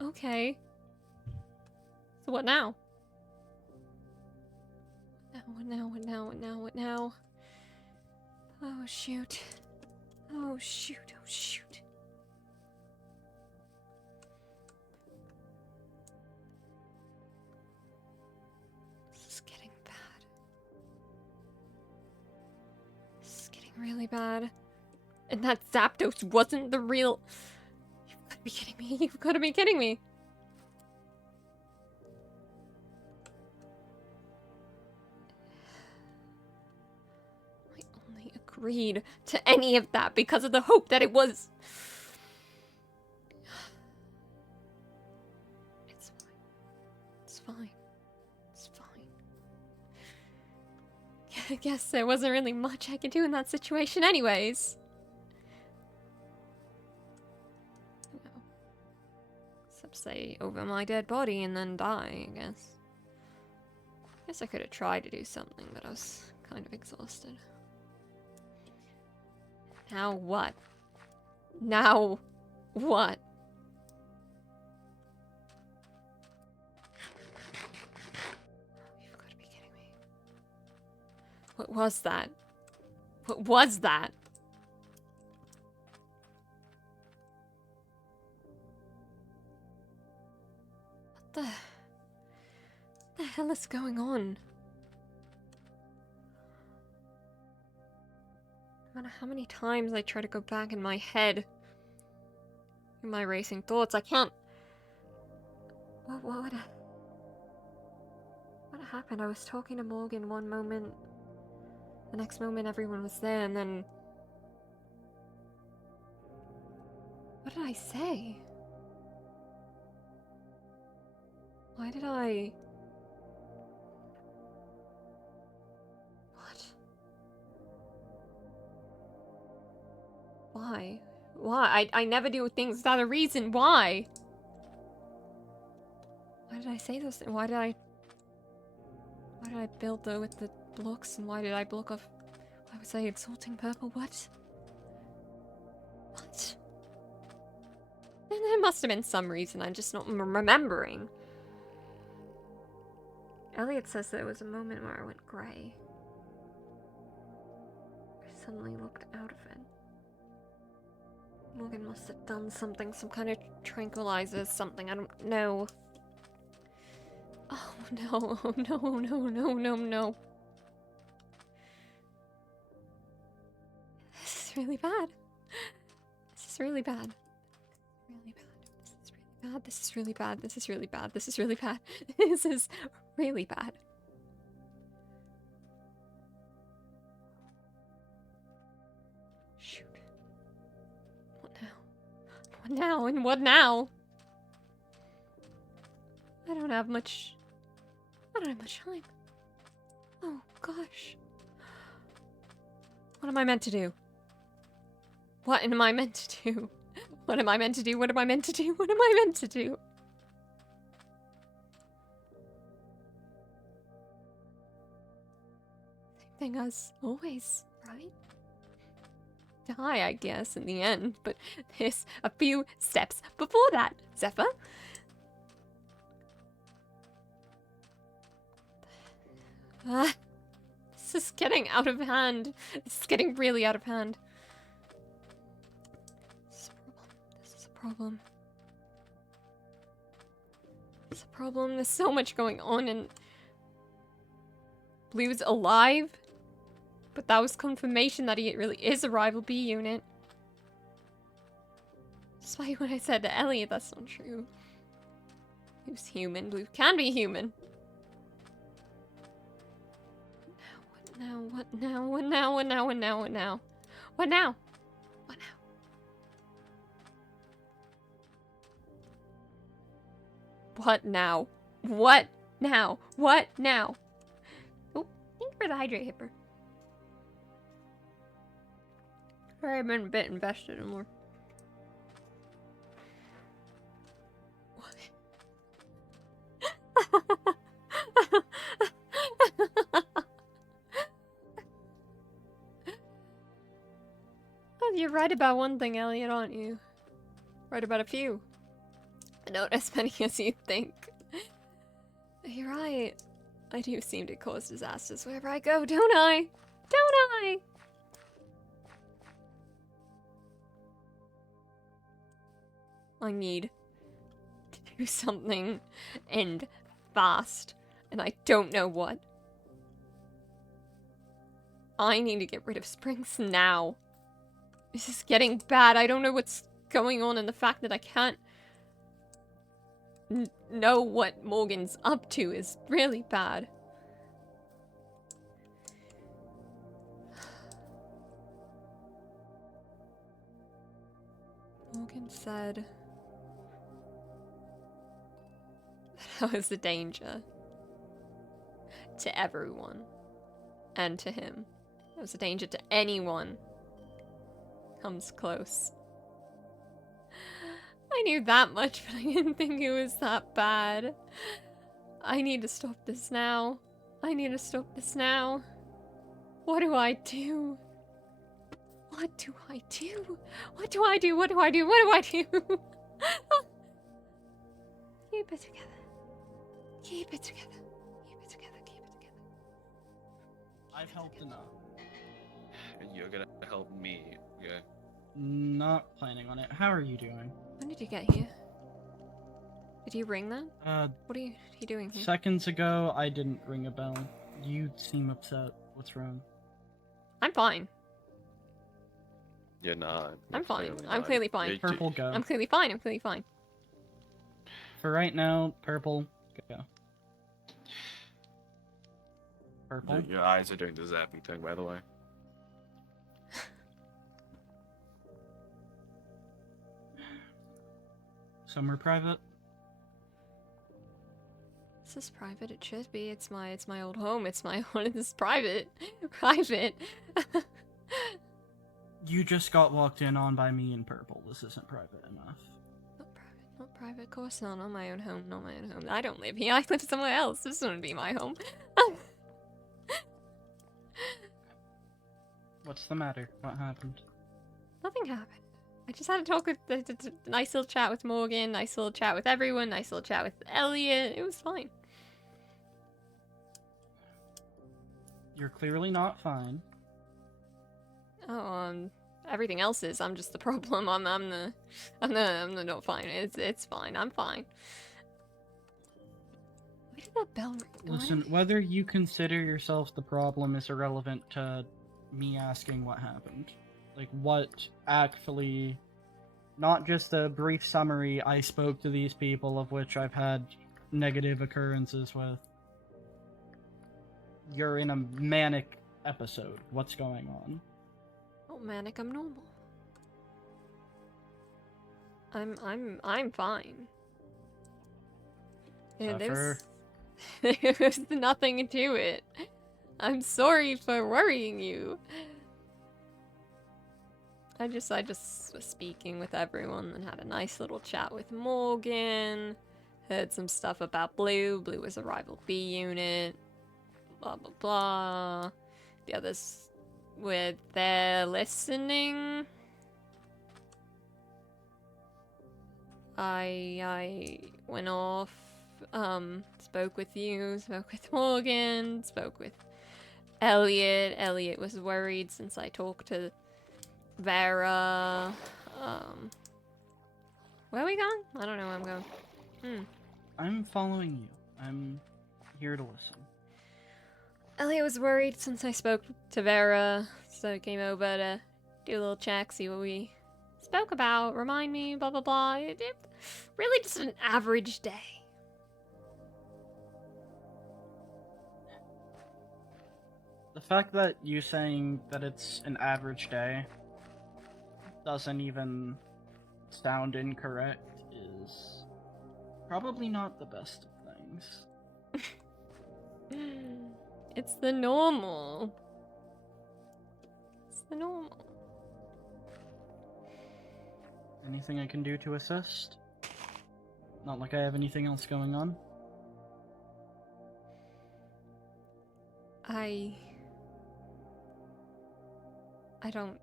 Okay. So what now? What now? Oh shoot. Oh shoot, oh shoot. This is getting bad. This is getting really bad. And that Zapdos wasn't the real... You've got to be kidding me. You've got to be kidding me. I only agreed to any of that because of the hope that it was... It's fine. It's fine. It's fine. I guess there wasn't really much I could do in that situation anyways. Except say over my dead body and then die, I guess. Guess I could have tried to do something, but I was kind of exhausted. Now what? Now what? You've got to be kidding me. What was that? What was that? What the hell is going on? No matter how many times I try to go back in my head, in my racing thoughts, I can't. What happened? I was talking to Morgan one moment, the next moment everyone was there, and then What did I say? Why did I... What? Why? Why? I never do things without a reason. Why? Why did I say those things? Why did I build though with the blocks, and why did I block off? Why was I exalting purple? What? What? There must have been some reason I'm just not remembering. Elliot says there was a moment where I went grey. I suddenly looked out of it. Morgan must have done something, some kind of tranquilizer, something, I don't know. Oh no, no, no, no, no, no. This is really bad. This is really bad. Really bad. This is really bad. This is really bad. This is really bad. This is really bad. Shoot. What now? What now? And what now? I don't have much time. Oh gosh. What am I meant to do? What am I meant to do? What am I meant to do? What am I meant to do? What am I meant to do? Same thing as always, right? Die, I guess, in the end, but there's a few steps before that, Zephyr. This is getting out of hand. This is getting really out of hand. This is a problem. It's a problem. There's so much going on, and Blue's alive, but that was confirmation that he really is a rival B unit. Despite what I said to Elliot, that's not true. Blue's human. Blue can be human. What now? What now? What now? What now? What now? What now? What now? What now? What now? What now? What now? Oh, thank you for the hydrate hipper. Sorry, I've been a bit invested in more. Oh, you're right about one thing, Elliot, aren't you? Right about a few. But not as many as you think. You're right. I do seem to cause disasters wherever I go, don't I? Don't I? I need to do something, and fast, and I don't know what. I need to get rid of Springs now. This is getting bad. I don't know what's going on, and the fact that I can't know what Morgan's up to is really bad. Morgan said that was a danger to everyone and to him. It was a danger to anyone comes close. I knew that much, but I didn't think it was that bad. I need to stop this now. I need to stop this now. What do I do? What do I do? What do I do? What do I do? What do I do? Keep it together. Keep it together. Keep it together. Keep it together. I've helped enough. You're gonna help me, okay? Not planning on it. How are you doing? When did you get here? Did you ring that? What are you doing here? Seconds ago, I didn't ring a bell. You seem upset. What's wrong? I'm fine. You're not. I'm fine. Clearly I'm not. clearly fine. Purple, go. I'm clearly fine. I'm clearly fine. For right now, purple, go. Purple. Your eyes are doing the zapping thing, by the way. somewhere private? This is private. It should be. It's my old home. It's my own. It's private. Private. You just got walked in on by me in purple. This isn't private enough. Not private. Not private. Of course not. Not my own home. Not my own home. I don't live here. I live somewhere else. This wouldn't be my home. What's the matter? What happened? Nothing happened. I just had a talk with nice little chat with Morgan. Nice little chat with everyone. Nice little chat with Elliot. It was fine. You're clearly not fine. Oh, everything else is. I'm just the problem. I'm the not fine. It's fine. I'm fine. Why did that bell ring? Listen, whether you consider yourself the problem is irrelevant to me asking what happened. Like, what actually... Not just a brief summary, I spoke to these people of which I've had negative occurrences with. You're in a manic episode. What's going on? Oh, manic, I'm normal. I'm fine. Yeah, Suffer. there's nothing to it. I'm sorry for worrying you. I just was speaking with everyone and had a nice little chat with Morgan. Heard some stuff about Blue. Blue was a rival B unit. Blah blah blah. The others were there listening. I went off, spoke with you, spoke with Morgan, spoke with Elliot. Elliot was worried since I talked to Vera. Where are we going? I don't know where I'm going. I'm following you. I'm here to listen. Elliot was worried since I spoke to Vera, so I came over to do a little check, see what we spoke about, remind me, blah blah blah. It really just an average day. The fact that you saying that it's an average day doesn't even sound incorrect is probably not the best of things. It's the normal. It's the normal. Anything I can do to assist? Not like I have anything else going on. I don't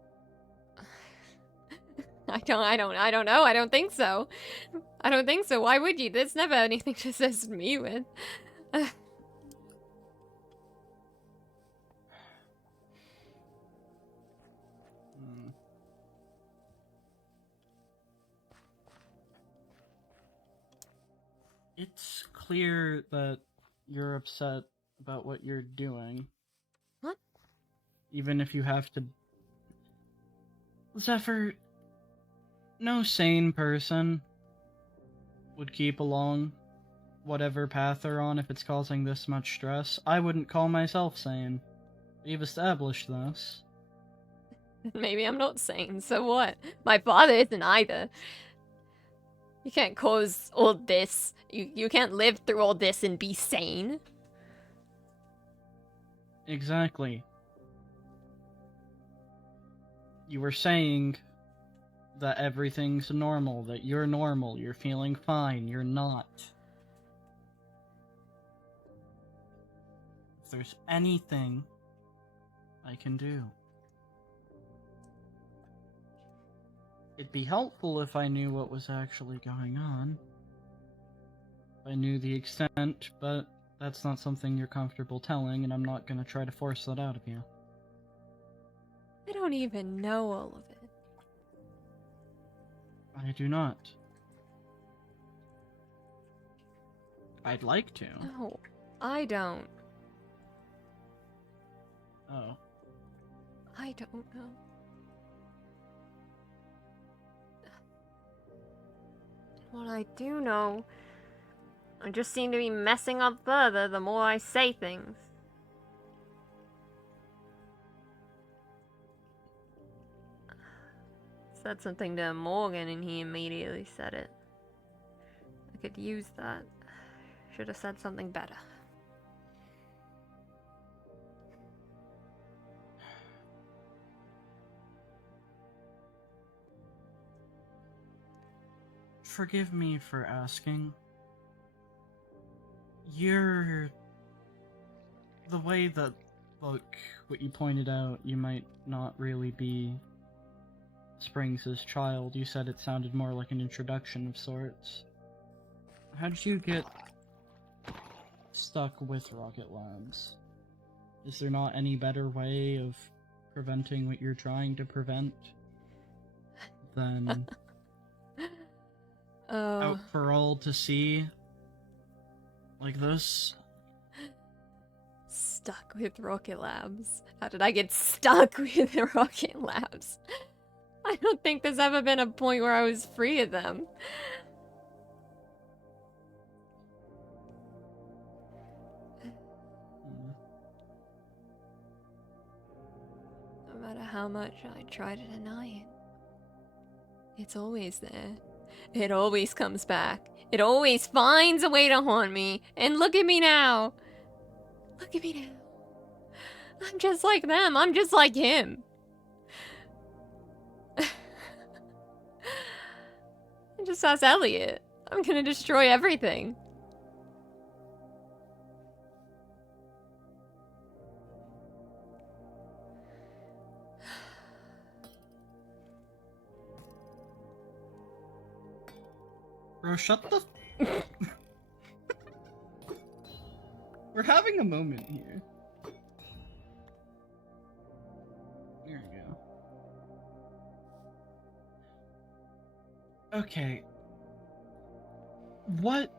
know. I don't think so. I don't think so. Why would you? There's never anything to assist me with. It's clear that you're upset about what you're doing. What? Even if you have to... Zephyr, no sane person would keep along whatever path they're on if it's causing this much stress. I wouldn't call myself sane. We've established this. Maybe I'm not sane, so what? My father isn't either. You can't cause all this. You can't live through all this and be sane. Exactly. You were saying that everything's normal, that you're feeling fine, you're not. If there's anything I can do, it'd be helpful if I knew what was actually going on. If I knew the extent, but that's not something you're comfortable telling, and I'm not gonna try to force that out of you. I don't even know all of it. I do not. I'd like to. No, I don't. Oh. I don't know. What I do know, I just seem to be messing up further the more I say things. Said something to Morgan and he immediately said it. could use that. Should have said something better. Forgive me for asking. You're... The way that, look, what you pointed out, you might not really be Springs' child. You said it sounded more like an introduction of sorts. How did you get stuck with Rocket Labs? Is there not any better way of preventing what you're trying to prevent than out for all to see like this? Stuck with Rocket Labs. How did I get stuck with the Rocket Labs? I don't think there's ever been a point where I was free of them. No matter how much I try to deny it, it's always there. It always comes back. It always finds a way to haunt me. And look at me now. Look at me now. I'm just like them. I'm just like him. Just ask Elliot. I'm gonna destroy everything. Bro, shut the... We're having a moment here. There we go. Okay. What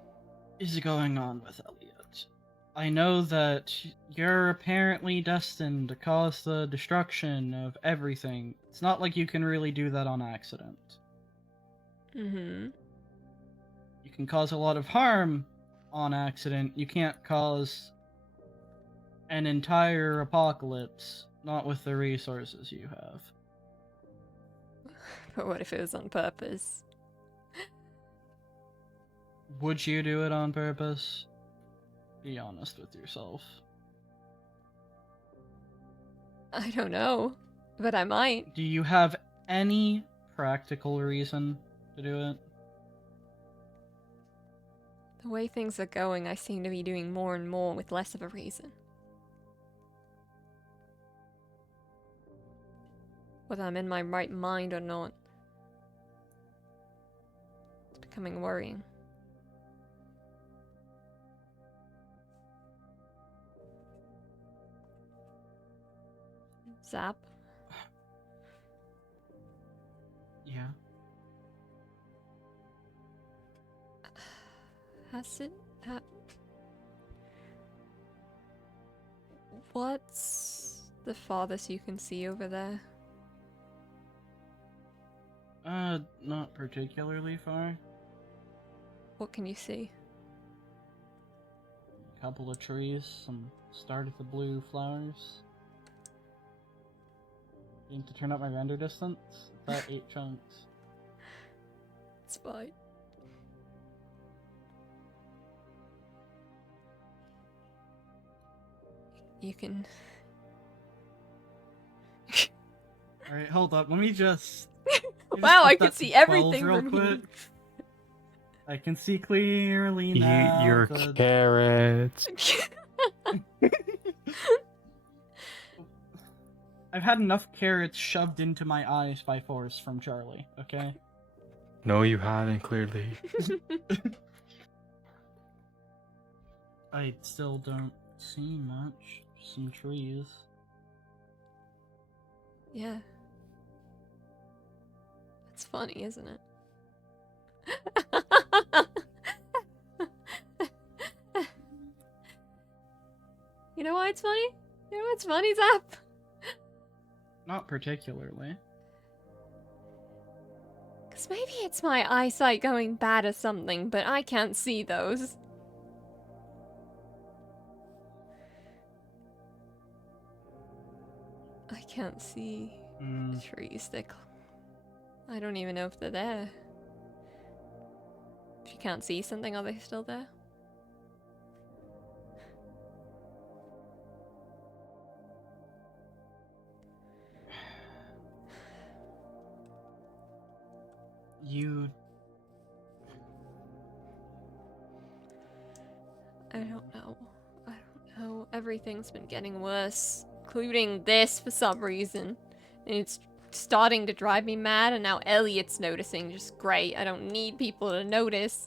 is going on with Elliot? I know that you're apparently destined to cause the destruction of everything. It's not like you can really do that on accident. Mm-hmm. You can cause a lot of harm on accident. You can't cause an entire apocalypse, not with the resources you have. But what if it was on purpose? Would you do it on purpose? Be honest with yourself. I don't know, but I might. Do you have any practical reason to do it? The way things are going, I seem to be doing more and more with less of a reason. Whether I'm in my right mind or not. It's becoming worrying. Zap? Yeah. Has it... What's the farthest you can see over there? Not particularly far. What can you see? A couple of trees, some start at the blue flowers. Need to turn up my render distance? About 8 chunks. It's fine. You can... Alright, hold up, let me just... Wow, I can see everything real from quick. here. I can see clearly now. Eat your carrots. I've had enough carrots shoved into my eyes by force from Charlie, okay? No, you haven't, clearly. I still don't see much. Some trees. Yeah. It's funny, isn't it? You know why it's funny? You know what's funny, Zap? Not particularly. Because maybe it's my eyesight going bad or something, but I can't see those. I can't see trees. I don't even know if they're there. She can't see something. Are they still there? You... I don't know. I don't know. Everything's been getting worse, including this for some reason. And it's starting to drive me mad, and now Elliot's noticing. Just great. I don't need people to notice.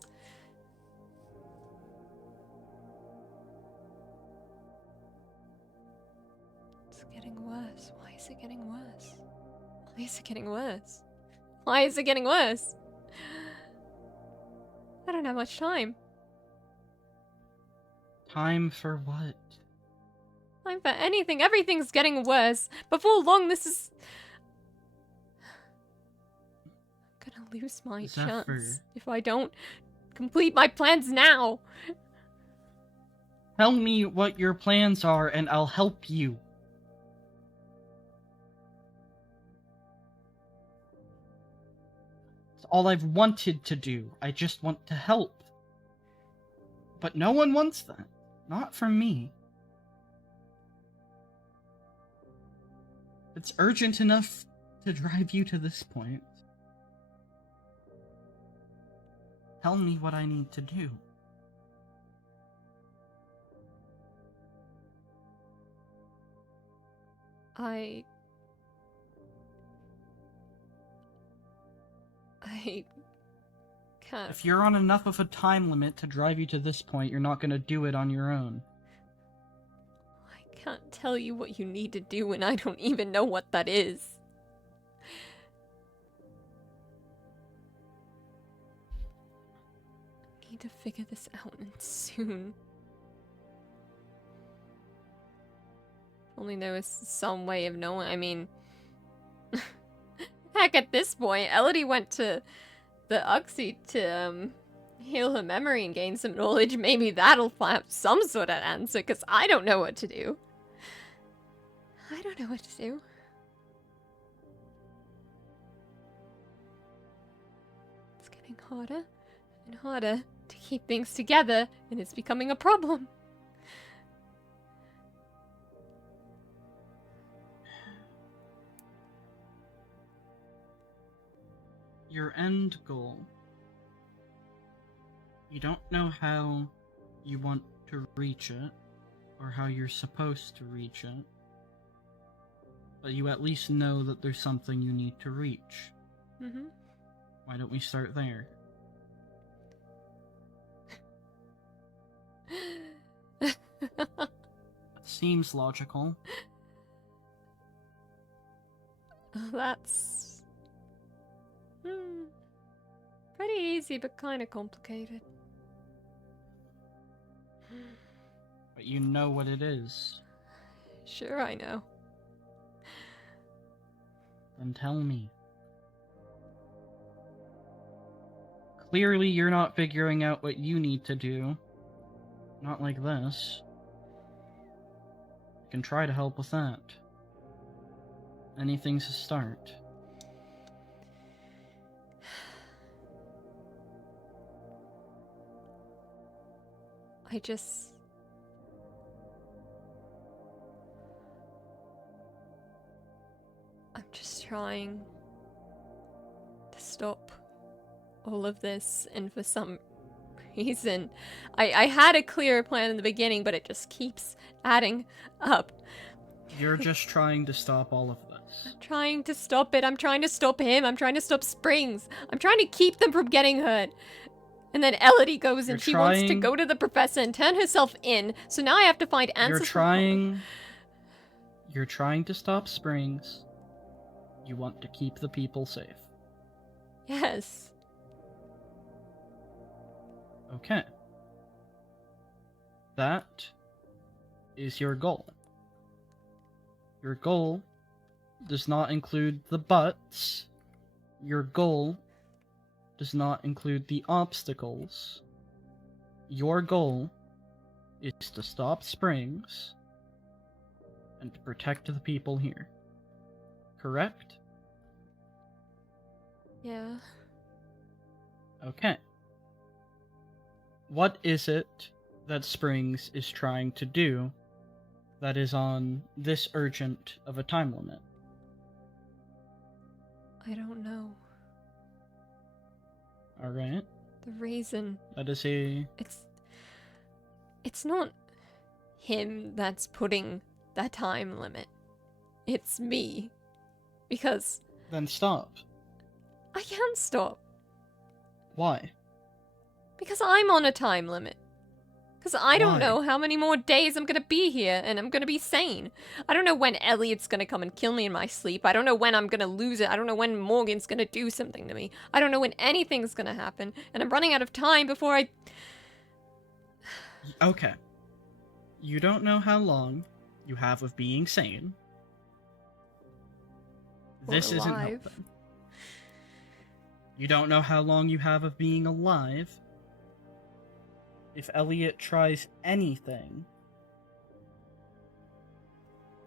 It's getting worse. Why is it getting worse? Why is it getting worse? Why is it getting worse? I don't have much time. Time for what? Time for anything. Everything's getting worse. Before long, this is... I'm gonna lose my Zephyr. chance if I don't complete my plans now. Tell me what your plans are and I'll help you. It's all I've wanted to do. I just want to help. But no one wants that. Not from me. It's urgent enough to drive you to this point. Tell me what I need to do. I can't. If you're on enough of a time limit to drive you to this point, you're not gonna do it on your own. I can't tell you what you need to do when I don't even know what that is. I need to figure this out, and soon. Only there was some way of knowing. I mean, heck, at this point, Elodie went to the Uxie to heal her memory and gain some knowledge. Maybe that'll have some sort of answer, because I don't know what to do. I don't know what to do. It's getting harder and harder to keep things together, and it's becoming a problem. Your end goal. You don't know how you want to reach it, or how you're supposed to reach it, but you at least know that there's something you need to reach. Mm-hmm. Why don't we start there? Seems logical. That's... pretty easy, but kind of complicated. But you know what it is. Sure, I know. Then tell me. Clearly you're not figuring out what you need to do. Not like this. I can try to help with that. Anything's a start. I'm just trying to stop all of this, and for some reason, I had a clearer plan in the beginning, but it just keeps adding up. You're just trying to stop all of this. I'm trying to stop it. I'm trying to stop him. I'm trying to stop Springs. I'm trying to keep them from getting hurt. And then Elodie goes and she wants to go to the professor and turn herself in. So now I have to find answers. You're trying to stop Springs. You want to keep the people safe. Yes. Okay. That is your goal. Your goal does not include the buts. Your goal does not include the obstacles. Your goal is to stop Springs and to protect the people here. Correct? Yeah. Okay. What is it that Springs is trying to do that is on this urgent of a time limit? I don't know. Alright. The reason That is a... It's not him that's putting that time limit. It's me. Because Then stop. I can't stop. Why? Because I'm on a time limit. Because I don't Why? know how many more days I'm gonna be here and I'm gonna be sane. I don't know when Elliot's gonna come and kill me in my sleep. I don't know when I'm gonna lose it. I don't know when Morgan's gonna do something to me. I don't know when anything's gonna happen. And I'm running out of time before I... Okay. You don't know how long you have of being sane. Or This isn't alive. helping. You don't know how long you have of being alive. If Elliot tries anything,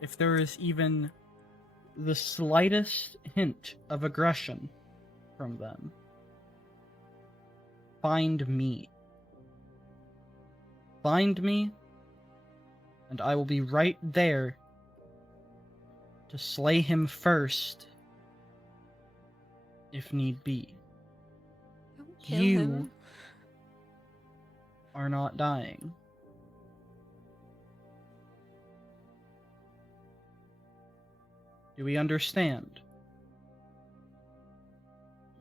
if there is even the slightest hint of aggression from them, find me. Find me, and I will be right there to slay him first, if need be. Don't kill You him. are not dying. Do we understand?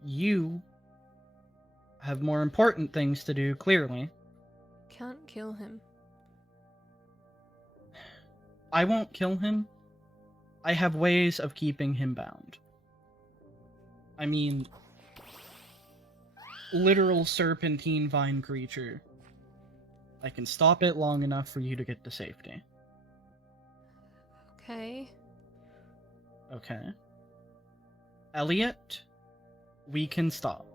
You have more important things to do, clearly. Can't kill him. I won't kill him. I have ways of keeping him bound. I mean, literal serpentine vine creature. I can stop it long enough for you to get to safety. Okay. Okay. Elliot, we can stop.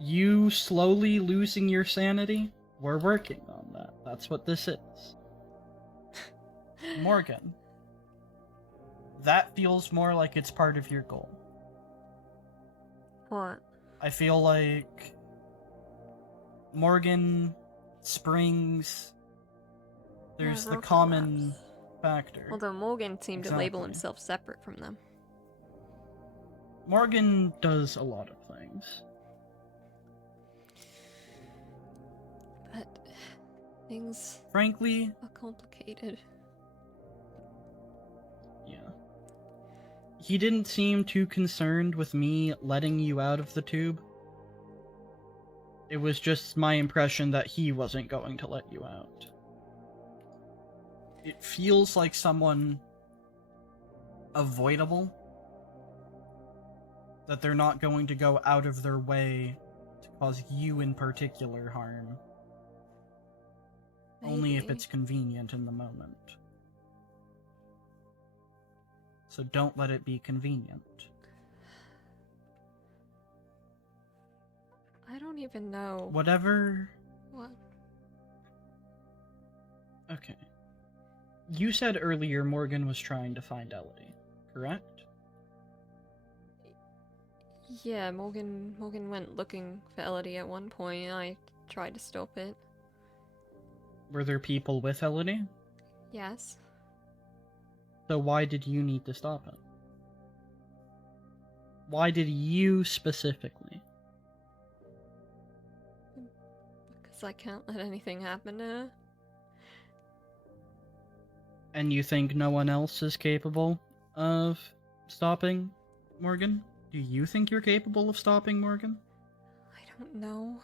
You slowly losing your sanity? We're working on that. That's what this is. Morgan, that feels more like it's part of your goal. What? I feel like Morgan, Springs, there's Yeah, the Rocket common Labs. factor. Although Morgan seemed to label Exactly. himself separate from them. Morgan does a lot of things. But things Frankly, are complicated. yeah. He didn't seem too concerned with me letting you out of the tube. It was just my impression that he wasn't going to let you out. It feels like someone avoidable. That they're not going to go out of their way to cause you in particular harm. Only if Maybe. it's convenient in the moment. So don't let it be convenient. I don't even know. Whatever... What? Okay. You said earlier Morgan was trying to find Elodie, correct? Yeah, Morgan went looking for Elodie at one point, and I tried to stop it. Were there people with Elodie? Yes. So why did you need to stop it? Why did you specifically? Because I can't let anything happen to her. And you think no one else is capable of stopping Morgan? Do you think you're capable of stopping Morgan? I don't know.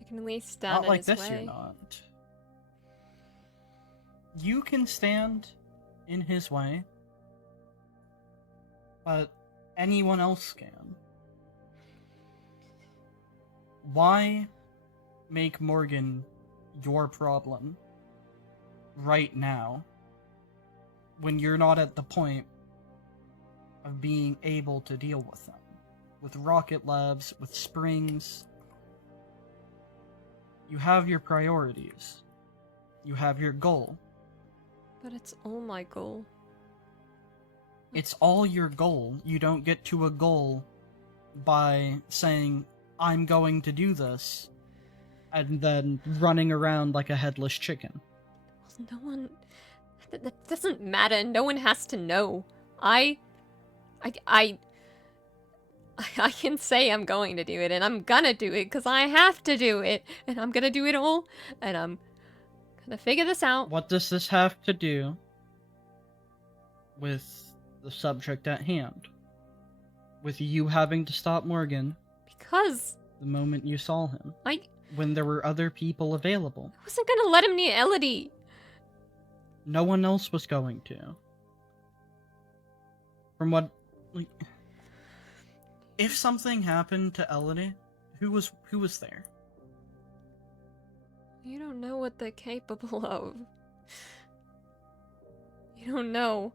I can at least stand Not in like his this, way. you're not. You can stand in his way, but anyone else can. Why make Morgan your problem right now when you're not at the point of being able to deal with them? With Rocket Labs, with Springs, you have your priorities. You have your goal. But it's all my goal. It's all your goal. You don't get to a goal by saying, I'm going to do this, and then running around like a headless chicken. No one... That doesn't matter. No one has to know. I can say I'm going to do it, and I'm gonna do it, because I have to do it, and I'm gonna do it all, and I'm gonna figure this out. What does this have to do with the subject at hand? With you having to stop Morgan Because the moment you saw him, I when there were other people available. wasn't gonna let him near Elodie. No one else was going to. From what, like, if something happened to Elodie, who was there? You don't know what they're capable of. You don't know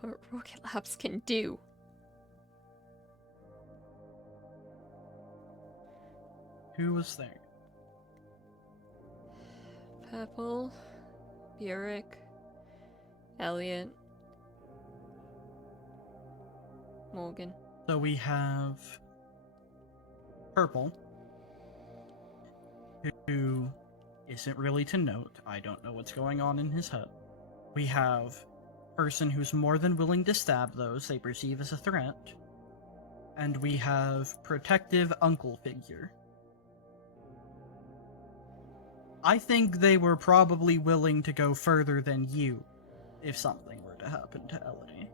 what Rocket Labs can do. Who was there? Purple, Burek, Elliot, Morgan. So we have Purple, who isn't really to note. I don't know what's going on in his head. We have person who's more than willing to stab those they perceive as a threat. And we have protective uncle figure. I think they were probably willing to go further than you if something were to happen to Elodie.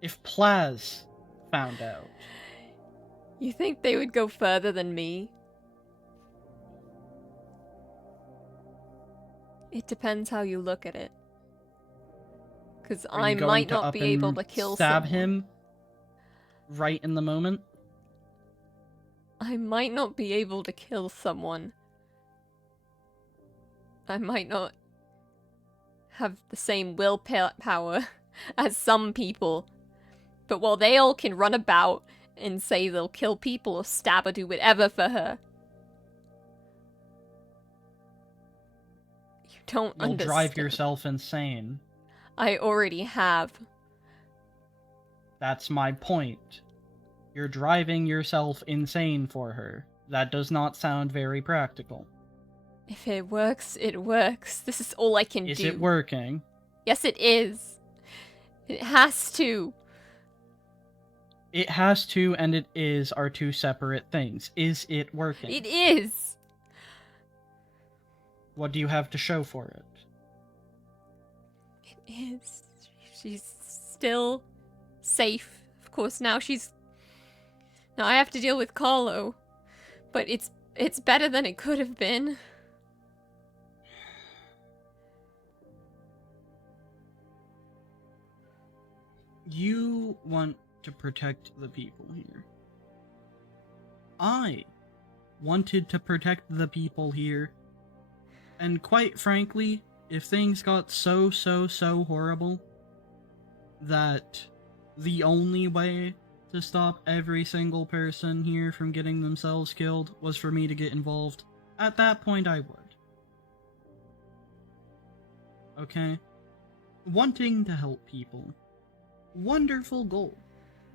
If Plaz found out. You think they would go further than me? It depends how you look at it. Because Are I you going might to not up be able and to kill stab someone. him right in the moment? I might not be able to kill someone. I might not have the same willpower as some people. But while they all can run about and say they'll kill people or stab or do whatever for her, you don't You'll understand. drive yourself insane. I already have. That's my point. You're driving yourself insane for her. That does not sound very practical. If it works, it works. This is all I can do. Is it working? Yes, it is. It has to. It has to and it is are two separate things. Is it working? It is. What do you have to show for it? It is. She's still safe. Of course, now I have to deal with Carlo. But it's better than it could have been. You want to protect the people here. I wanted to protect the people here. And quite frankly, if things got so horrible that the only way to stop every single person here from getting themselves killed was for me to get involved, at that point I would. Okay? Wanting to help people. Wonderful goal.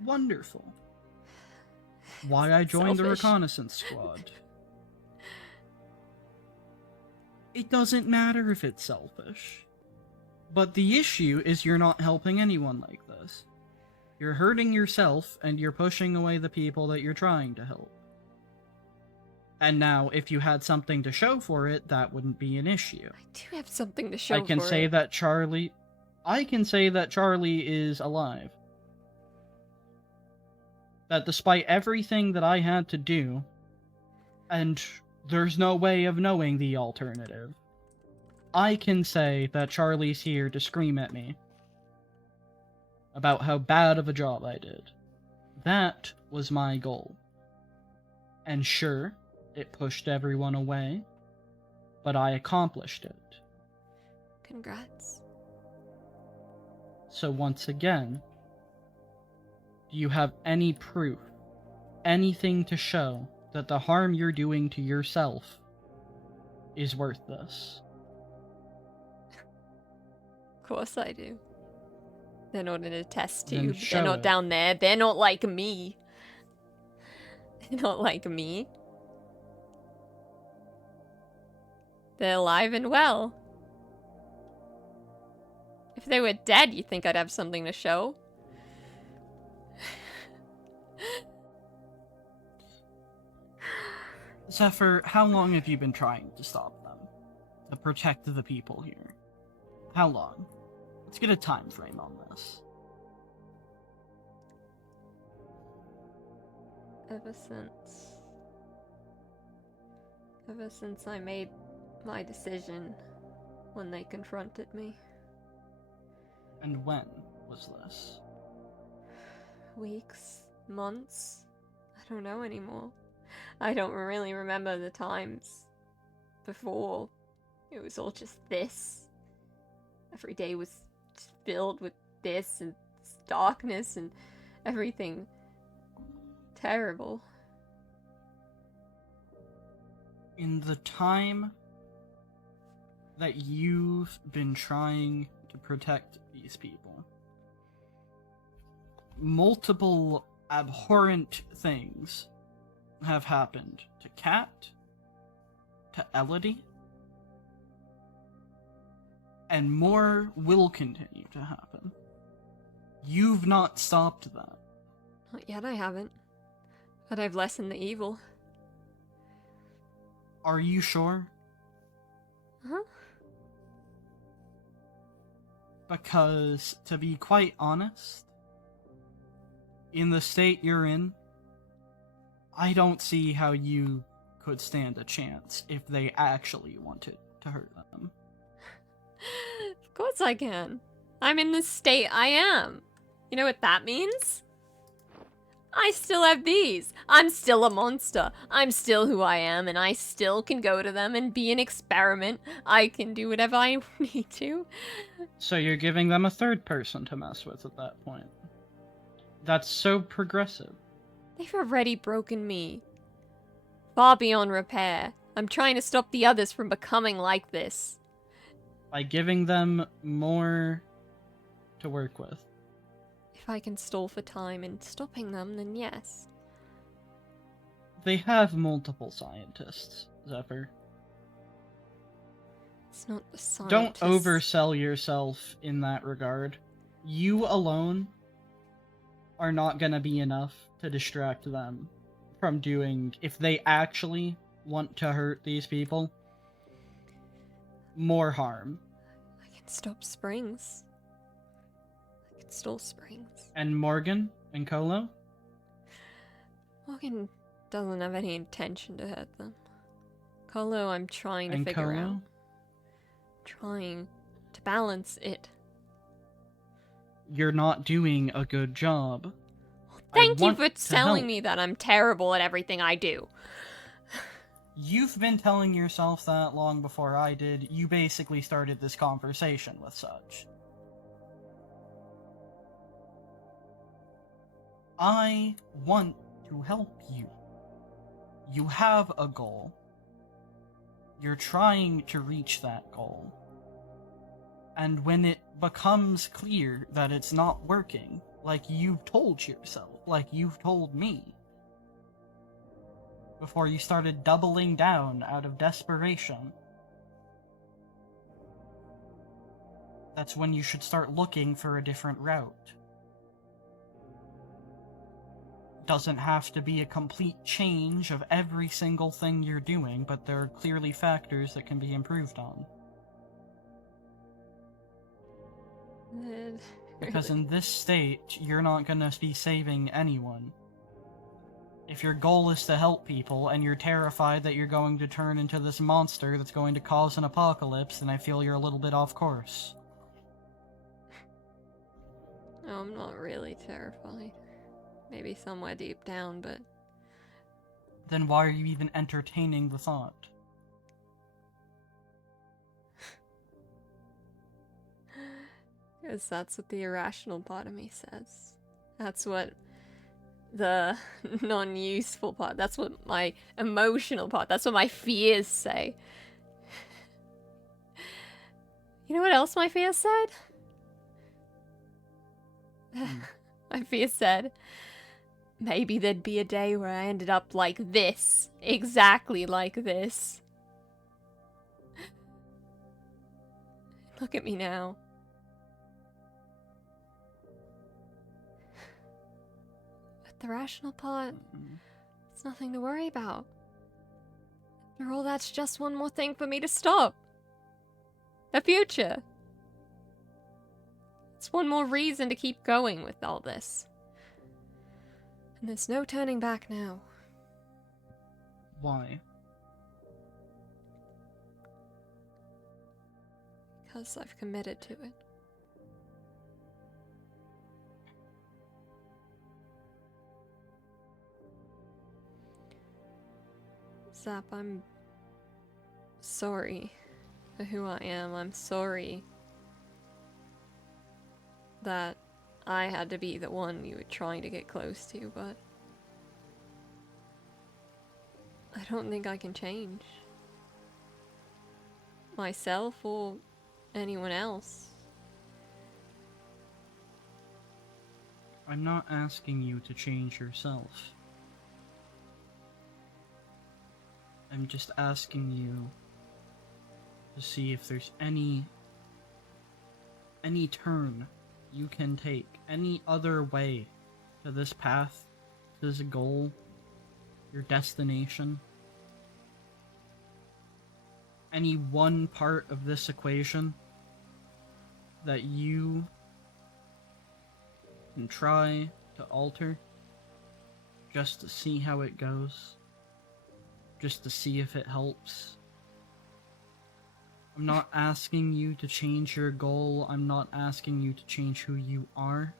Wonderful. Why I joined the Selfish. reconnaissance squad. It doesn't matter if it's selfish. But the issue is you're not helping anyone like this. You're hurting yourself, and you're pushing away the people that you're trying to help. And now, if you had something to show for it, that wouldn't be an issue. I do have something to show I can for say it. that Charlie is alive. That despite everything that I had to do, and there's no way of knowing the alternative, I can say that Charlie's here to scream at me about how bad of a job I did. That was my goal. And sure, it pushed everyone away, but I accomplished it. Congrats. So once again, do you have any proof, anything to show that the harm you're doing to yourself is worth this? Of course I do. They're not in a test Then tube. show They're not it. down there. They're not like me. They're not like me. They're alive and well. If they were dead, you think I'd have something to show? Zephyr, how long have you been trying to stop them? To protect the people here? How long? Let's get a time frame on this. Ever since I made my decision when they confronted me. And when was this? Weeks, months, I don't know anymore. I don't really remember the times before. It was all just this. Every day was just filled with this and darkness and everything terrible. In the time that you've been trying to protect these people, multiple abhorrent things have happened to Kat, to Elodie, and more will continue to happen. You've not stopped that. Not yet, I haven't. But I've lessened the evil. Are you sure? Huh? Because, to be quite honest, in the state you're in, I don't see how you could stand a chance if they actually wanted to hurt them. Of course I can. I'm in the state I am. You know what that means? I still have these. I'm still a monster. I'm still who I am, and I still can go to them and be an experiment. I can do whatever I need to. So you're giving them a third person to mess with at that point. That's so progressive. They've already broken me. Far beyond repair. I'm trying to stop the others from becoming like this. By giving them more to work with. If I can stall for time in stopping them, then yes. They have multiple scientists, Zephyr. It's not the scientists. Don't oversell yourself in that regard. You alone are not gonna be enough to distract them from doing, if they actually want to hurt these people, more harm. I can stop springs. I can stall springs. And Morgan and Kolo? Morgan doesn't have any intention to hurt them. Kolo, I'm trying to And figure Kolo? out. Trying to balance it. You're not doing a good job. Thank you want for to telling help. me that I'm terrible at everything I do. You've been telling yourself that long before I did. You basically started this conversation with such. I want to help you. You have a goal. You're trying to reach that goal. And when it becomes clear that it's not working, like you've told yourself, like you've told me, before you started doubling down out of desperation, that's when you should start looking for a different route. Doesn't have to be a complete change of every single thing you're doing, but there are clearly factors that can be improved on. Because in this state, you're not gonna be saving anyone. If your goal is to help people, and you're terrified that you're going to turn into this monster that's going to cause an apocalypse, then I feel you're a little bit off course. No, I'm not really terrified. Maybe somewhere deep down, but... Then why are you even entertaining the thought? Because that's what the irrational part of me says. That's what the non-useful part, that's what my emotional part, that's what my fears say. You know what else my fears said? Ivia said, maybe there'd be a day where I ended up like this. Exactly like this. Look at me now. But the rational part, it's nothing to worry about. After all, that's just one more thing for me to stop. The future. It's one more reason to keep going with all this. And there's no turning back now. Why? Because I've committed to it. Zap, I'm sorry for who I am. I'm sorry that I had to be the one you were trying to get close to, but I don't think I can change myself or anyone else. I'm not asking you to change yourself. I'm just asking you to see if there's any turn you can take, any other way to this path, to this goal, your destination. Any one part of this equation that you can try to alter just to see how it goes, just to see if it helps. I'm not asking you to change your goal. I'm not asking you to change who you are.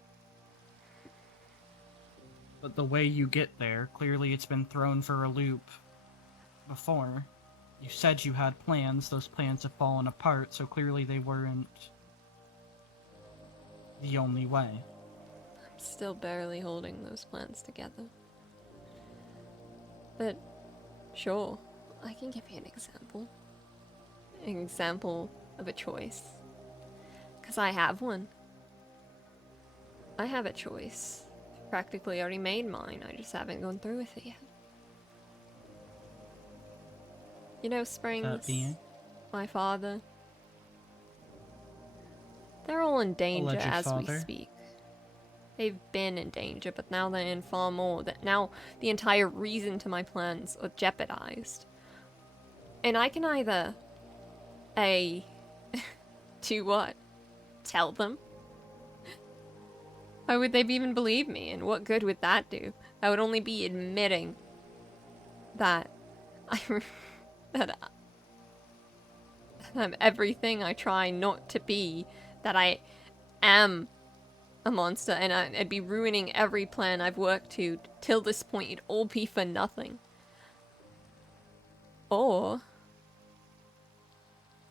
But the way you get there, clearly it's been thrown for a loop before. You said you had plans. Those plans have fallen apart, so clearly they weren't the only way. I'm still barely holding those plans together. But sure, I can give you an example. An example of a choice. Because I have one. I have a choice. Practically already made mine. I just haven't gone through with it yet. You know, Springs, my father, they're all in danger Alleged as we father. speak. They've been in danger, but now they're in far more. That now the entire reason to my plans are jeopardized. And I can either do what? Tell them? Why would they even believe me? And what good would that do? That would only be admitting that that I'm everything I try not to be, that I am a monster, and I'd be ruining every plan I've worked to till this point. It'd all be for nothing. Or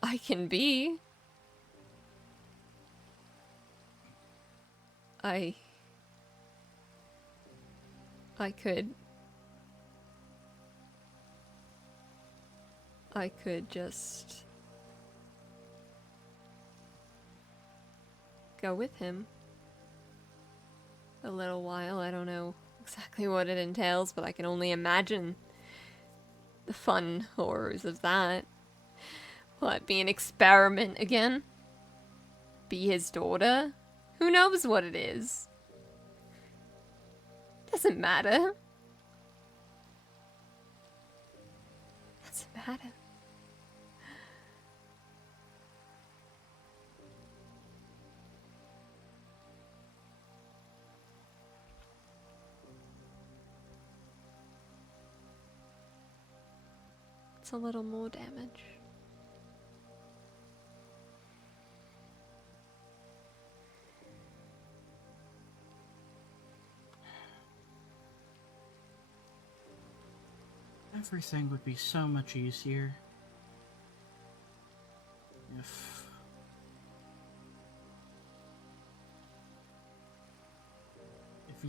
I can be. I could just go with him a little while. I don't know exactly what it entails, but I can only imagine the fun horrors of that. What, be an experiment again? Be his daughter? Who knows what it is? Doesn't matter. Doesn't matter. It's a little more damage. Everything would be so much easier if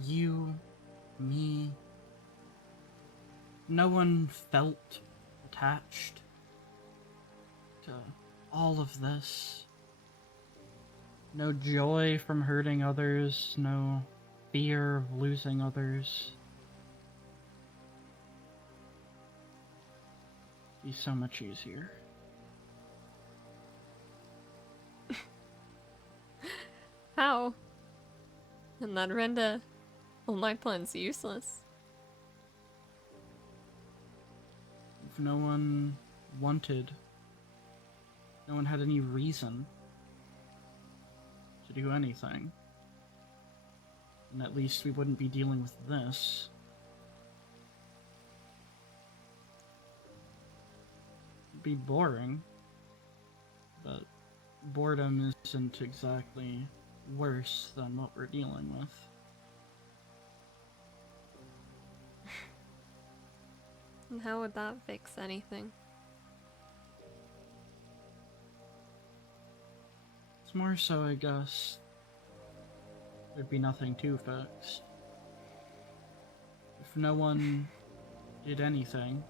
you, me, no one felt attached to all of this. No joy from hurting others, no fear of losing others. Be so much easier. How? And that render all my plans useless. If no one wanted, no one had any reason to do anything, and at least we wouldn't be dealing with this. It'd be boring, but boredom isn't exactly worse than what we're dealing with. And how would that fix anything? It's more so, I guess, there'd be nothing to fix. If no one did anything,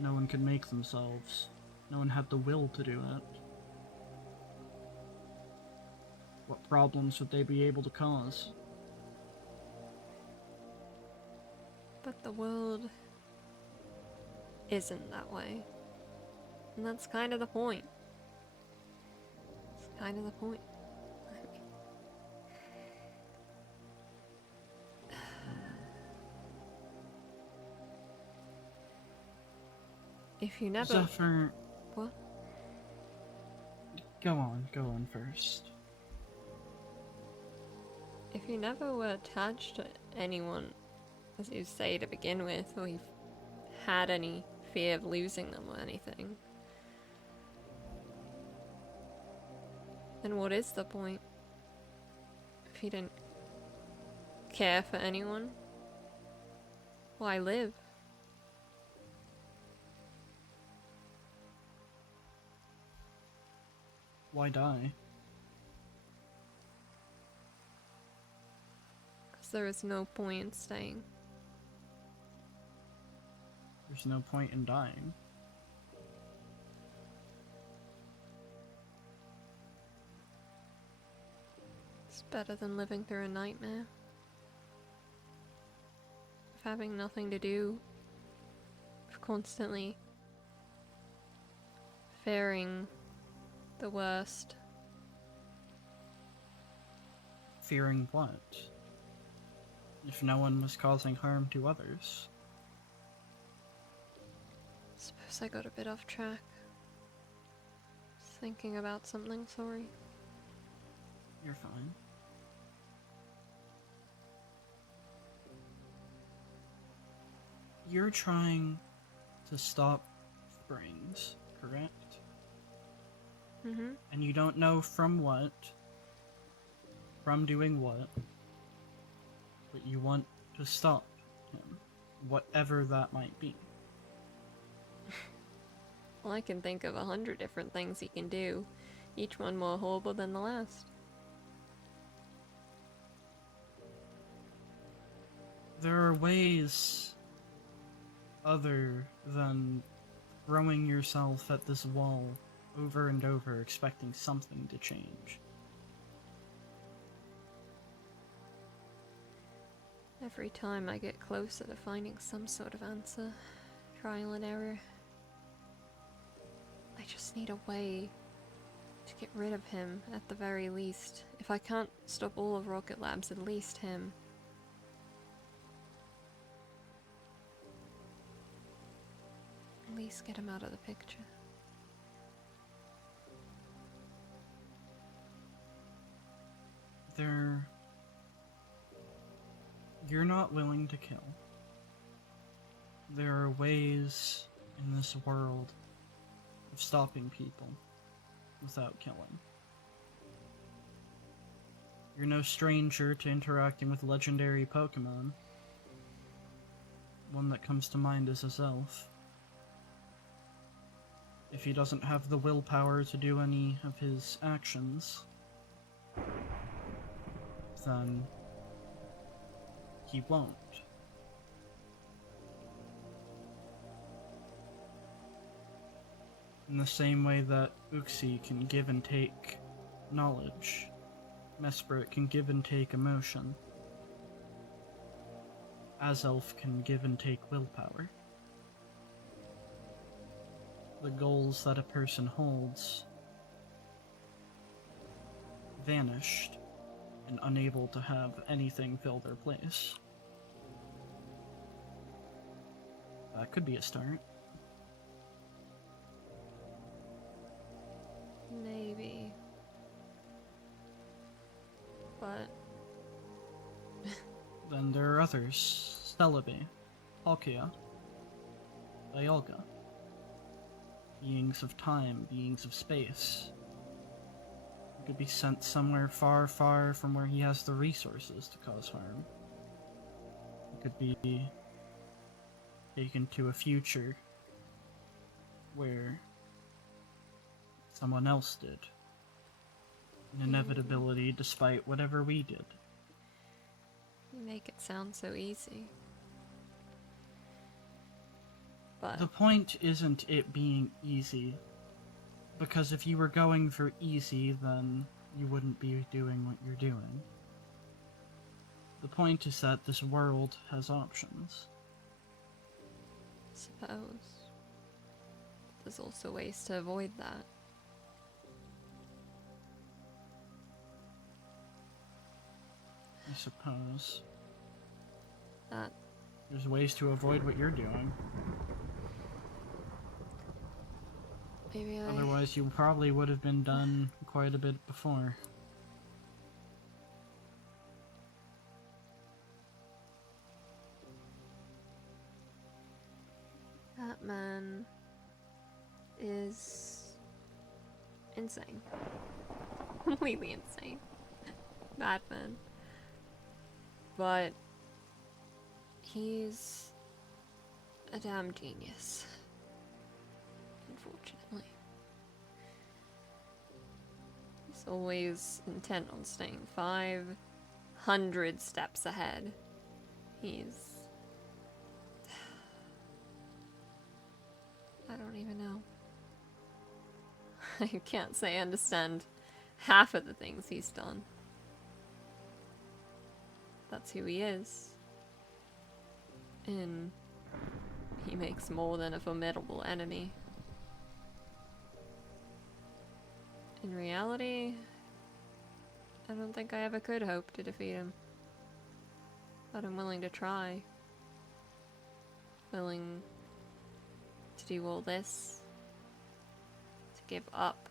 no one could make themselves. No one had the will to do it. What problems would they be able to cause? But the world isn't that way. And that's kind of the point. It's kind of the point. If you never... Zephyr... What? Go on first. If you never were attached to anyone, as you say to begin with, or you've had any fear of losing them or anything, then what is the point? If you didn't care for anyone, why live? Why die? Because there is no point in staying. There's no point in dying. It's better than living through a nightmare. Of having nothing to do. Of constantly fearing the worst. Fearing what? If no one was causing harm to others. Suppose I got a bit off track. Was thinking about something, sorry. You're fine. You're trying to stop springs, correct? Mm-hmm. And you don't know from what, from doing what, but you want to stop him, whatever that might be. Well, I can think of 100 different things he can do, each one more horrible than the last. There are ways other than throwing yourself at this wall over and over, expecting something to change. Every time I get closer to finding some sort of answer, trial and error. I just need a way to get rid of him, at the very least. If I can't stop all of Rocket Labs, at least him. At least get him out of the picture. You're not willing to kill. There are ways in this world of stopping people without killing. You're no stranger to interacting with legendary Pokemon. One that comes to mind is his elf. If he doesn't have the willpower to do any of his actions, then he won't. In the same way that Uxie can give and take knowledge. Mesprit can give and take emotion. Azelf can give and take willpower. The goals that a person holds vanished and unable to have anything fill their place. That could be a start. Maybe. But Then there are others. Stellabe, Palkia, Dialga. Beings of time, beings of space. He could be sent somewhere far, far from where he has the resources to cause harm. He could be taken to a future where someone else did. An inevitability despite whatever we did. you make it sound so easy. But The point isn't it being easy, because if you were going for easy, then you wouldn't be doing what you're doing. The point is that this world has options. suppose there's also ways to avoid that. I suppose. That There's ways to avoid what you're doing. maybe I Otherwise, you probably would have been done quite a bit before. That man is insane. Completely insane. Madman. But he's a damn genius. Unfortunately. He's always intent on staying 500 steps ahead. He's... I don't even know. I can't say I understand half of the things he's done. That's who he is. And he makes more than a formidable enemy. In reality, I don't think I ever could hope to defeat him. But I'm willing to try. Willing to do all this. To give up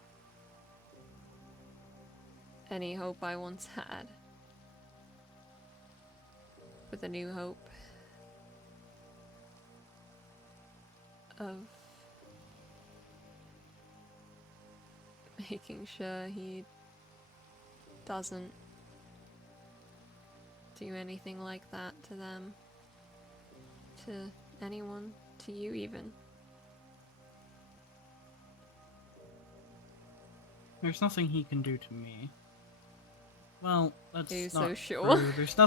any hope I once had. With a new hope of making sure he doesn't do anything like that to them, to anyone, to you even. There's nothing he can do to me. Well, that's Are you not so sure? true. There's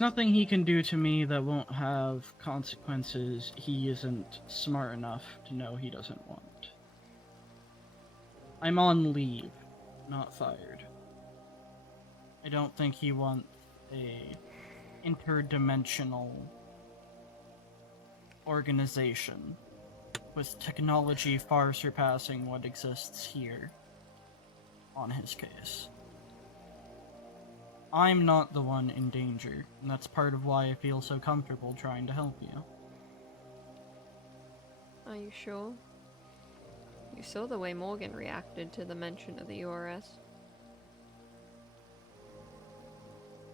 nothing he can do to me that won't have consequences he isn't smart enough to know he doesn't want. I'm on leave, not fired. I don't think he wants a interdimensional organization with technology far surpassing what exists here on his case. I'm not the one in danger, and that's part of why I feel so comfortable trying to help you. Are you sure? You saw the way Morgan reacted to the mention of the URS.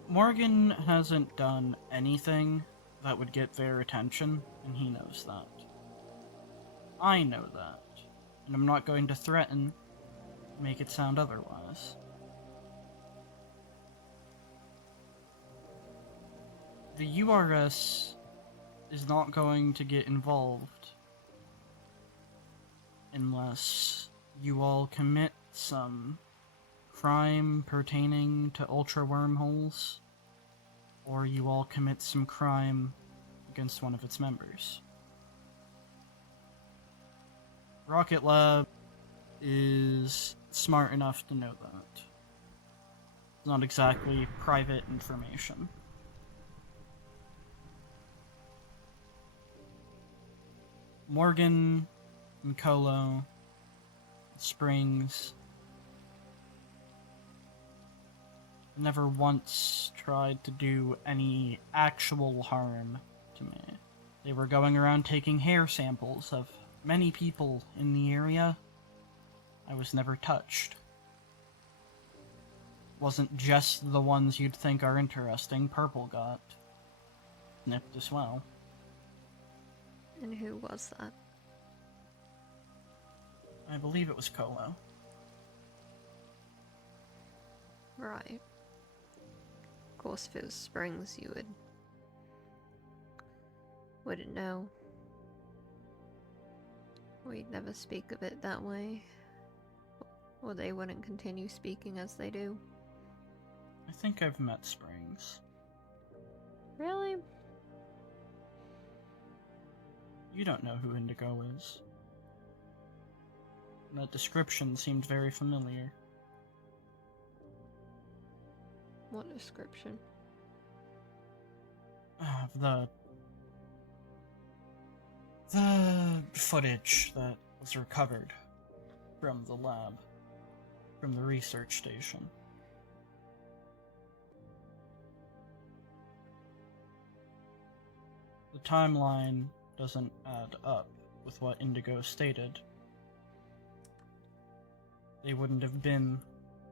Morgan hasn't done anything that would get their attention, and he knows that. I know that, and I'm not going to threaten to make it sound otherwise. The URS is not going to get involved unless you all commit some crime pertaining to Ultra Wormholes, or you all commit some crime against one of its members. Rocket Lab is smart enough to know that. It's not exactly private information. Morgan and Colo, Springs, never once tried to do any actual harm to me. They were going around taking hair samples of many people in the area. I was never touched. Wasn't just the ones you'd think are interesting. Purple got nipped as well. And who was that? I believe it was Colo. Right. Of course, if it was Springs, you wouldn't know. We'd never speak of it that way. Or they wouldn't continue speaking as they do. I think I've met Springs. Really? You don't know who Indigo is. That description seemed very familiar. What description? The footage that was recovered from the lab, from the research station. The timeline doesn't add up with what Indigo stated. They wouldn't have been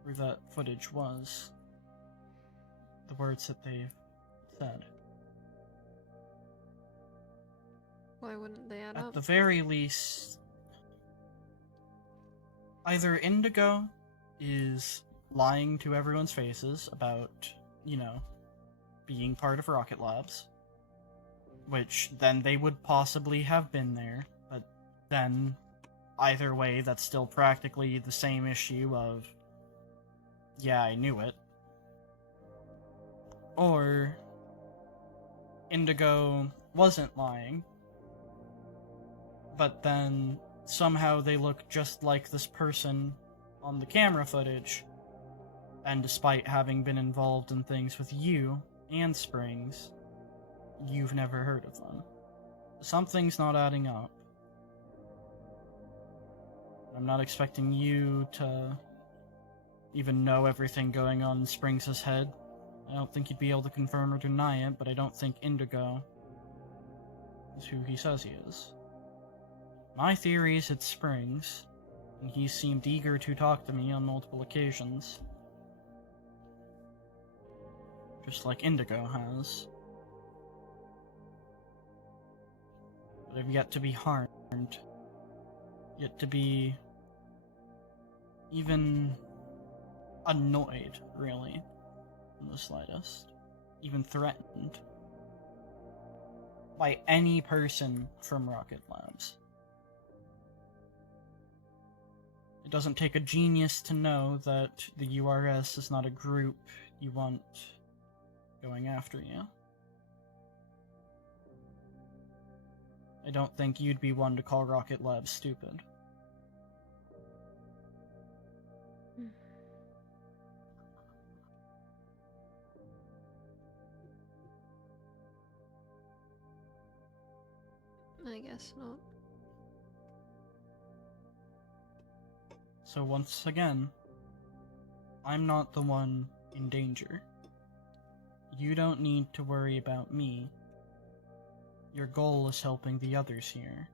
where that footage was. The words that they said. Why wouldn't they add up? At the very least, either Indigo is lying to everyone's faces about, you know, being part of Rocket Labs, which then they would possibly have been there, but then either way, that's still practically the same issue of, yeah, I knew it. Or Indigo wasn't lying, but then somehow they look just like this person on the camera footage, and despite having been involved in things with you and Springs, you've never heard of them. Something's not adding up. I'm not expecting you to even know everything going on in Springs' head. I don't think you'd be able to confirm or deny it, but I don't think Indigo is who he says he is. My theory is it's Springs, and he seemed eager to talk to me on multiple occasions. Just like Indigo has. But I've yet to be harmed. Yet to be even annoyed, really, in the slightest. Even threatened. By any person from Rocket Labs. It doesn't take a genius to know that the URS is not a group you want going after you. I don't think you'd be one to call Rocket Labs stupid. I guess not. So once again, I'm not the one in danger. You don't need to worry about me. Your goal is helping the others here.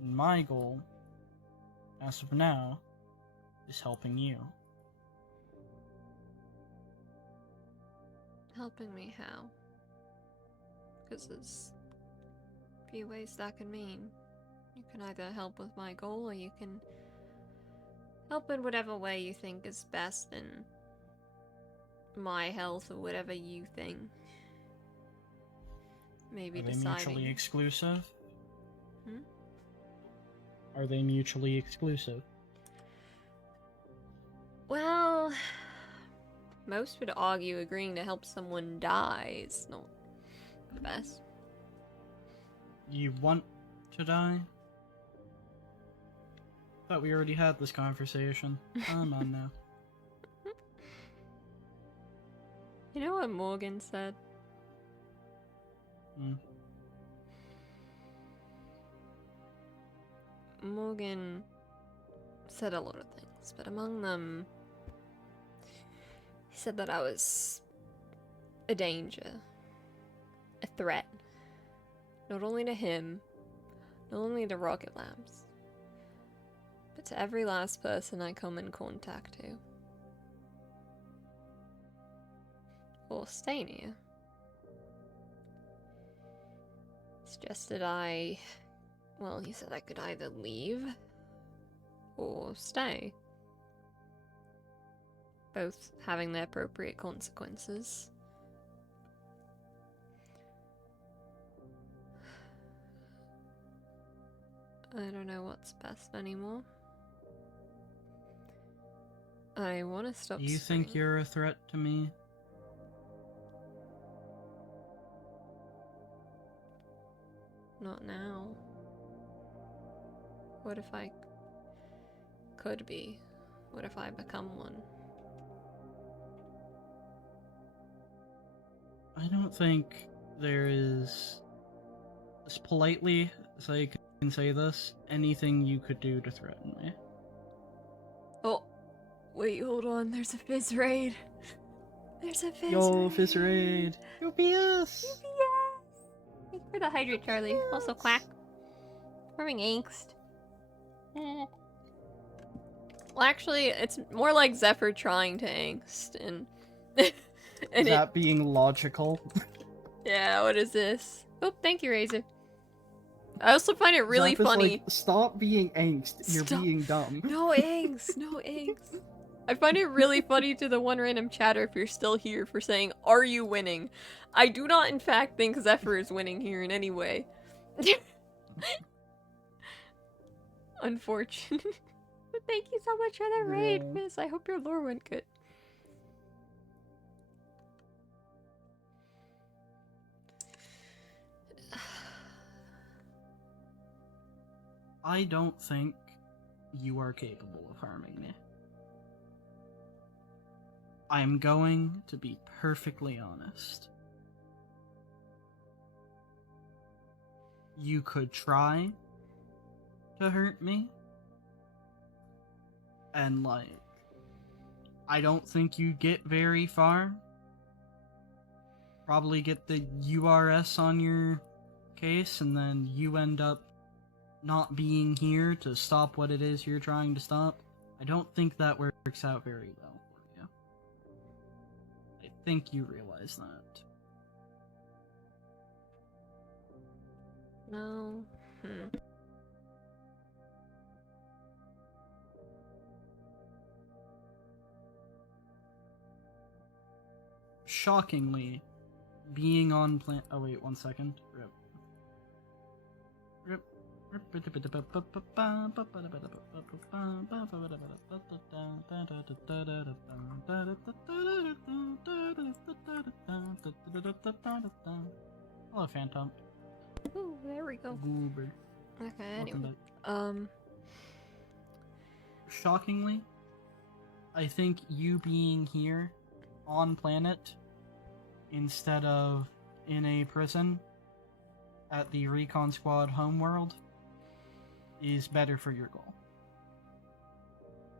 And my goal, as of now, is helping you. Helping me how? Because there's a few ways that can mean. You can either help with my goal, or you can help in whatever way you think is best in my health, or whatever you think. Maybe Are they deciding. mutually exclusive? Hmm? Are they mutually exclusive? Well, most would argue agreeing to help someone die is not the best. You want to die? Thought we already had this conversation. Come on now. You know what Morgan said? Hmm. Morgan said a lot of things, but among them, he said that I was a danger, a threat, not only to him, not only to Rocket Labs, but to every last person I come in contact to. Or stay near. Suggested well, he said I could either leave or stay. Both having their appropriate consequences. I don't know what's best anymore. I want to stop. Do you think you're a threat to me? Not now. What if I could be? What if I become one? I don't think there is, as politely as I can say this, anything you could do to threaten me. Oh, wait, hold on. There's a fizz raid. There's a fizz Yo, raid. Fizz Raid! UPS! Thanks for the hydrate, Charlie. Also, quack. Having angst. Well, actually, it's more like Zephyr trying to angst, and Is that being logical? Yeah, what is this? Oh, thank you, Razor. I also find it really Zephyr's funny. like, stop being angst, you're Stop. being dumb. No angst, no angst. I find it really funny to the one random chatter if you're still here for saying, "Are you winning?" I do not, in fact, think Zephyr is winning here in any way. Unfortunate. But thank you so much for the raid, Yeah. Miss. I hope your lore went good. I don't think you are capable of harming me. I am going to be perfectly honest. You could try to hurt me, and like, I don't think you'd get very far. Probably get the URS on your case, and then you end up not being here to stop what it is you're trying to stop. I don't think that works out very well for you. I think you realize that. No. Shockingly, being on oh wait, 1 second. Rip. Rip. Hello, Phantom. Ooh, there we go. Goober. Okay, Welcome anyway. back. Shockingly, I think you being here on planet instead of in a prison at the Recon Squad homeworld is better for your goal.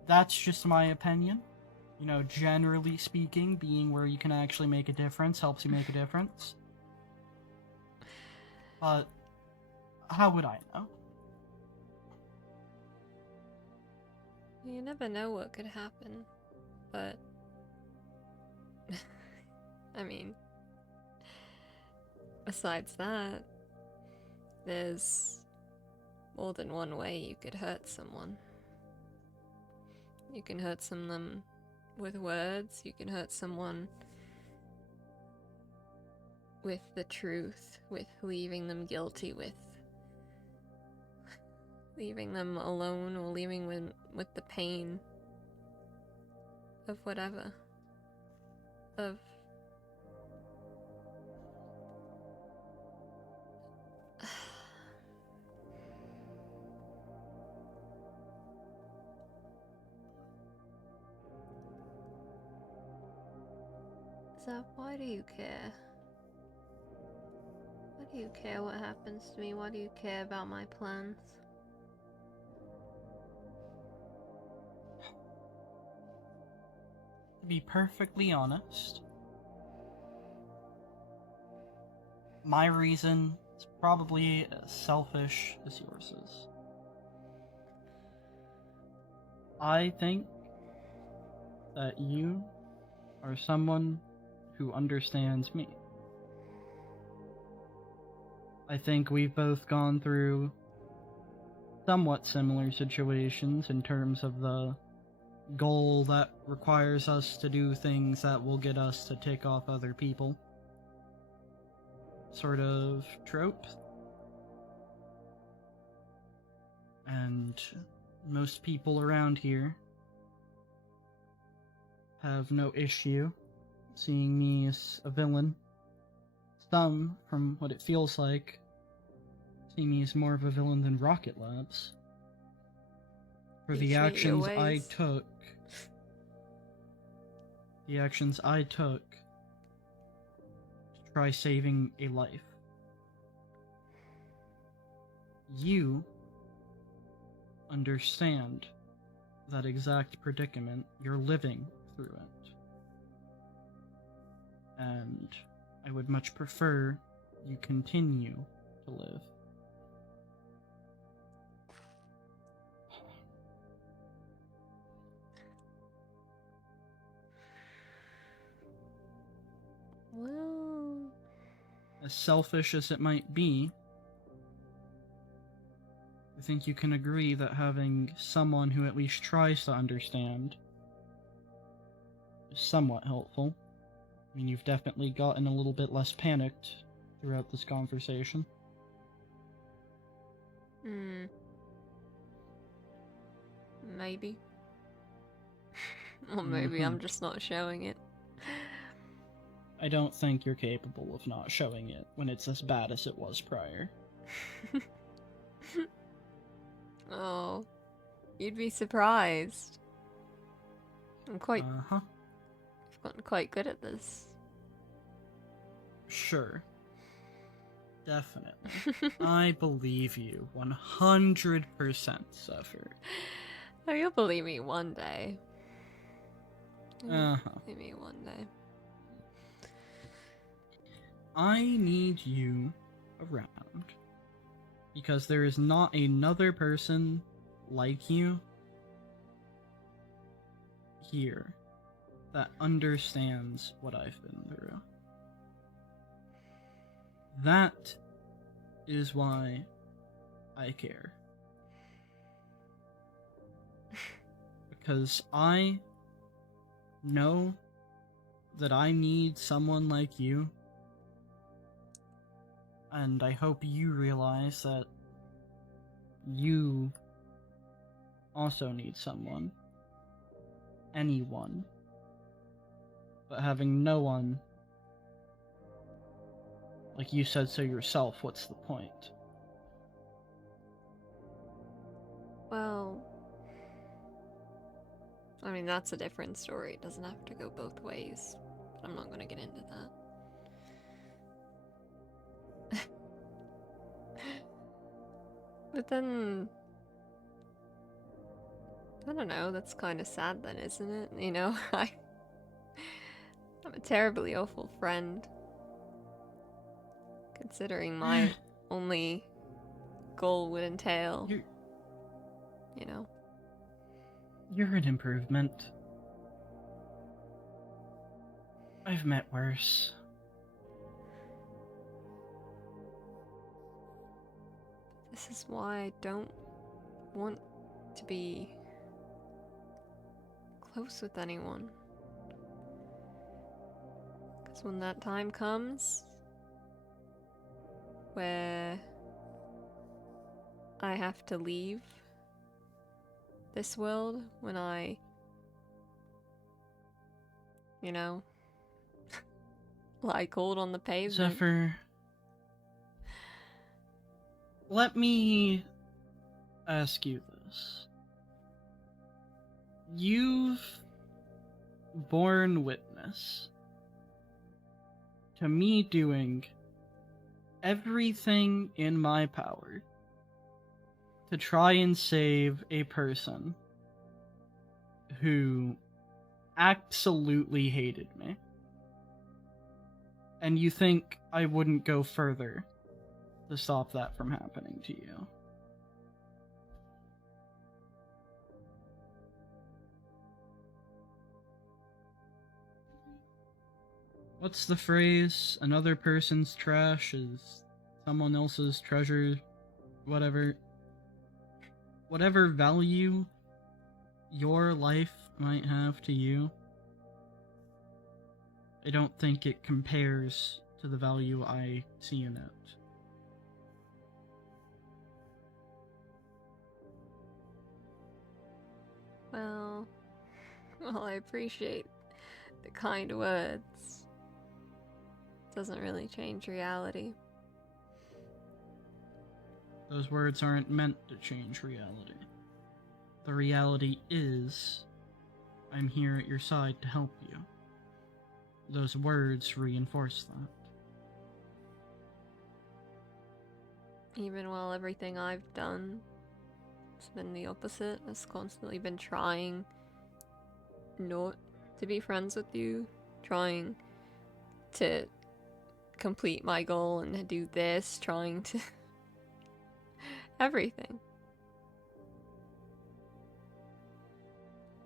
That's just my opinion. You know, generally speaking, being where you can actually make a difference helps you make a difference. But how would I know? You never know what could happen, but I mean, besides that, there's more than one way you could hurt someone. You can hurt someone with words, you can hurt someone with the truth, with leaving them guilty, with leaving them alone, or leaving them with the pain of whatever. Of Zeph, why do you care? Why do you care what happens to me? Why do you care about my plans? To be perfectly honest, my reason is probably as selfish as yours is. I think that you are someone who understands me. I think we've both gone through somewhat similar situations in terms of the goal that requires us to do things that will get us to tick off other people. Sort of trope. And most people around here have no issue seeing me as a villain. Some, from what it feels like, see me as more of a villain than Rocket Labs. For the Teach me your actions I ways. took. The actions I took to try saving a life. You understand that exact predicament. You're living through it. And I would much prefer you continue to live. Well, As selfish as it might be, I think you can agree that having someone who at least tries to understand is somewhat helpful. I mean, you've definitely gotten a little bit less panicked throughout this conversation. Maybe. Or maybe I'm just not showing it. I don't think you're capable of not showing it when it's as bad as it was prior. Oh, you'd be surprised. I've gotten quite good at this. Sure. Definitely. I believe you 100%, Zephyr. Oh, you'll believe me one day. Uh-huh. Believe me one day. I need you around because there is not another person like you here that understands what I've been through. That is why I care. Because I know that I need someone like you. And I hope you realize that you also need someone. Anyone. But having no one, like you said so yourself, what's the point? Well, I mean, that's a different story. It doesn't have to go both ways. But I'm not going to get into that. But then, I don't know, that's kind of sad then, isn't it? You know, I'm a terribly awful friend. Considering my only goal would entail, you know. You're an improvement. I've met worse. This is why I don't want to be close with anyone. Because when that time comes, where I have to leave this world, when I, you know, lie cold on the pavement. Zephyr, let me ask you this. You've borne witness to me doing everything in my power to try and save a person who absolutely hated me. And you think I wouldn't go further to stop that from happening to you? What's the phrase? Another person's trash is someone else's treasure, whatever. Whatever value your life might have to you, I don't think it compares to the value I see in it. Well, I appreciate the kind words. Doesn't really change reality. Those words aren't meant to change reality. The reality is, I'm here at your side to help you. Those words reinforce that. Even while everything I've done has been the opposite, has constantly been trying not to be friends with you, trying to complete my goal and to do this, trying to everything.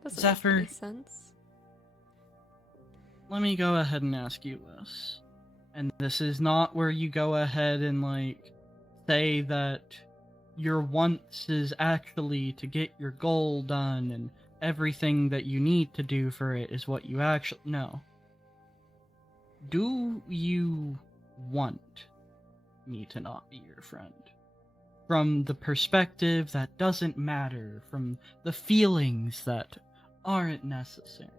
Doesn't Zephyr, make any sense. let me go ahead and ask you this. And this is not where you go ahead and, like, say that your wants is actually to get your goal done and everything that you need to do for it is what you actually... No. Do you want me to not be your friend? From the perspective that doesn't matter, from the feelings that aren't necessary.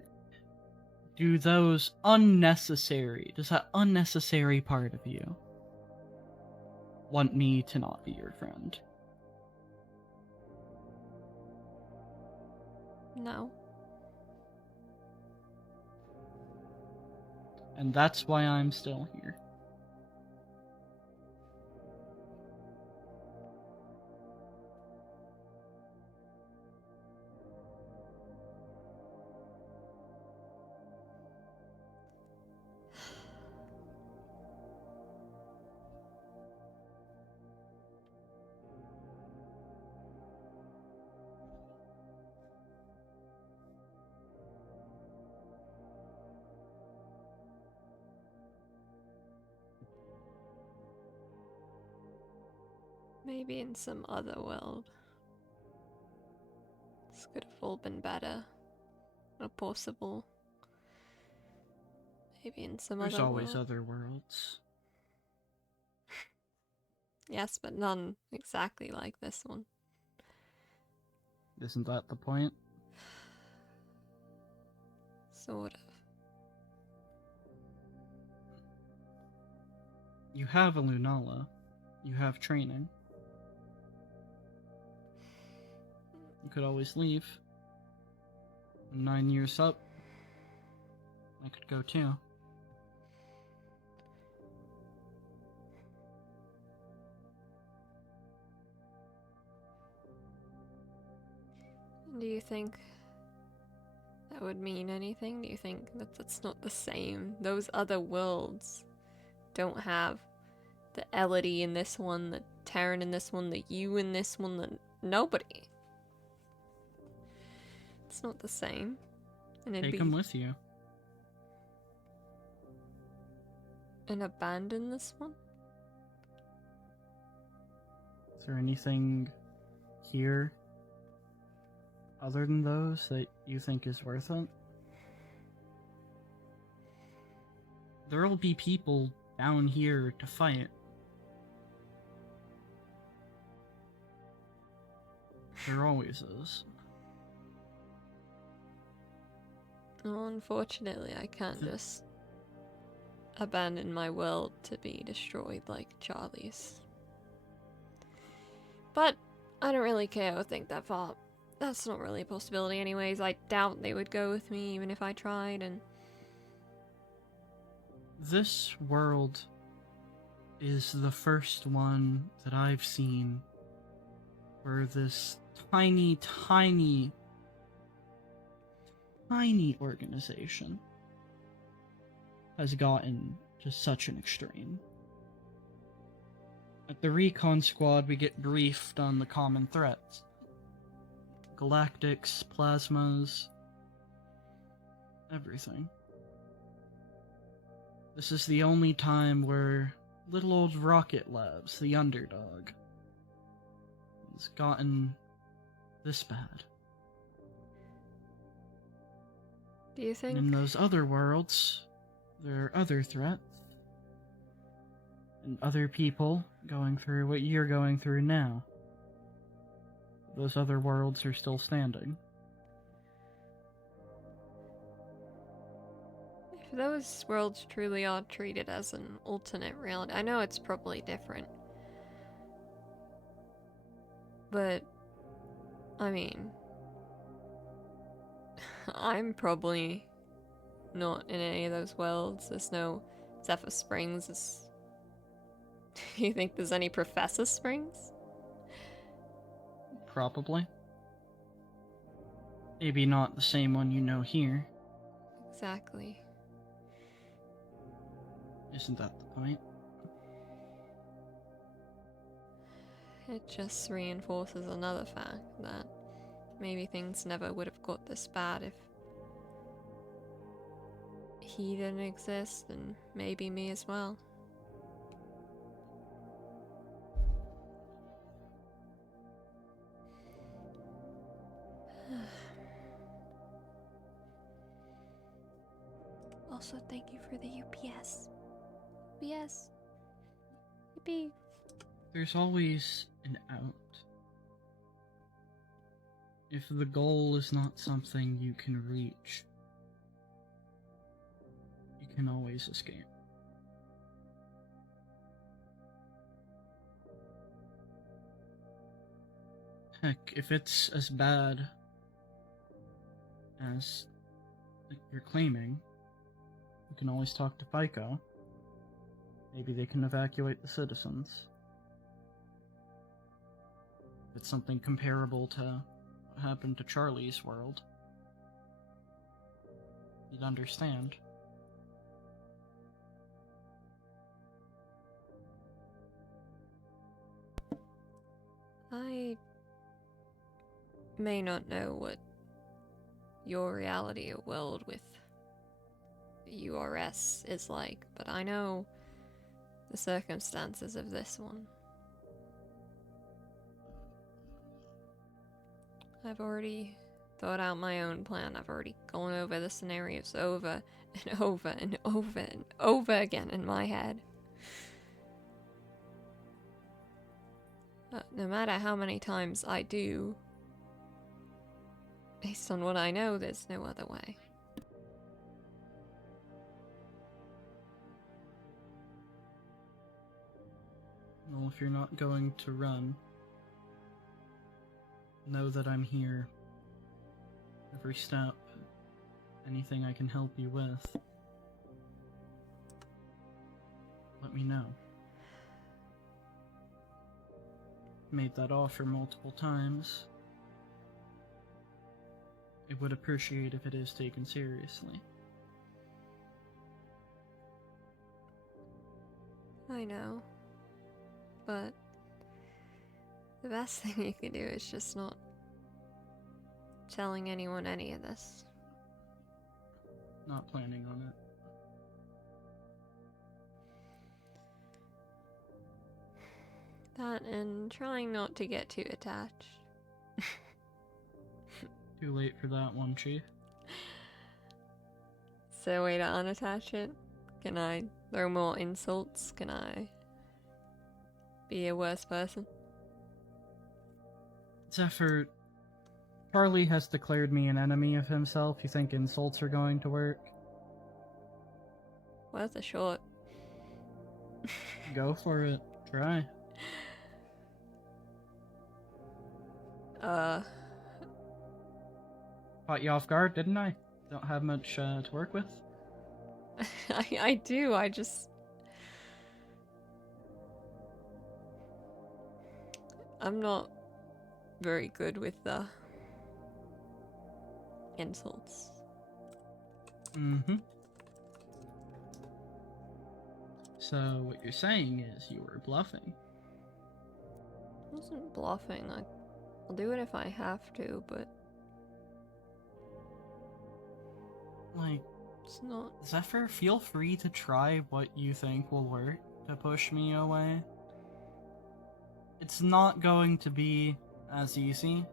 Does that unnecessary part of you want me to not be your friend? No. And that's why I'm still here. Maybe in some other world, this could have all been better, or possible. Maybe in some There's other always world. other worlds. Yes, but none exactly like this one. Isn't that the point? Sort of. You have a Lunala. You have training. You could always leave. 9 years up, I could go too. Do you think that would mean anything? Do you think that that's not the same? Those other worlds don't have the Elodie in this one, the Terran in this one, the you in this one, the nobody. It's not the same. And it'd Take be him with you. and abandon this one? Is there anything here other than those that you think is worth it? There'll be people down here to fight. There always is. Well, unfortunately, I can't just abandon my world to be destroyed like Charlie's. But I don't really care or think that far. That's not really a possibility anyways. I doubt they would go with me even if I tried, and This world is the first one that I've seen where this tiny, tiny, tiny organization has gotten to such an extreme. At the recon squad, we get briefed on the common threats. Galactics, plasmas, everything. This is the only time where little old Rocket Labs, the underdog, has gotten this bad. Do you think? And in those other worlds, there are other threats. And other people going through what you're going through now. Those other worlds are still standing. If those worlds truly are treated as an alternate reality, I know it's probably different. But, I mean, I'm probably not in any of those worlds. There's no Zephyr Springs. Do you think there's any Professor Springs? Probably. Maybe not the same one you know here. Exactly. Isn't that the point? It just reinforces another fact that maybe things never would have got this bad if he didn't exist, and maybe me as well. Also, thank you for the UPS. UPS. Yippee. There's always an out. If the goal is not something you can reach, you can always escape. Heck, if it's as bad as you're claiming, you can always talk to FICO. Maybe they can evacuate the citizens. If it's something comparable to what happened to Charlie's world, you'd understand. I may not know what your reality or world with URS is like, but I know the circumstances of this one. I've already thought out my own plan. I've already gone over the scenarios over and over and over and over again in my head. But no matter how many times I do, based on what I know, there's no other way. Well, if you're not going to run, know that I'm here. Every step, anything I can help you with, let me know. Made that offer multiple times. I would appreciate if it is taken seriously. I know. But the best thing you can do is just not telling anyone any of this. Not planning on it. That and trying not to get too attached. Too late for that one, Chief. Is there a way to unattach it? Can I throw more insults? Can I be a worse person? Zephyr, Charlie has declared me an enemy of himself. You think insults are going to work? Worth a shot. Go for it. Try. Caught you off guard, didn't I? Don't have much to work with? I do, I just... I'm not very good with insults. Mm-hmm. So what you're saying is you were bluffing. I wasn't bluffing. I'll do it if I have to, but Like, it's not. Zephyr, feel free to try what you think will work to push me away. It's not going to be as easy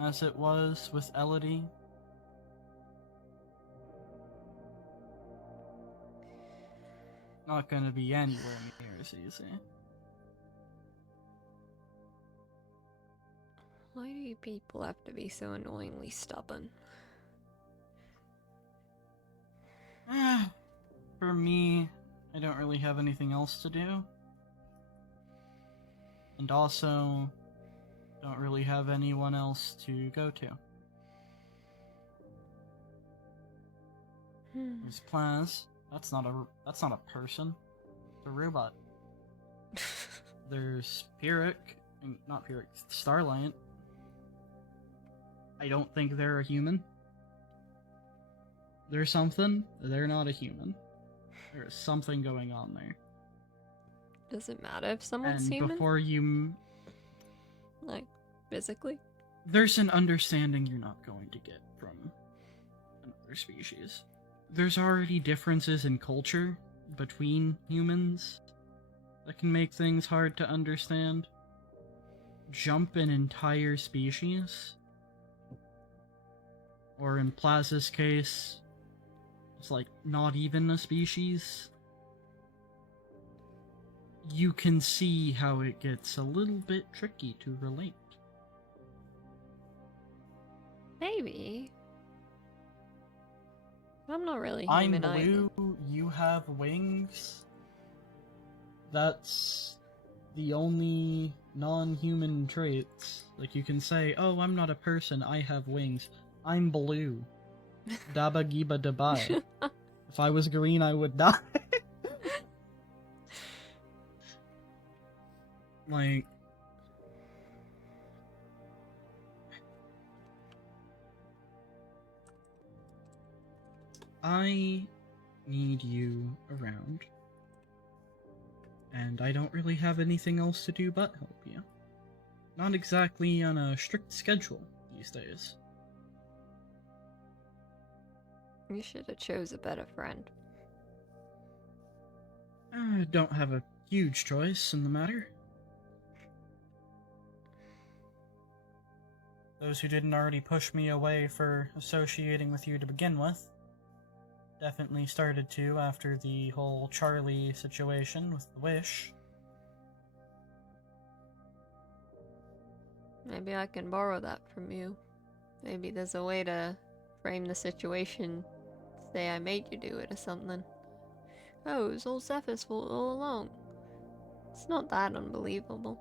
as it was with Elodie. Not gonna be anywhere near as easy. Why do you people have to be so annoyingly stubborn? For me, I don't really have anything else to do. And also, don't really have anyone else to go to. There's Plaz. That's not a person. It's a robot. There's Pyrrhic, not Pyrrhic, Starlight. I don't think they're a human. They're something. They're not a human. There's something going on there. Does it matter if someone's And human? before you... Like, physically? There's an understanding you're not going to get from another species. There's already differences in culture between humans that can make things hard to understand. Jump an entire species, or in Plaz's case, it's like not even a species. You can see how it gets a little bit tricky to relate. Maybe. I'm not really I'm human either. blue, you have wings. That's the only non-human traits. Like, you can say, oh, I'm not a person, I have wings. I'm blue. Dabba giba dabai. If I was green, I would die. Like... I need you around. And I don't really have anything else to do but help you. Not exactly on a strict schedule these days. You should have chose a better friend. I don't have a huge choice in the matter. Those who didn't already push me away for associating with you to begin with definitely started to after the whole Charlie situation with the wish. Maybe I can borrow that from you. Maybe there's a way to frame the situation. Say I made you do it or something. Oh, it was all Zephyr's fault all along. It's not that unbelievable.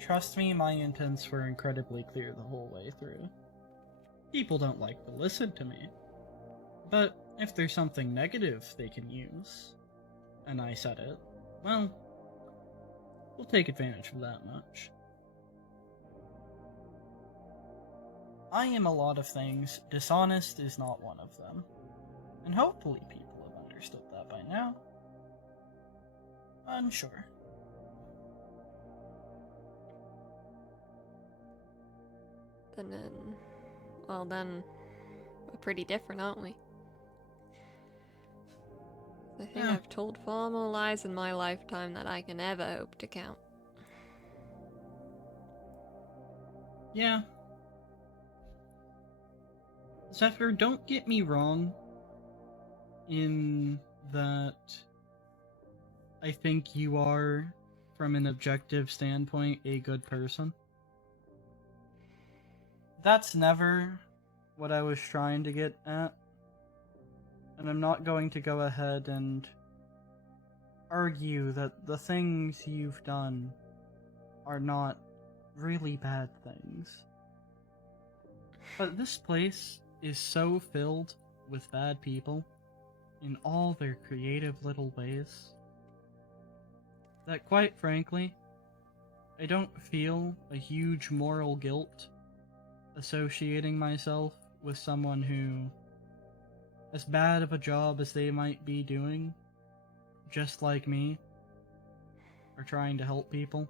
Trust me, my intents were incredibly clear the whole way through. People don't like to listen to me. But if there's something negative they can use, and I said it, well, we'll take advantage of that much. I am a lot of things. Dishonest is not one of them. And hopefully people have understood that by now. Unsure. And then... Well then, we're pretty different, aren't we? I think I've told far more lies in my lifetime than I can ever hope to count. Yeah. Zephyr, don't get me wrong in that I think you are, from an objective standpoint, a good person. That's never what I was trying to get at. And I'm not going to go ahead and argue that the things you've done are not really bad things. But this place is so filled with bad people in all their creative little ways that, quite frankly, I don't feel a huge moral guilt associating myself with someone who, as bad of a job as they might be doing, just like me, are trying to help people.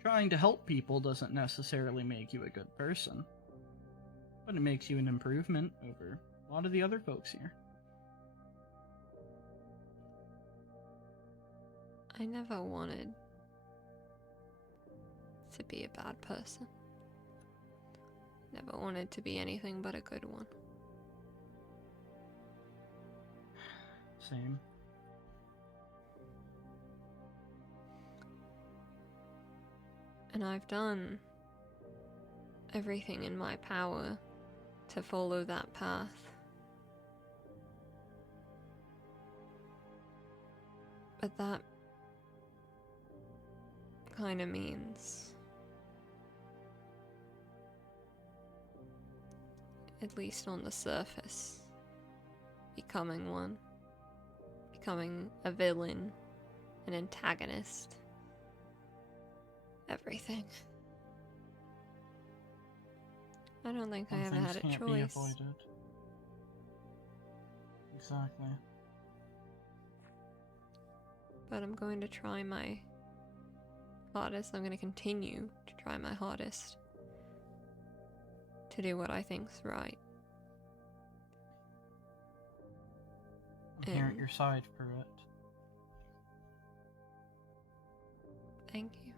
Trying to help people doesn't necessarily make you a good person, but it makes you an improvement over a lot of the other folks here. I never wanted to be a bad person. Never wanted to be anything but a good one. Same. And I've done everything in my power to follow that path. But that kind of means, at least on the surface, becoming one. Becoming a villain, an antagonist. Everything. I don't think I ever had a Things can't be choice. avoided. Exactly. But I'm going to try my hardest. I'm going to continue to try my hardest to do what I think's right. I'm here at And your side for it. thank you.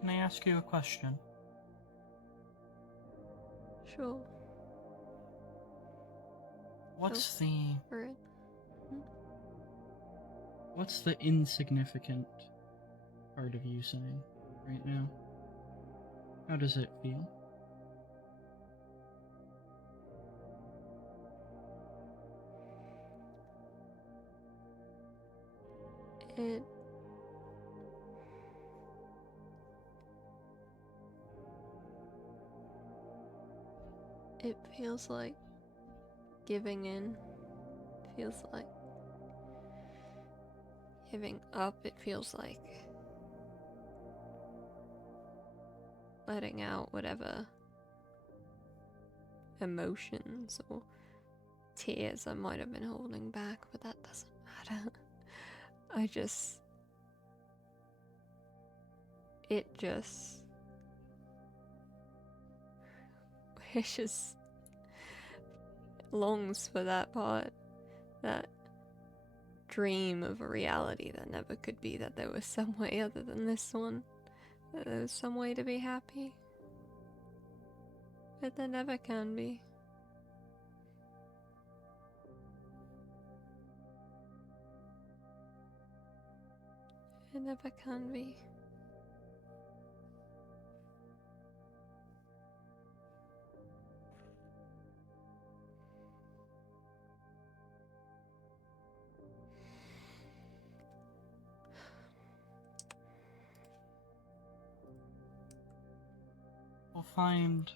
Can I ask you a question? Sure. What's Go the for it. what's the insignificant part of you saying right now? How does it feel? It feels like giving in. Feels like giving up. It feels like letting out whatever emotions or tears I might have been holding back, but that doesn't matter. It just wishes, longs for that part, that dream of a reality that never could be, that there was some way other than this one, that there was some way to be happy, but there never can be. It never can be. We'll find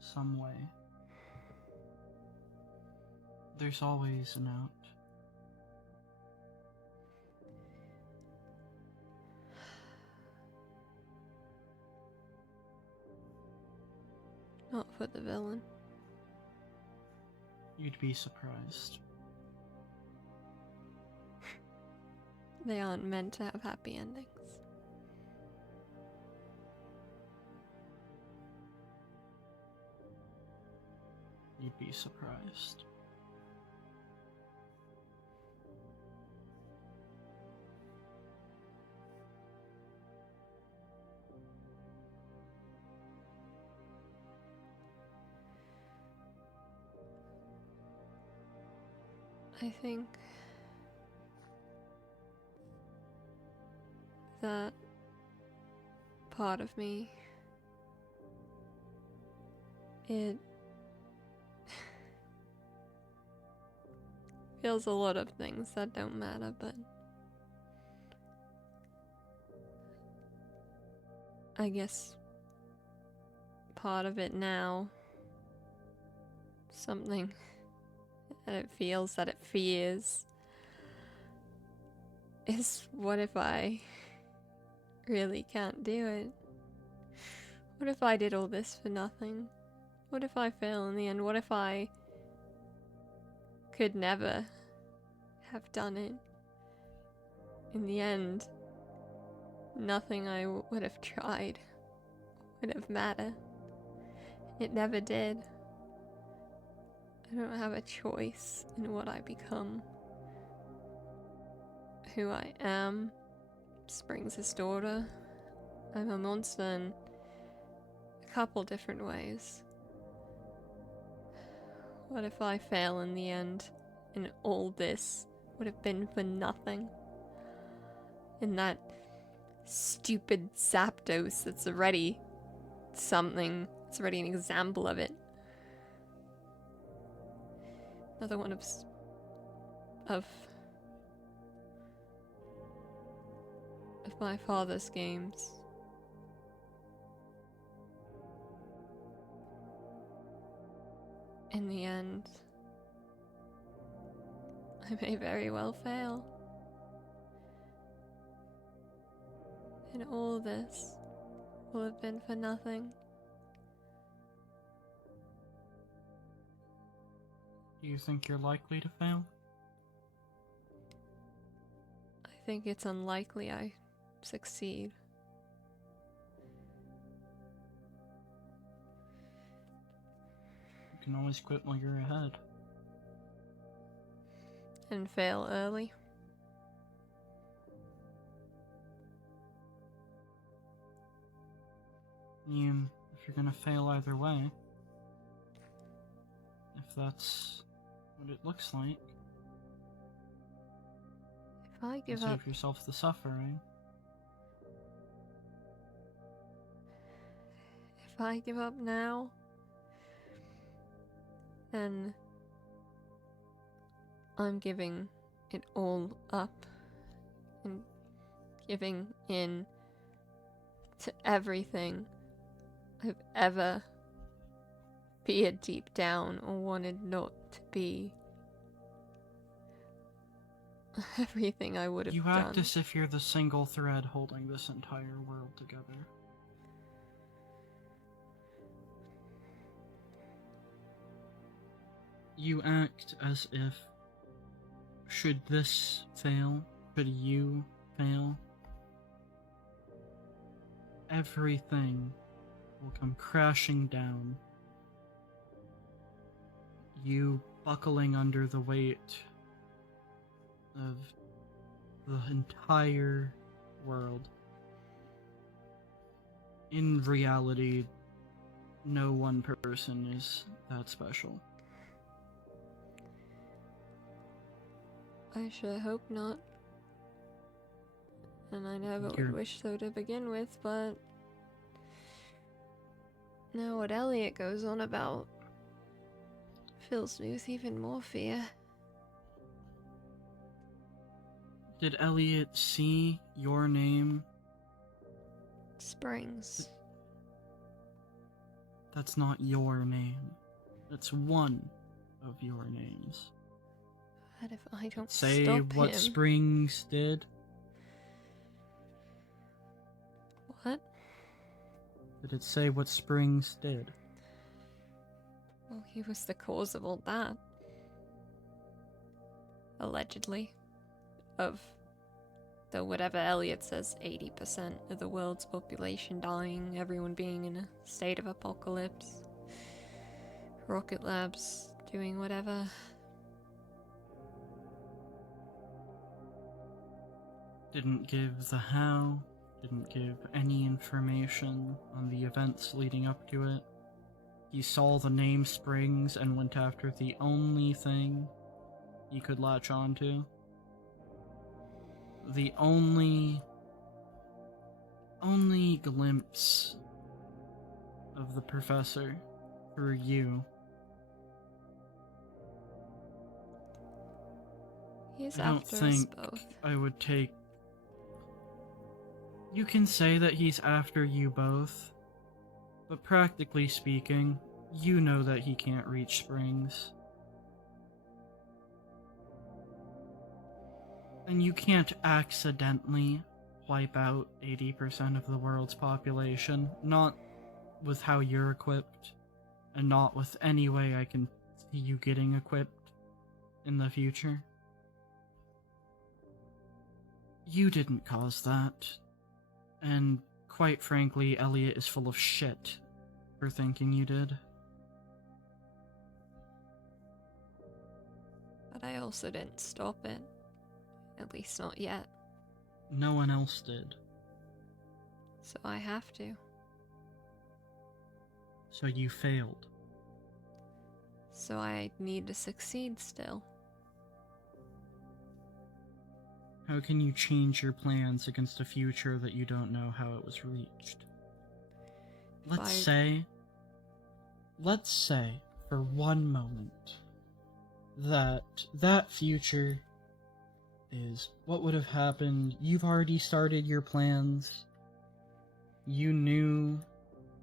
some way. There's always an out. Not for the villain. You'd be surprised. They aren't meant to have happy endings. You'd be surprised. I think that part of me, it feels a lot of things that don't matter, but I guess part of it now, something that it feels, that it fears, is what if I really can't do it? What if I did all this for nothing? What if I fail in the end? What if I could never have done it? In the end, nothing I would have tried would have mattered. It never did. I don't have a choice in what I become. Who I am, Springs' daughter. I'm a monster in a couple different ways. What if I fail in the end, and all this would have been for nothing? In that stupid Zapdos that's already something, it's already an example of it. Another one of my father's games. In the end, I may very well fail. And all this will have been for nothing. Do you think you're likely to fail? I think it's unlikely I succeed. You can always quit while you're ahead. And fail early. If you're gonna fail either way, if that's what it looks like, If I give up, save yourself the suffering. if I give up now, then I'm giving it all up and giving in to everything I've ever feared deep down or wanted not to be. Everything I would have You done. act as if you're the single thread holding this entire world together. You act as if, should this fail, should you fail, everything will come crashing down. You buckling under the weight of the entire world. In reality, no one person is that special. I sure hope not. And I never would wish so to begin with, but now what Elliot goes on about fills me with even more fear. Did Elliot see your name? Springs. That's not your name. That's one of your names. What if I don't Say stop what him? Springs did. What? Did it say what Springs did? Well, he was the cause of all that. Allegedly. Of the whatever Elliot says, 80% of the world's population dying, everyone being in a state of apocalypse. Rocket labs doing whatever. Didn't give the how, didn't give any information on the events leading up to it. He saw the name Springs and went after the only thing he could latch on to. The only glimpse of the professor for you. He's I don't after us think both. I would take. You can say that he's after you both, but practically speaking, you know that he can't reach Springs. And you can't accidentally wipe out 80% of the world's population, not with how you're equipped, and not with any way I can see you getting equipped in the future. You didn't cause that, and quite frankly, Elliot is full of shit for thinking you did. But I also didn't stop it. At least not yet. No one else did. So I have to. So you failed. So I need to succeed still. How can you change your plans against a future that you don't know how it was reached? Let's say for one moment that future is what would have happened. You've already started your plans. You knew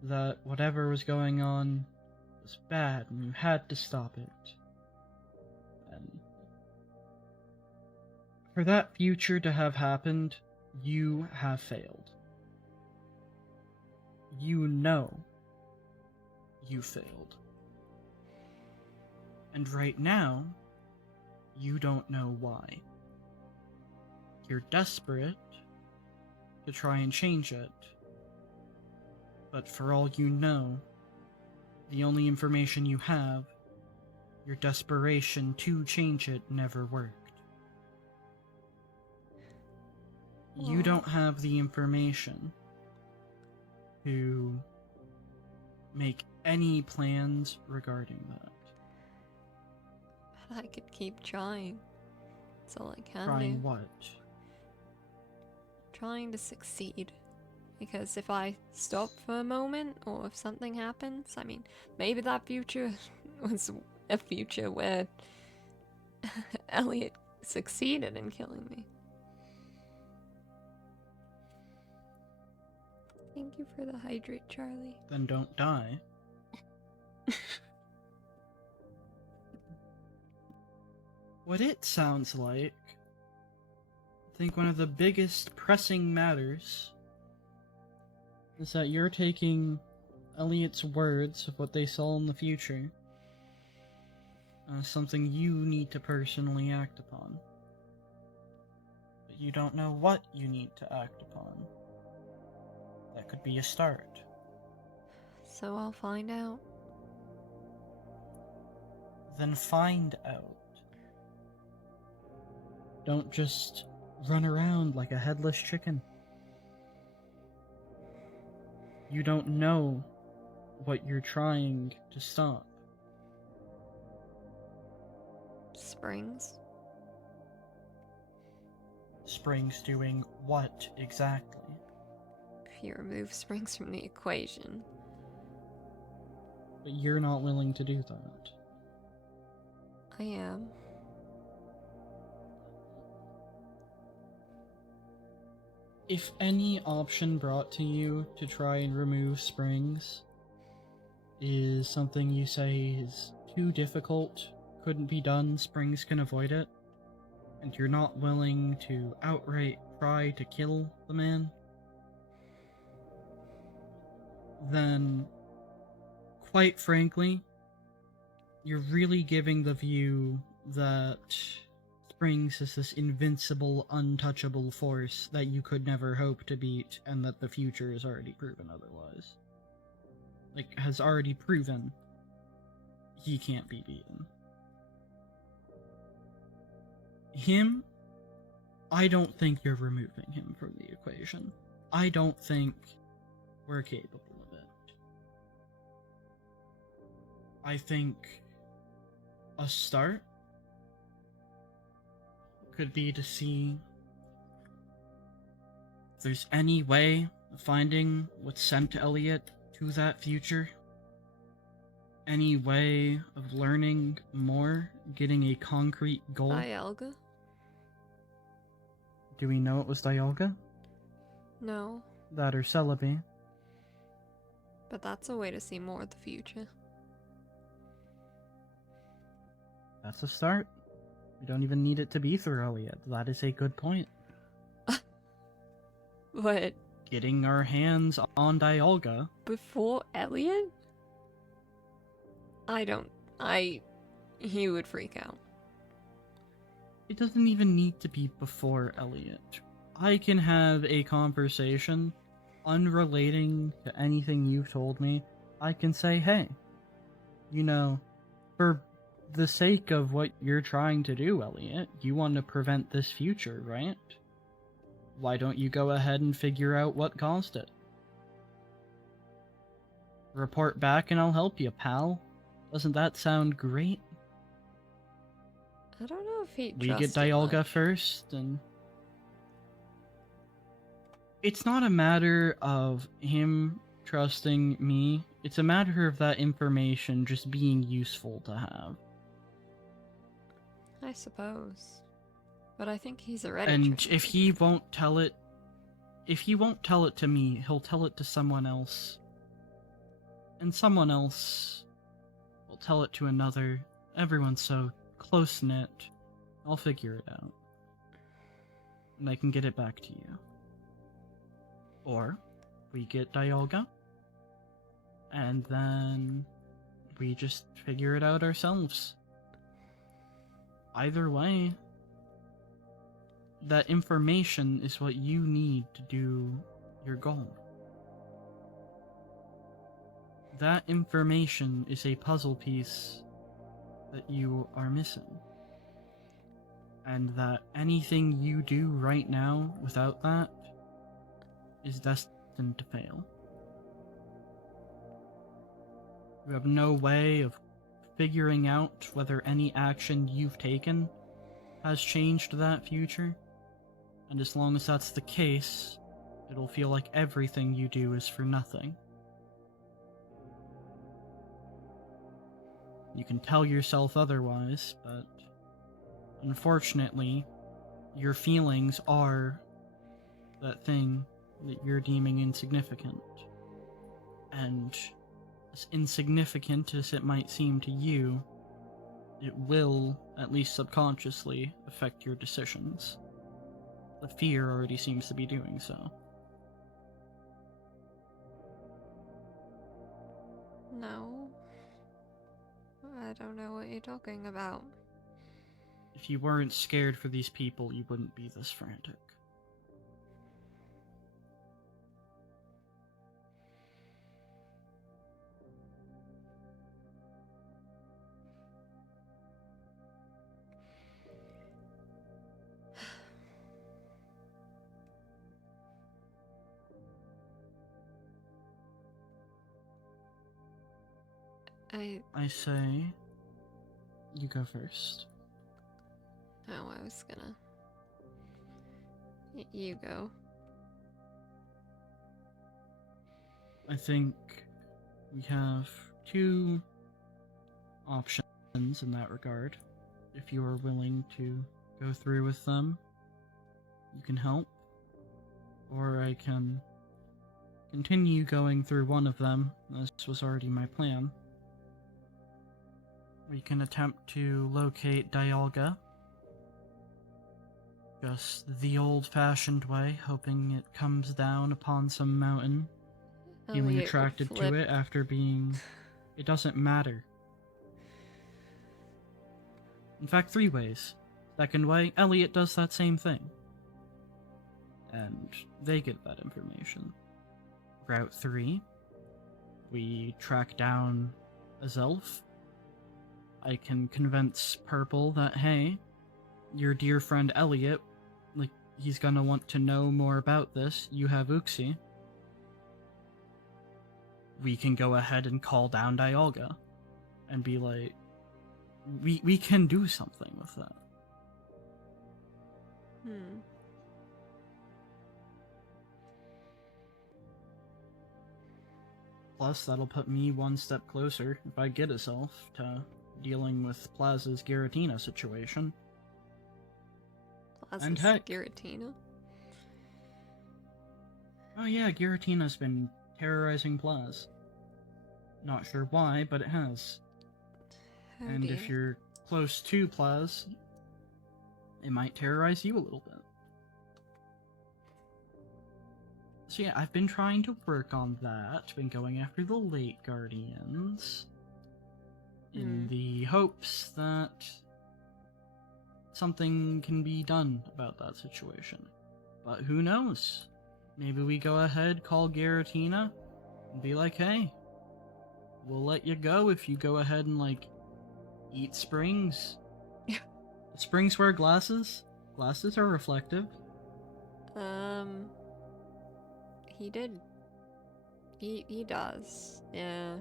that whatever was going on was bad and you had to stop it. And for that future to have happened, you have failed. You know you failed. And right now, you don't know why. You're desperate to try and change it. But for all you know, the only information you have, your desperation to change it never worked. You don't have the information to make any plans regarding that. But I could keep trying. That's all I can Trying do. what? Trying to succeed. Because if I stop for a moment, or if something happens, I mean, maybe that future was a future where Elliot succeeded in killing me. Thank you for the hydrate, Charlie. Then don't die. What it sounds like, I think one of the biggest pressing matters is that you're taking Elliot's words of what they saw in the future as something you need to personally act upon. But you don't know what you need to act upon. That could be a start. So I'll find out. Then find out. Don't just run around like a headless chicken. You don't know what you're trying to stop. Springs? Springs doing what exactly? If you remove Springs from the equation. But you're not willing to do that. I am. If any option brought to you to try and remove Springs is something you say is too difficult, couldn't be done, Springs can avoid it, and you're not willing to outright try to kill the man, then, quite frankly, you're really giving the view that Springs is this invincible, untouchable force that you could never hope to beat, and that the future has already proven otherwise. Like, has already proven he can't be beaten. Him, I don't think you're removing him from the equation. I don't think we're capable of it. I think a start could be to see if there's any way of finding what sent Elliot to that future. Any way of learning more, getting a concrete goal. Dialga? Do we know it was Dialga? No, That or Celebi? but that's a way to see more of the future. That's a start. We don't even need it to be through Elliot. That is a good point. But Getting our hands on Dialga. before Elliot? He would freak out. It doesn't even need to be before Elliot. I can have a conversation unrelating to anything you've told me. I can say, hey, you know, for the sake of what you're trying to do, Elliot, you want to prevent this future, right? Why don't you go ahead and figure out what caused it? Report back and I'll help you, pal. Doesn't that sound great? I don't know if he We get Dialga first, and it's not a matter of him trusting me. It's a matter of that information just being useful to have. I suppose. But I think he's already And trusting if me. he won't tell it to me, he'll tell it to someone else. And someone else will tell it to another. Everyone's so close-knit. I'll figure it out. And I can get it back to you. Or, we get Dialga, and then we just figure it out ourselves. Either way, that information is what you need to do your goal. That information is a puzzle piece that you are missing. And that anything you do right now without that is destined to fail. You have no way of figuring out whether any action you've taken has changed that future. And as long as that's the case, it'll feel like everything you do is for nothing. You can tell yourself otherwise, but unfortunately, your feelings are that thing that you're deeming insignificant. And as insignificant as it might seem to you, it will, at least subconsciously, affect your decisions. The fear already seems to be doing so. No. I don't know what you're talking about. If you weren't scared for these people, you wouldn't be this frantic. I say, you go first. Oh, I was gonna. You go. I think we have two options in that regard. If you are willing to go through with them, you can help. Or I can continue going through one of them. This was already my plan. We can attempt to locate Dialga. Just the old-fashioned way, hoping it comes down upon some mountain. Feeling Elliot would attracted to flip. it after being... It doesn't matter. In fact, 3 ways. Second way, Elliot does that same thing. And they get that information. Route 3, we track down a Zelf. I can convince Purple that, hey, your dear friend Elliot, like, he's gonna want to know more about this. You have Uxie. We can go ahead and call down Dialga and be like, we can do something with that. Hmm. Plus, that'll put me one step closer, if I get itself, to dealing with Plaza's Giratina situation. And Plaza's heck. Giratina? Oh yeah, Giratina's been terrorizing Plaz. Not sure why, but it has. Oh And dear. if you're close to Plaz, it might terrorize you a little bit. So yeah, I've been trying to work on that, been going after the late Guardians, in the hopes that something can be done about that situation. But who knows? Maybe we go ahead, call Giratina, and be like, hey, we'll let you go if you go ahead and, like, eat springs. Springs wear glasses? Glasses are reflective. He did. He does. Yeah.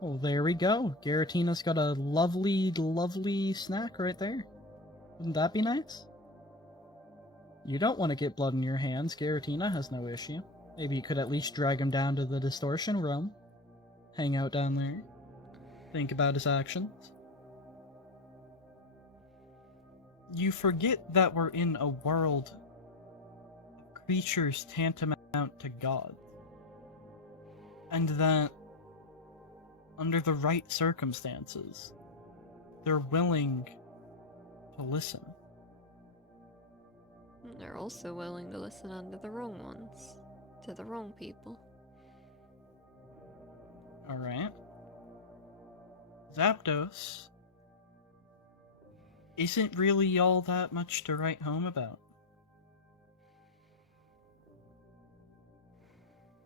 Well, there we go. Giratina's got a lovely, lovely snack right there. Wouldn't that be nice? You don't want to get blood in your hands. Giratina has no issue. Maybe you could at least drag him down to the distortion room. Hang out down there. Think about his actions. You forget that we're in a world of creatures tantamount to God. And that, under the right circumstances, they're willing to listen. They're also willing to listen under the wrong ones. To the wrong people. Alright. Zapdos isn't really all that much to write home about.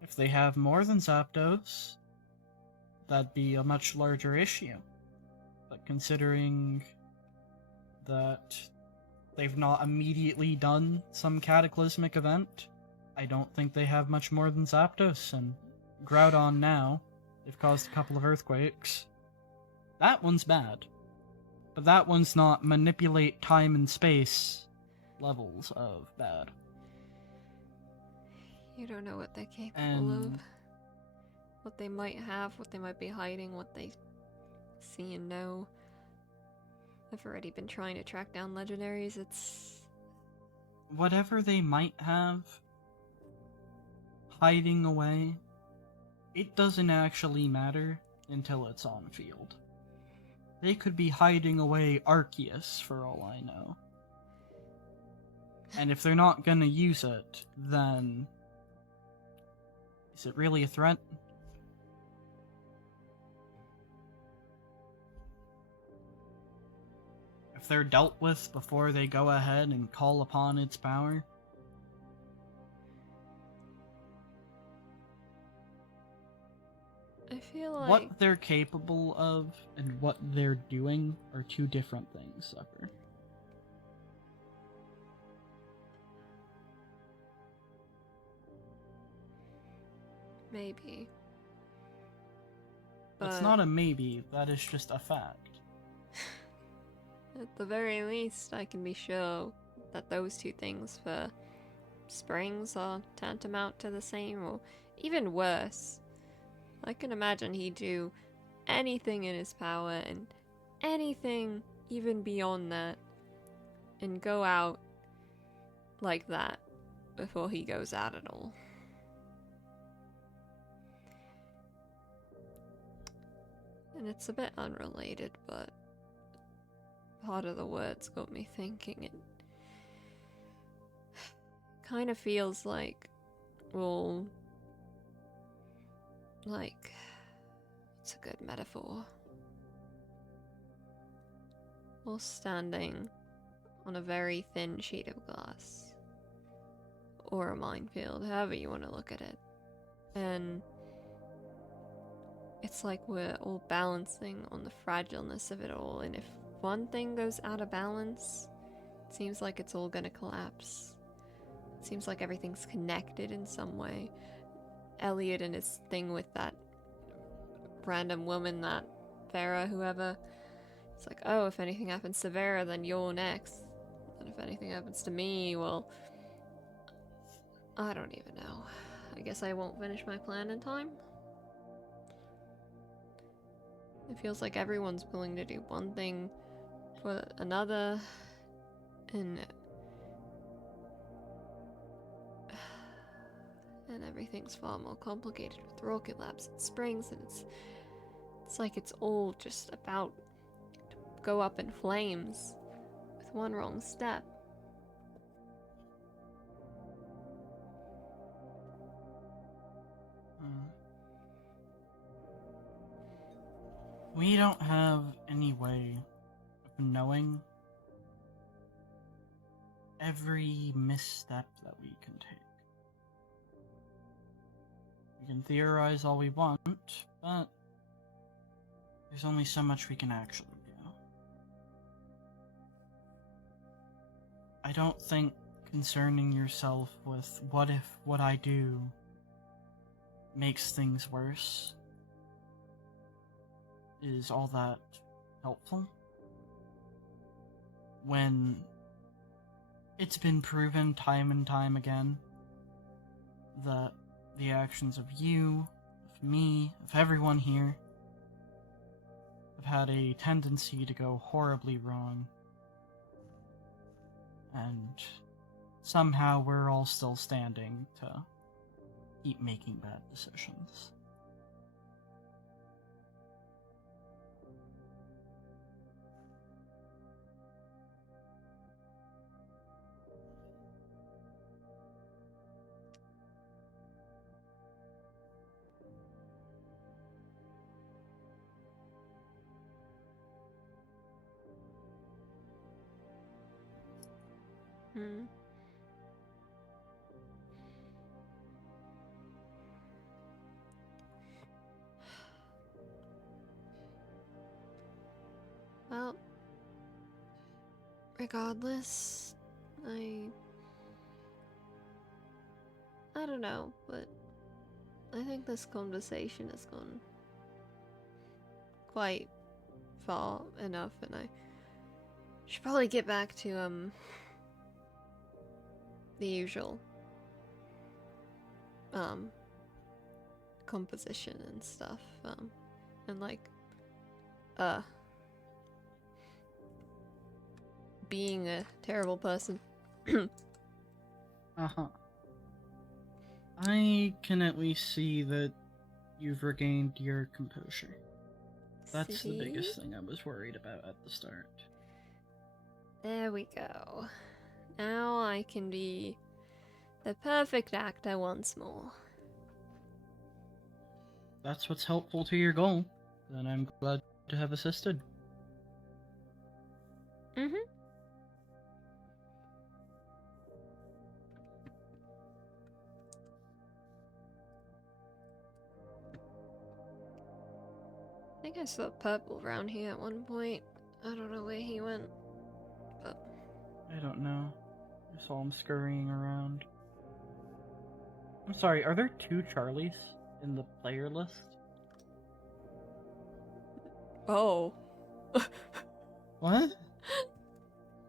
If they have more than Zapdos, that'd be a much larger issue. But considering that they've not immediately done some cataclysmic event, I don't think they have much more than Zapdos, and Groudon now. They've caused a couple of earthquakes. That one's bad. But that one's not manipulate time and space levels of bad. You don't know what they're capable of. What they might have, what they might be hiding, what they see and know. I've already been trying to track down legendaries, it's... Whatever they might have hiding away, it doesn't actually matter until it's on field. They could be hiding away Arceus for all I know. And if they're not gonna use it, then is it really a threat? If they're dealt with before they go ahead and call upon its power? I feel like... What they're capable of and what they're doing are two different things, Sucker. Maybe. It's not a maybe, that is just a fact. At the very least, I can be sure that those two things for springs are tantamount to the same, or even worse. I can imagine he'd do anything in his power, and anything even beyond that, and go out like that before he goes out at all. And it's a bit unrelated, but part of the words got me thinking. It kind of feels like, well, like, what's a good metaphor? We're standing on a very thin sheet of glass, or a minefield, however you want to look at it, and it's like we're all balancing on the fragileness of it all, and if one thing goes out of balance, it seems like it's all gonna collapse. It seems like everything's connected in some way. Elliot and his thing with that random woman, that Vera, whoever, it's like, oh, if anything happens to Vera, then you're next. And if anything happens to me, well, I don't even know. I guess I won't finish my plan in time. It feels like everyone's willing to do one thing for another, and everything's far more complicated with rocket labs and springs, and it's like it's all just about to go up in flames with one wrong step. We don't have any way of knowing every misstep that we can take. We can theorize all we want, but there's only so much we can actually do. I don't think concerning yourself with what if what I do makes things worse is all that helpful. When it's been proven time and time again that the actions of you, of me, of everyone here have had a tendency to go horribly wrong, and somehow we're all still standing to keep making bad decisions. Well, regardless, I don't know, but I think this conversation has gone quite far enough, and I should probably get back to the usual composition and stuff, and like being a terrible person. Uh-huh. I can at least see that you've regained your composure. That's the biggest thing I was worried about at the start. There we go. Now I can be the perfect actor once more. That's what's helpful to your goal. Then I'm glad to have assisted. Mm-hmm. I think I saw Purple around here at one point. I don't know where he went, but... I don't know. I saw him scurrying around. I'm sorry, are there 2 Charlies in the player list? Oh. What?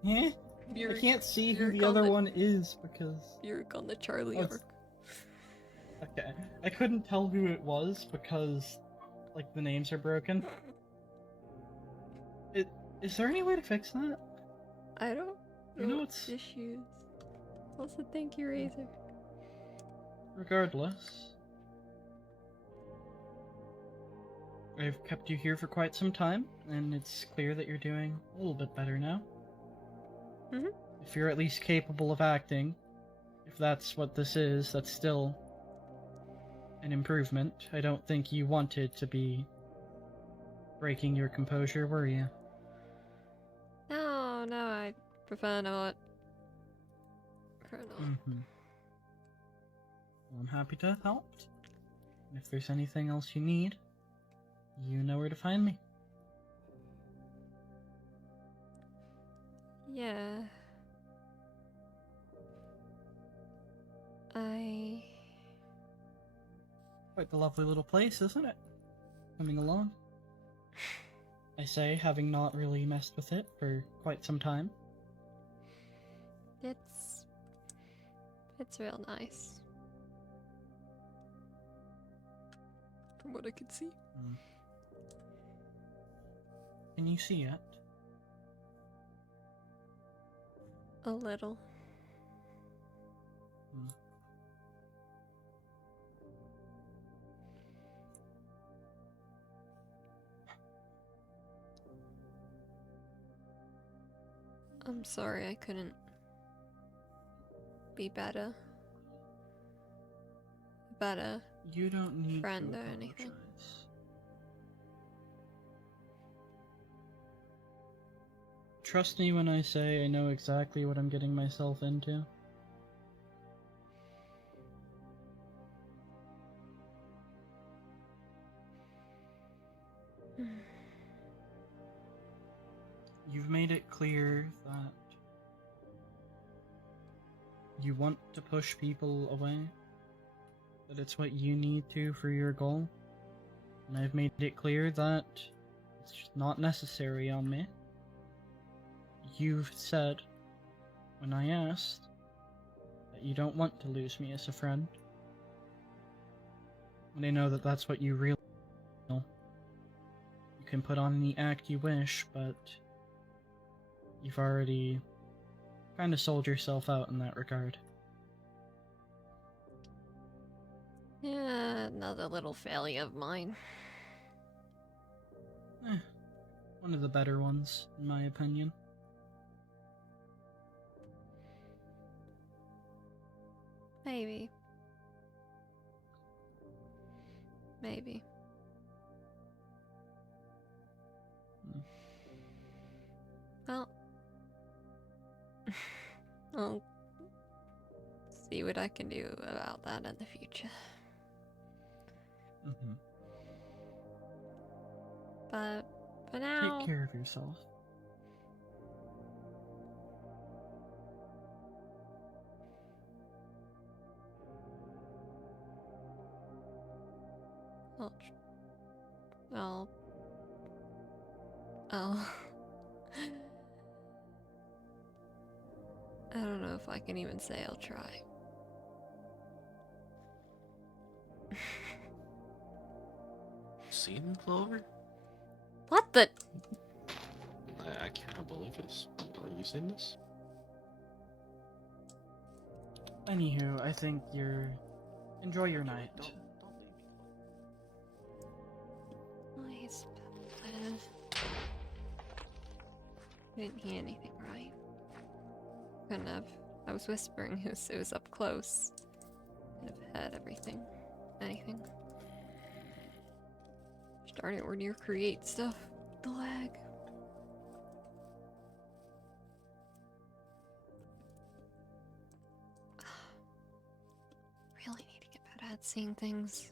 Yeah? I can't see who the other one is because... You're on the Charlie arc. Okay. I couldn't tell who it was because, like, the names are broken. Is there any way to fix that? I don't You know it's... issues. Also, thank you, Razor. Regardless, I've kept you here for quite some time, and it's clear that you're doing a little bit better now. Mm-hmm. If you're at least capable of acting, if that's what this is, that's still an improvement. I don't think you wanted to be breaking your composure, were you? No, I prefer not. Mm-hmm. Well, I'm happy to have helped. And if there's anything else you need, you know where to find me. Yeah. Quite the lovely little place, isn't it? Coming along. I say, having not really messed with it for quite some time. It's real nice. From what I can see. Can you see it? A little. I'm sorry I couldn't be better. Better You don't need friend to or anything. apologize. Trust me when I say I know exactly what I'm getting myself into. You've made it clear that you want to push people away, that it's what you need to for your goal, and I've made it clear that it's just not necessary on me. You've said, when I asked, that you don't want to lose me as a friend, and I know that that's what you really feel. You can put on any act you wish, but you've already kind of sold yourself out in that regard. Yeah, another little failure of mine. One of the better ones, in my opinion. Maybe. Maybe. Well, I'll see what I can do about that in the future. But for now, Take care of yourself. I'll I don't know if I can even say I'll try. Season Clover? What the? I can't believe this. Are you saying this? Anywho, I think enjoy your night. Don't leave me. Please. I didn't hear anything right. Couldn't have. I was whispering, it was up close. Could have heard everything. Anything. Darn it, we're near create stuff. The lag. Really need to get better at seeing things.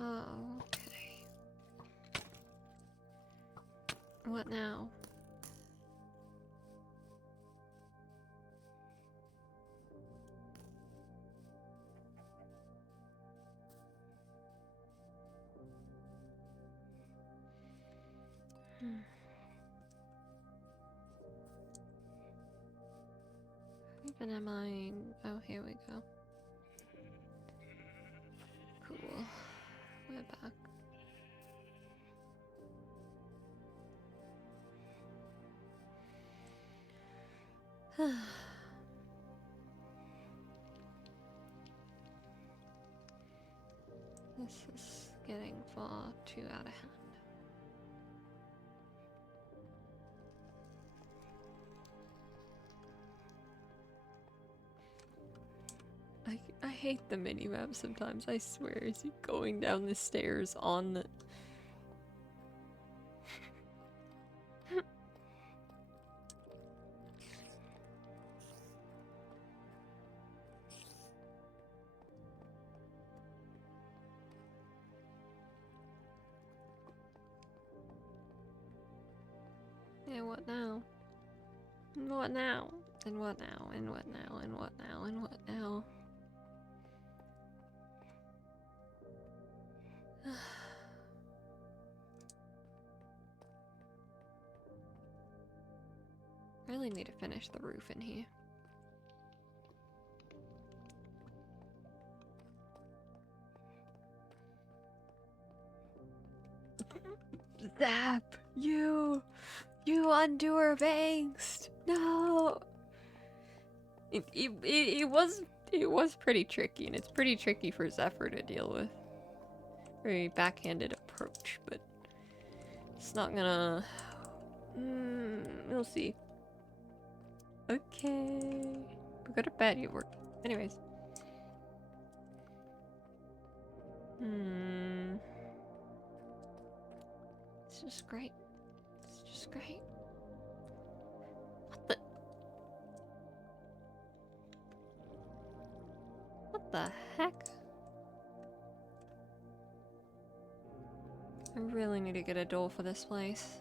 Oh, okay. What now? Even am I? Oh, here we go. Cool. We're back. This is getting far too out of hand. I hate the minimap sometimes, I swear. Is he going down the stairs on the... Yeah, what now? And what now? And what now? And what now? And what now? And what now? Really need to finish the roof in here. Zap! You undoer of angst! No! It was pretty tricky, and it's pretty tricky for Zephyr to deal with. Very backhanded approach, but it's not gonna... we'll see. Okay. We go to bed, you work. Anyways. It's just great. It's just great. What the? What the heck? I really need to get a door for this place.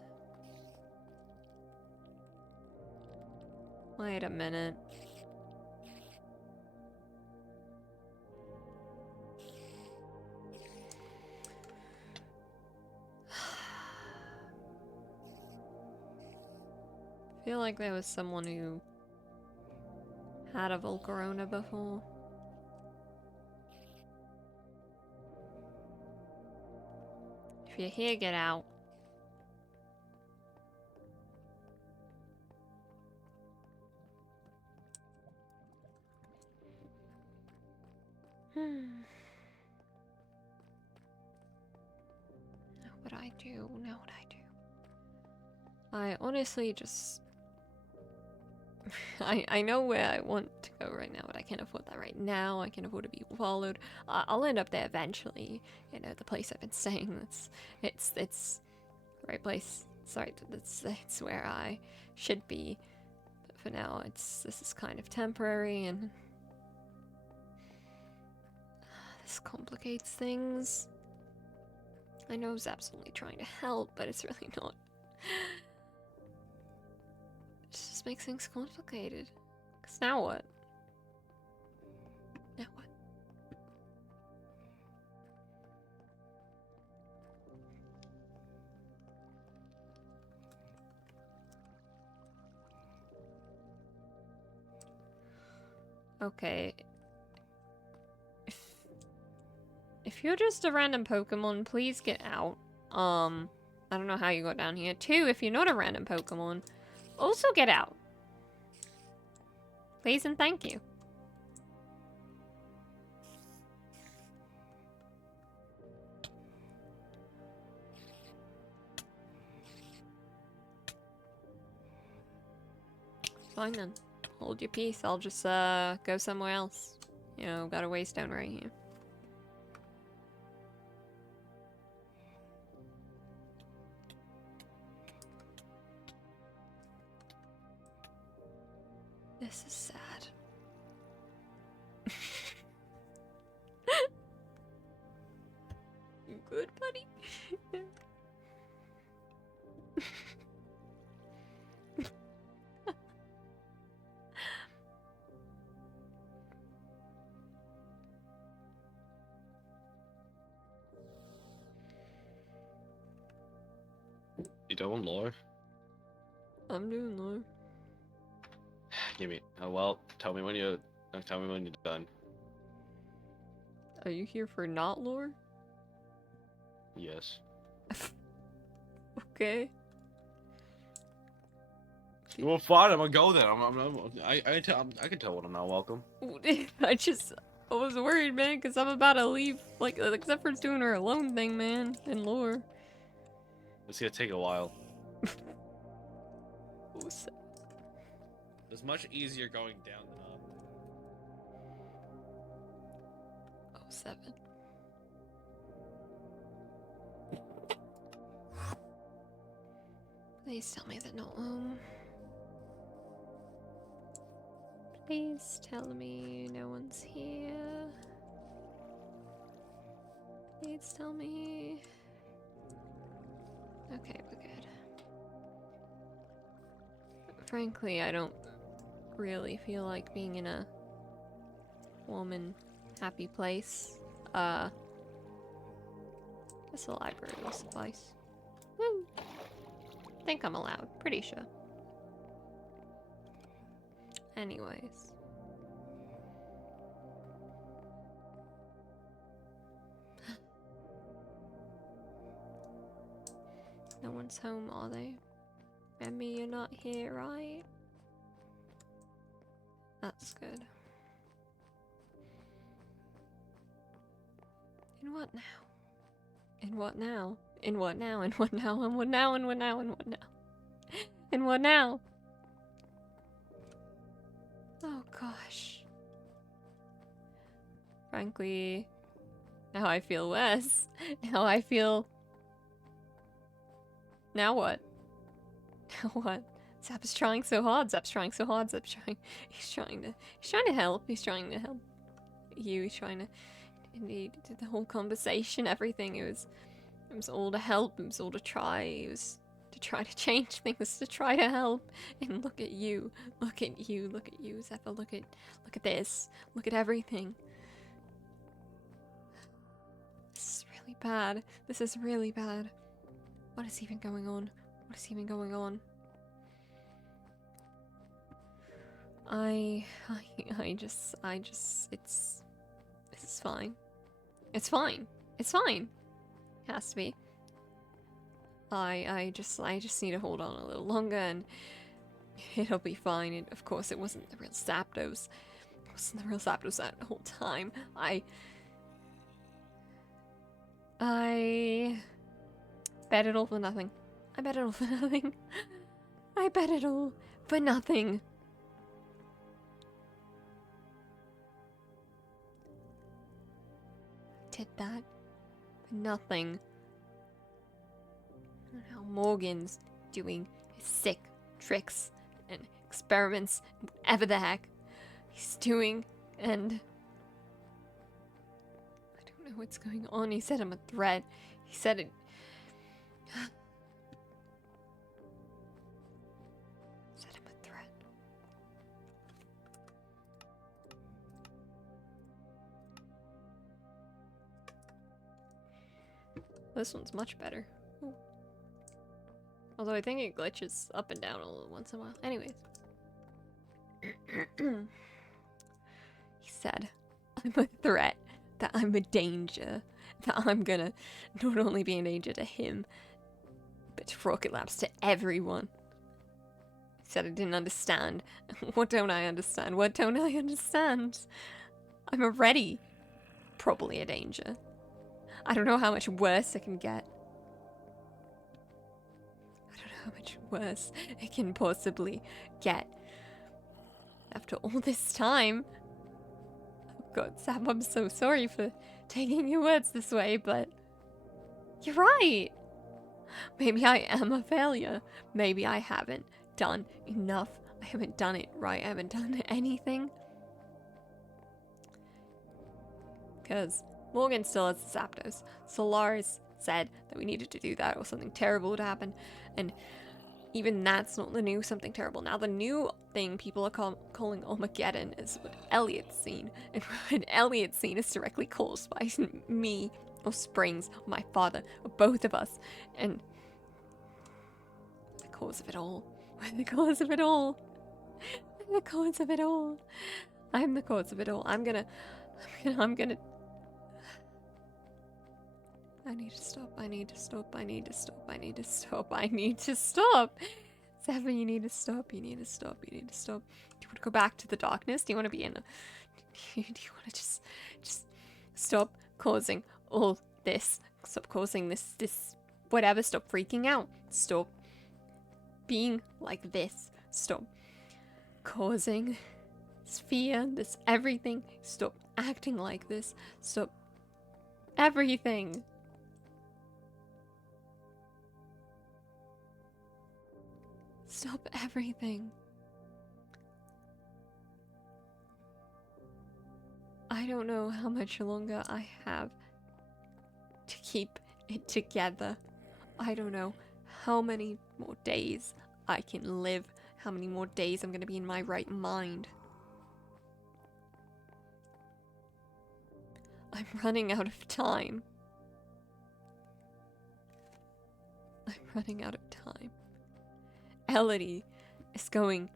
Wait a minute. I feel like there was someone who had a Volcarona before. If you're here, get out. Now what I do? Now what I do? I honestly just... I know where I want to go right now, but I can't afford that right now. I can't afford to be followed. I'll end up there eventually. You know, the place I've been staying. It's the right place. Sorry, it's where I should be. But for now, this is kind of temporary, and this complicates things. I know Zap's only trying to help, but it's really not. It just makes things complicated. Cause now what? Now what? Okay. If you're just a random Pokemon, please get out. I don't know how you got down here. 2, if you're not a random Pokemon, also get out. Please and thank you. Fine then. Hold your peace. I'll just go somewhere else. You know, got a waystone right here. This is sad. You good, buddy? You doing lore? I'm doing lore. Give me. Oh well. Tell me when you're done. Are you here for not lore? Yes. Okay. Well, fine. I'm gonna go then. I can tell when I'm not welcome. I was worried, man, because I'm about to leave. Like, except for doing her alone thing, man, in lore. It's gonna take a while. Oh, so It's much easier going down than up. 7. Please tell me that no one. Please tell me no one's here. Please tell me. Okay, we're good. Frankly, I don't really feel like being in a woman happy place. Guess the library will suffice. Woo! Think I'm allowed. Pretty sure. Anyways. No one's home, are they? Emmy, you're not here, right? That's good. In what now? In what now? In what now? In what now? In what now? In what now? In what now? In what now? Oh gosh. Frankly, now I feel worse. Now I feel... Now what? Now what? Zap is trying so hard. Zap's trying so hard. Zap's trying... He's trying to help. He's trying to help you. He's trying to... Indeed, the whole conversation, everything, it was all to help, it was all to try, it was to try to change things, to try to help. And look at you, look at you, look at you, Zephyr, look at this, look at everything. This is really bad. This is really bad. What is even going on? What is even going on? I just, this is fine. It's fine. It's fine. It has to be. I just need to hold on a little longer and it'll be fine. And of course, it wasn't the real Zapdos. It wasn't the real Zapdos that whole time. I bet it all for nothing. I bet it all for nothing. I bet it all for nothing. Did that for nothing. And now Morgan's doing his sick tricks and experiments, whatever the heck he's doing, and I don't know what's going on. He said I'm a threat. He said it. Said I'm a threat. This one's much better. Ooh. Although I think it glitches up and down a little once in a while. Anyways. He said, I'm a threat, that I'm a danger, that I'm gonna not only be a danger to him, but to Rocket Labs, to everyone. He said I didn't understand. What don't I understand? What don't I understand? I'm already probably a danger. I don't know how much worse it can get. I don't know how much worse it can possibly get. After all this time. Oh God, Sam, I'm so sorry for taking your words this way, but you're right. Maybe I am a failure. Maybe I haven't done enough. I haven't done it right. I haven't done anything. Because Morgan still has the Zapdos. Solaris said that we needed to do that or something terrible would happen. And even that's not the new something terrible. Now the new thing people are calling Armageddon is what Elliot's seen. And what Elliot's seen is directly caused by me or Springs or my father or both of us. And the cause of it all. We're the cause of it all. I'm the cause of it all. I'm the cause of it all. I'm gonna I need to stop. I need to stop. I need to stop. I need to stop. I need to stop. Zephyr, you need to stop. You need to stop. You need to stop. Do you want to go back to the darkness? Do you want to be in a... Do you want to just stop causing all this? Stop causing this whatever. Stop freaking out. Stop being like this. Stop causing this fear, this everything. Stop acting like this. Stop everything. Stop everything. I don't know how much longer I have to keep it together. I don't know how many more days I can live, how many more days I'm gonna be in my right mind. I'm running out of time. I'm running out of time. Elodie is going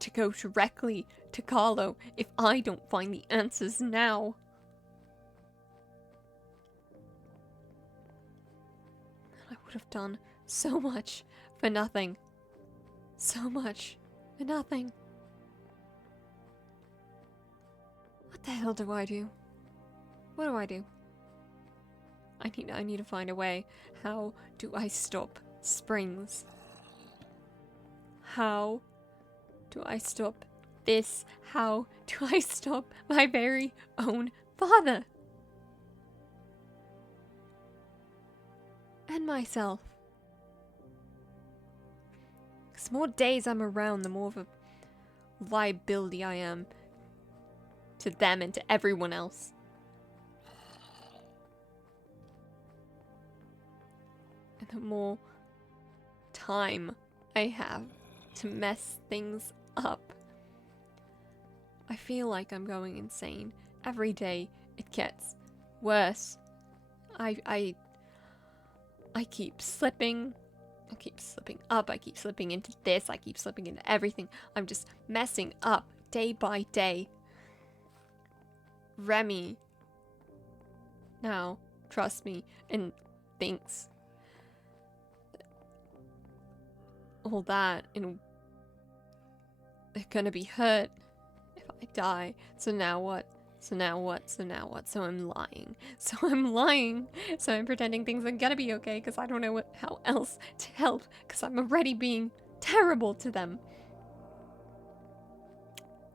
to go directly to Carlo if I don't find the answers now. I would have done so much for nothing. So much for nothing. What the hell do I do? What do I do? I need to find a way. How do I stop springs? How do I stop this? How do I stop my very own father? And myself. Because the more days I'm around, the more of a liability I am to them and to everyone else. And the more time I have to mess things up. I feel like I'm going insane. Every day it gets worse. I keep slipping. I keep slipping up. I keep slipping into this. I keep slipping into everything. I'm just messing up day by day. Remy now trusts me and thinks all that, and they're gonna be hurt if I die. So now what? So now what? So now what? So I'm lying. So I'm lying. So I'm pretending things are gonna be okay because I don't know how else to help because I'm already being terrible to them.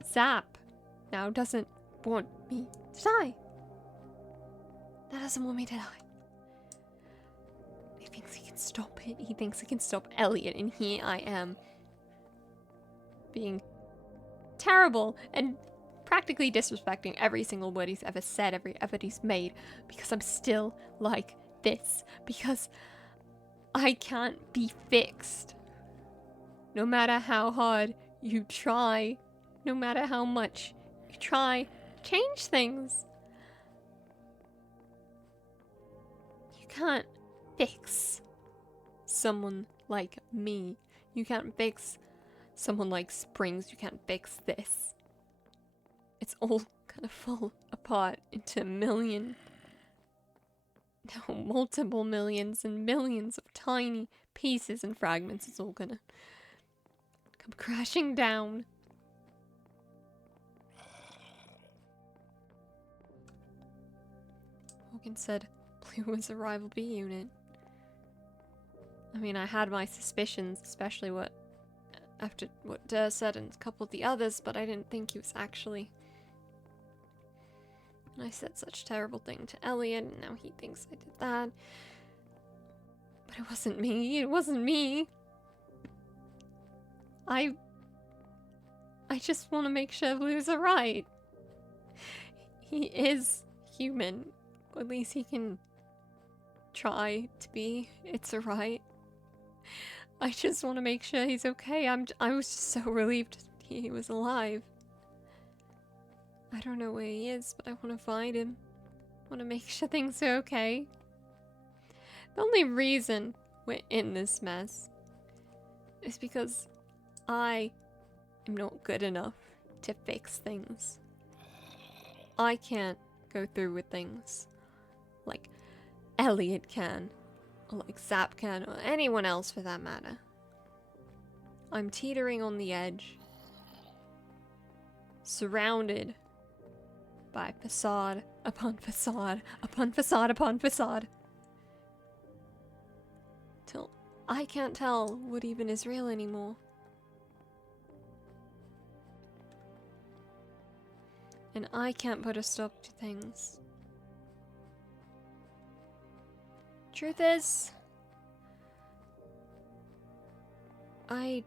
Zap now doesn't want me to die. That doesn't want me to die. He thinks he can stop it. He thinks he can stop Elliot, and here I am being terrible and practically disrespecting every single word he's ever said, every effort he's made, because I'm still like this, because I can't be fixed. No matter how hard you try, no matter how much you try to change things, you can't fix someone like me. You can't fix someone like Springs. You can't fix this. It's all gonna fall apart into multiple millions and millions of tiny pieces and fragments. It's all gonna come crashing down. Morgan said Blue was a rival B unit. I mean, I had my suspicions, especially after what Durr said and a couple of the others, but I didn't think he was actually. And I said such a terrible thing to Elliot, and now he thinks I did that. But it wasn't me. It wasn't me. I just want to make sure Blue's alright. He is human. Or at least he can try to be. It's alright. I just want to make sure he's okay. I was just so relieved he was alive. I don't know where he is, but I want to find him. I want to make sure things are okay. The only reason we're in this mess is because I am not good enough to fix things. I can't go through with things like Elliot can, or like Zap can, or anyone else for that matter. I'm teetering on the edge, surrounded by facade upon facade upon facade upon facade, till I can't tell what even is real anymore. And I can't put a stop to things. Truth is, oh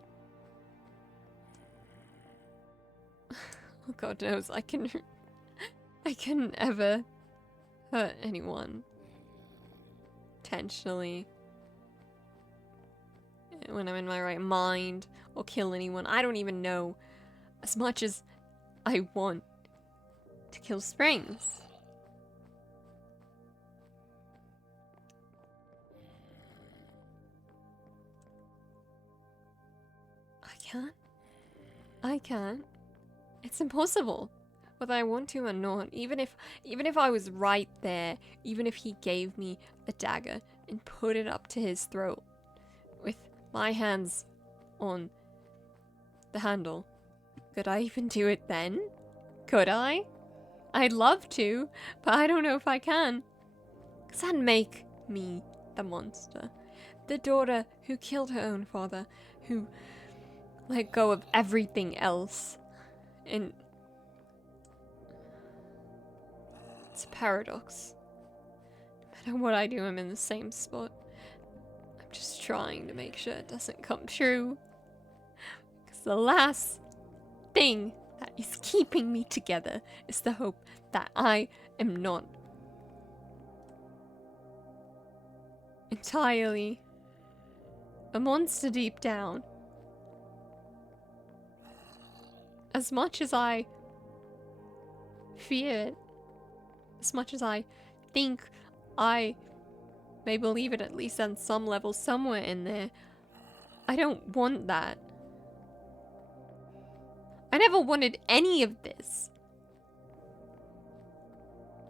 God knows, I can ever hurt anyone intentionally when I'm in my right mind or kill anyone. I don't even know as much as I want to kill Springs. I can't. It's impossible. Whether I want to or not, even if I was right there, even if he gave me a dagger and put it up to his throat with my hands on the handle, could I even do it then? Could I? I'd love to, but I don't know if I can. 'Cause that'd make me the monster. The daughter who killed her own father, who let go of everything else. And it's a paradox. No matter what I do, I'm in the same spot. I'm just trying to make sure it doesn't come true. Because the last thing that is keeping me together is the hope that I am not entirely a monster deep down. As much as I fear it, as much as I think I may believe it, at least on some level somewhere in there, I don't want that. I never wanted any of this.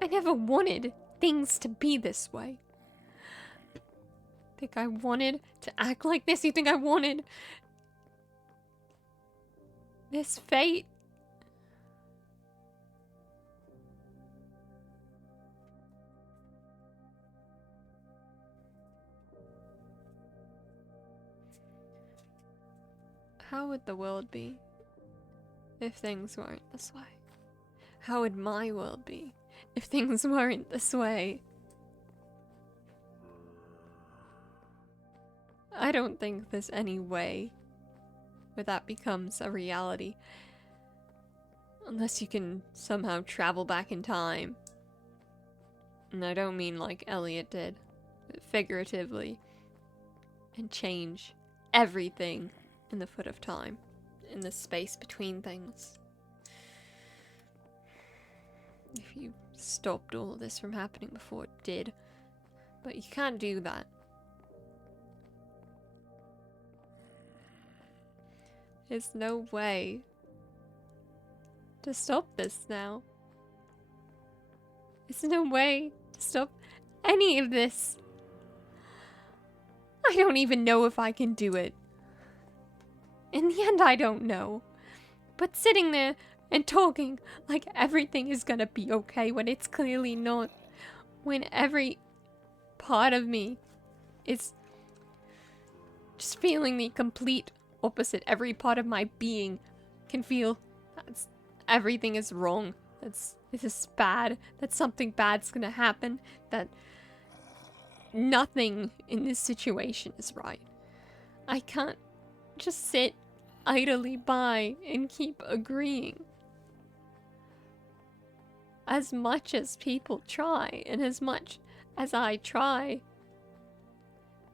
I never wanted things to be this way. Think I wanted to act like this? You think I wanted this fate? How would the world be if things weren't this way? How would my world be if things weren't this way? I don't think there's any way where that becomes a reality. Unless you can somehow travel back in time. And I don't mean like Elliot did, but figuratively. And change everything in the foot of time. In the space between things. If you stopped all of this from happening before it did. But you can't do that. There's no way to stop this now. There's no way to stop any of this. I don't even know if I can do it. In the end, I don't know. But sitting there and talking like everything is gonna be okay when it's clearly not. When every part of me is just feeling the complete opposite. Every part of my being can feel that everything is wrong. This is bad. That something bad's gonna happen. That nothing in this situation is right. I can't just sit idly by and keep agreeing. As much as people try, and as much as I try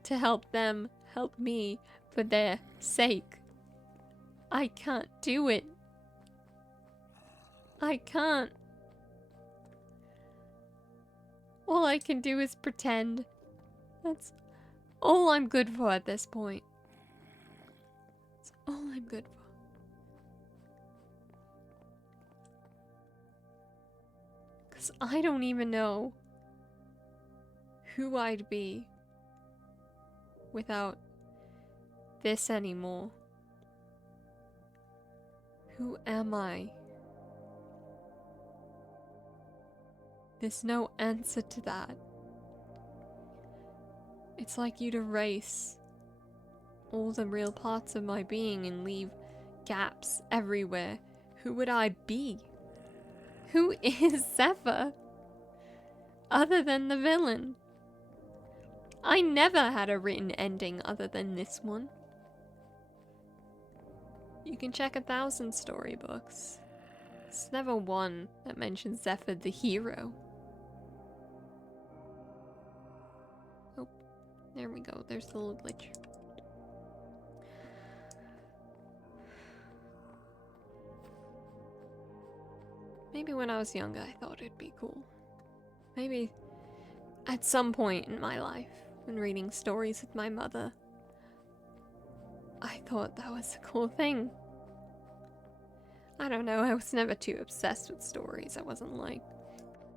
to help them help me for their sake, I can't do it. I can't. All I can do is pretend. That's all I'm good for at this point. That's all I'm good for. Because I don't even know who I'd be without this anymore. Who am I? There's no answer to that. It's like you'd erase all the real parts of my being and leave gaps everywhere. Who would I be? Who is Zephyr? Other than the villain. I never had a written ending other than this one. You can check 1,000 storybooks. There's never one that mentions Zephyr the hero. Oh, there we go. There's the little glitch. Maybe when I was younger, I thought it'd be cool. Maybe at some point in my life, when reading stories with my mother, I thought that was a cool thing. I don't know, I was never too obsessed with stories. I wasn't like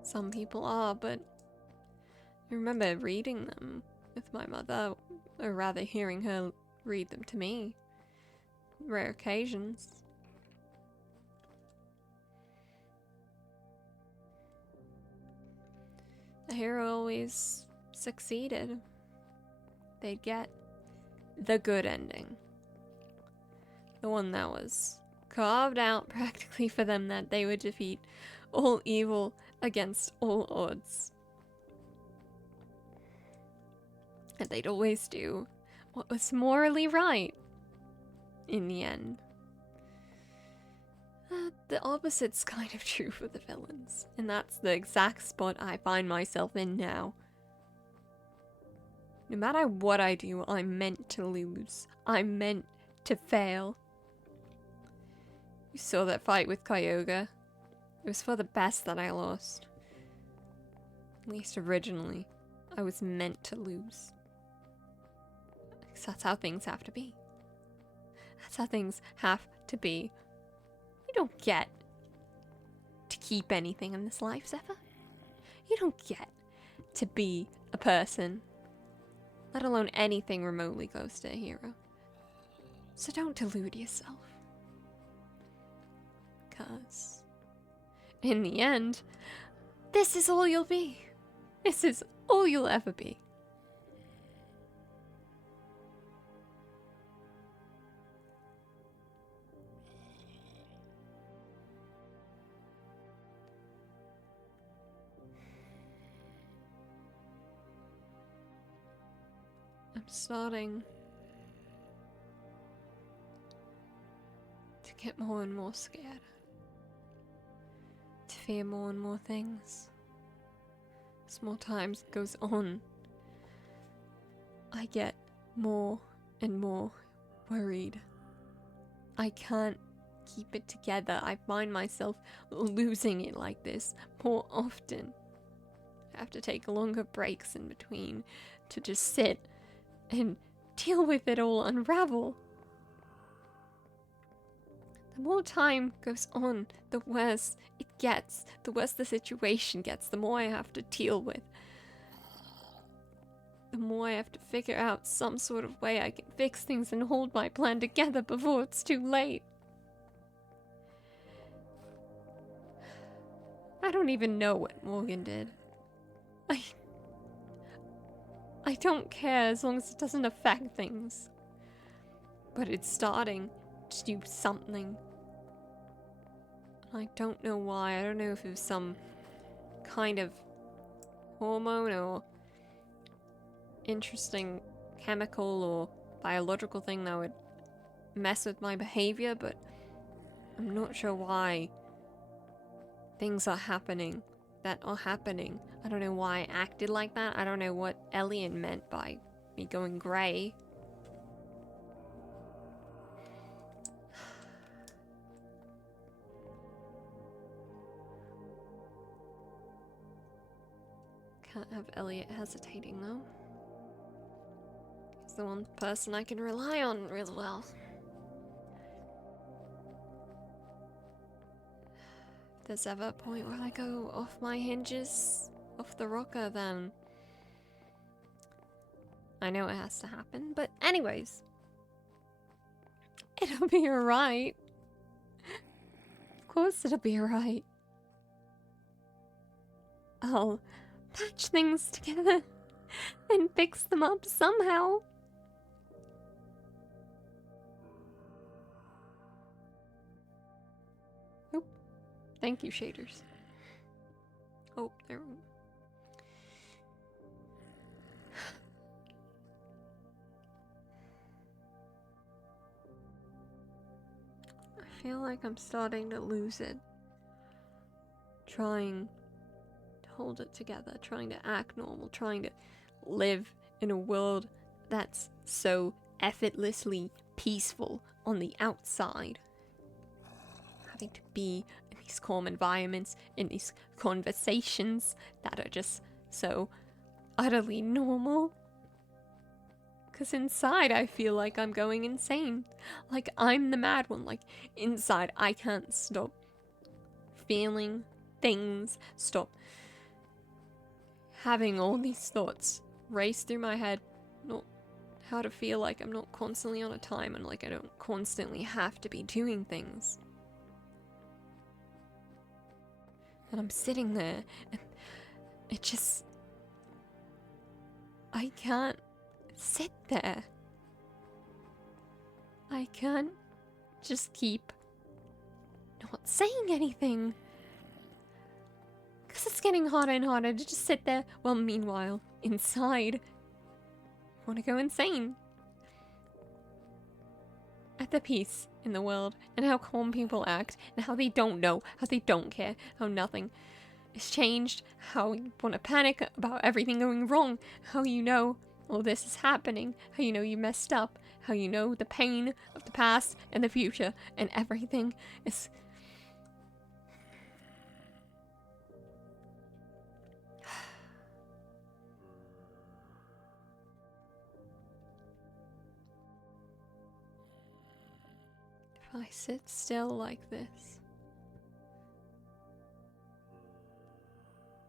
some people are, but I remember reading them with my mother, or rather hearing her read them to me. Rare occasions. The hero always succeeded. They'd get the good ending. The one that was carved out practically for them, that they would defeat all evil against all odds. And they'd always do what was morally right in the end. The opposite's kind of true for the villains, and that's the exact spot I find myself in now. No matter what I do, I'm meant to lose. I'm meant to fail. You saw that fight with Kyogre. It was for the best that I lost. At least originally, I was meant to lose. Because that's how things have to be. That's how things have to be. You don't get to keep anything in this life, Zephyr. You don't get to be a person, let alone anything remotely close to a hero. So don't delude yourself. Because in the end, this is all you'll be. This is all you'll ever be. I'm starting to get more and more scared. To fear more and more things. As more time goes on, I get more and more worried. I can't keep it together. I find myself losing it like this more often. I have to take longer breaks in between to just sit and deal with it all, unravel. The more time goes on, the worse it gets, the worse the situation gets, the more I have to deal with. The more I have to figure out some sort of way I can fix things and hold my plan together before it's too late. I don't even know what Morgan did. I don't care as long as it doesn't affect things. But it's starting to do something. I don't know why. I don't know if it was some kind of hormone or interesting chemical or biological thing that would mess with my behavior, but I'm not sure why things are happening that are happening. I don't know why I acted like that. I don't know what Elian meant by me going grey. Can't have Elliot hesitating though. He's the one person I can rely on real well. If there's ever a point where I go off my hinges, off the rocker, then I know it has to happen. But anyways, it'll be alright. Of course it'll be alright. I'll patch things together and fix them up somehow. Oh, thank you, shaders. Oh, there. I feel like I'm starting to lose it. Trying to hold it together, trying to act normal, trying to live in a world that's so effortlessly peaceful on the outside. Having to be in these calm environments, in these conversations that are just so utterly normal. Because inside I feel like I'm going insane. Like I'm the mad one. Like inside I can't stop feeling things, stop having all these thoughts race through my head. Not how to feel like I'm not constantly on a time and like I don't constantly have to be doing things. And I'm sitting there and it just... I can't sit there. I can't just keep not saying anything. Because it's getting harder and harder to just sit there. Well, meanwhile, inside, I want to go insane. At the peace in the world, and how calm people act, and how they don't know, how they don't care, how nothing is changed, how you want to panic about everything going wrong, how you know all this is happening, how you know you messed up, how you know the pain of the past and the future, and everything is... If I sit still like this,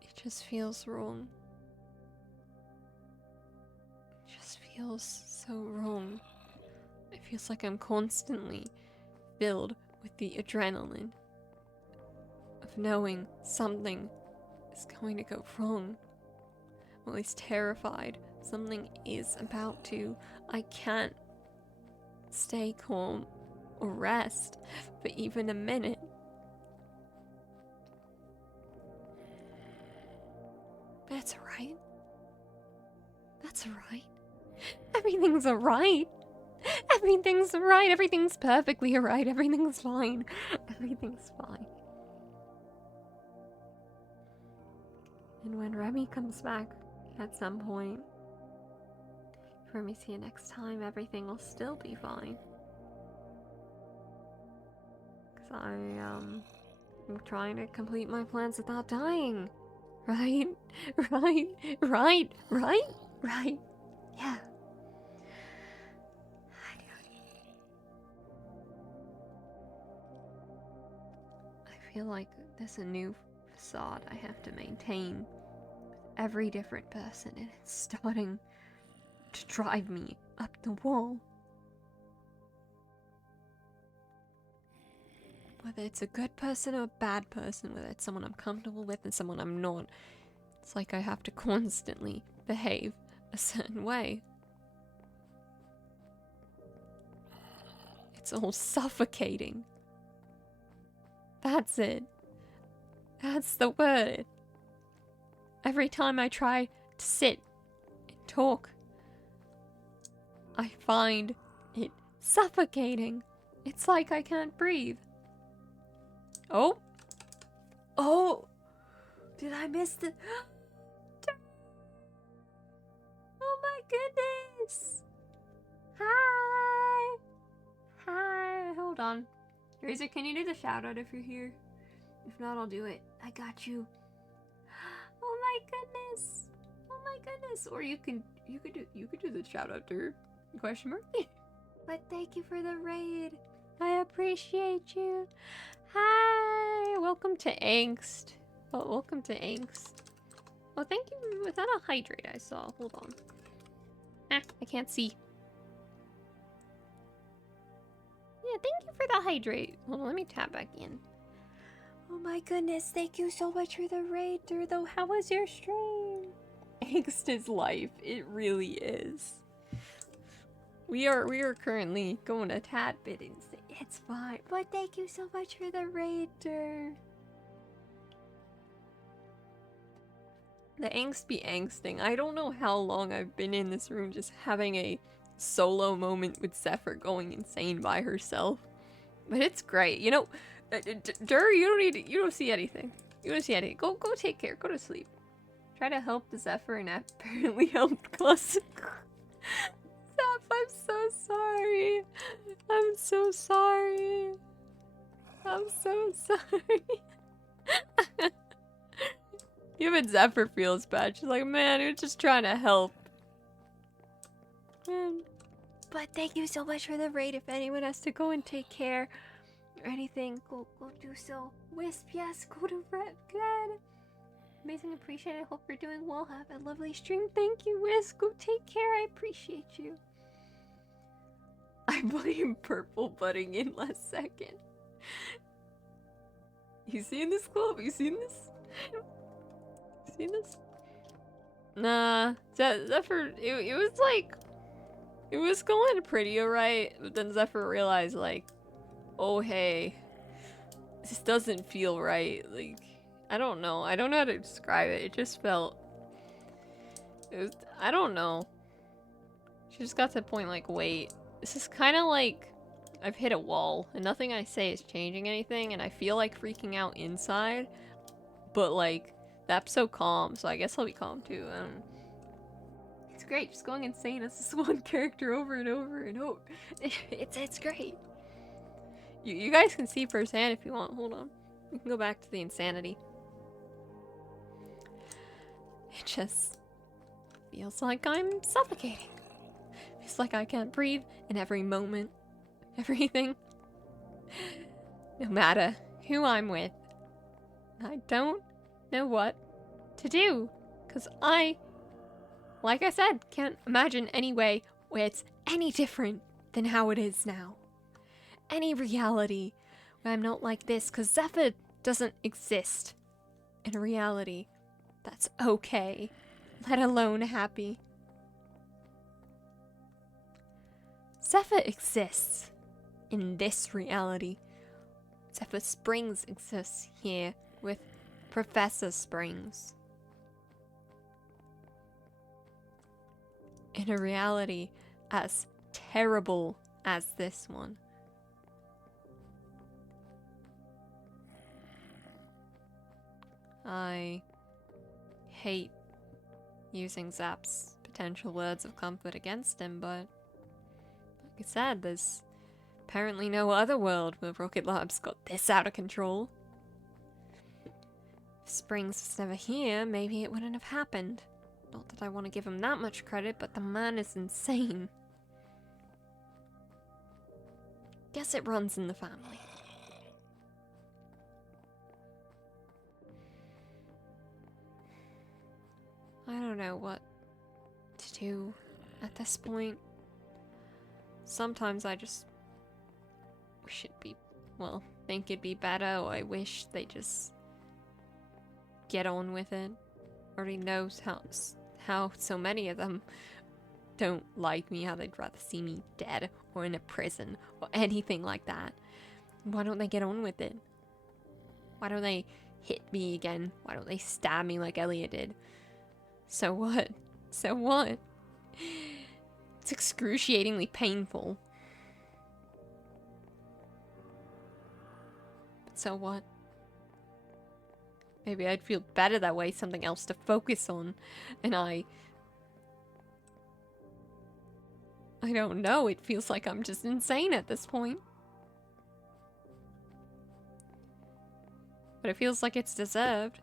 it just feels wrong. It just feels so wrong. It feels like I'm constantly filled with the adrenaline of knowing something is going to go wrong. I'm always terrified. Something is about to. I can't stay calm or rest for even a minute. But it's alright. That's alright. Everything's alright. Everything's alright. Everything's perfectly alright. Everything's fine. Everything's fine. And when Remy comes back at some point, if Remy's here next time, everything will still be fine. Because I'm trying to complete my plans without dying. Right? Right? Right? Right? Right? Yeah. I feel like there's a new facade I have to maintain with every different person, and it's starting to drive me up the wall. Whether it's a good person or a bad person, whether it's someone I'm comfortable with and someone I'm not, it's like I have to constantly behave a certain way. It's all suffocating. That's it. That's the word. Every time I try to sit and talk, I find it suffocating. It's like I can't breathe. Oh. Oh. Did I miss the... Oh my goodness. Hi. Hi. Hold on. Razor, can you do the shout out if you're here? If not, I'll do it. I got you. Oh my goodness. Oh my goodness. Or you could do the shout out to her. Question mark? But thank you for the raid. I appreciate you. Hi. Welcome to Angst. Oh, welcome to Angst. Oh, thank you. Was that a hydrate I saw? Hold on. Ah, I can't see. Yeah, thank you for the hydrate. Hold on, let me tap back in. Oh my goodness, thank you so much for the raid, though. How was your stream? Angst is life. It really is. We are currently going a tad bit insane. It's fine. But thank you so much for the raider. The angst be angsting. I don't know how long I've been in this room just having a solo moment with Zephyr going insane by herself. But it's great. You know, Dur, you don't see anything. You don't see anything. Go take care. Go to sleep. Try to help the Zephyr and apparently helped Classic. Zeph, I'm so sorry. I'm so sorry. I'm so sorry. Even Zephyr feels bad. She's like, man, you're just trying to help. Man. But thank you so much for the raid. If anyone has to go and take care or anything, go do so. Wisp, yes, go to Red. Good. Amazing, appreciate it. Hope you're doing well. Have a lovely stream. Thank you, Wisp. Go take care. I appreciate you. I blame Purple butting in last second. You seen this, Club? You seen this? Seen this? Nah. Zephyr, it was like... It was going pretty alright, but then Zephyr realized, like, oh hey, this doesn't feel right. Like, I don't know. I don't know how to describe it. It just felt... It was... I don't know. She just got to the point, like, wait. This is kind of like... I've hit a wall, and nothing I say is changing anything, and I feel like freaking out inside, but, like, the episode's calm, so I guess I'll be calm, too. I don't know. It's great, just going insane as this one character over and over and over. It's great. You guys can see firsthand if you want. Hold on. We can go back to the insanity. It just feels like I'm suffocating. Feels like I can't breathe in every moment. Everything. No matter who I'm with. I don't know what to do. 'Cause like I said, can't imagine any way where it's any different than how it is now. Any reality where I'm not like this, because Zephyr doesn't exist in a reality that's okay, let alone happy. Zephyr exists in this reality. Zephyr Springs exists here with Professor Springs. In a reality as terrible as this one. I hate using Zap's potential words of comfort against him, but like I said, there's apparently no other world where Rocket Lab's got this out of control. If Springs was never here, maybe it wouldn't have happened. Not that I want to give him that much credit, but the man is insane. Guess it runs in the family. I don't know what to do at this point. Sometimes I just wish it'd be, well, think it'd be better, or I wish they just get on with it. Already knows how so many of them don't like me, how they'd rather see me dead or in a prison or anything like that. Why don't they get on with it? Why don't they hit me again? Why don't they stab me like Elliot did? So what? So what? It's excruciatingly painful. But so what? Maybe I'd feel better that way, something else to focus on. And I don't know, it feels like I'm just insane at this point. But it feels like it's deserved.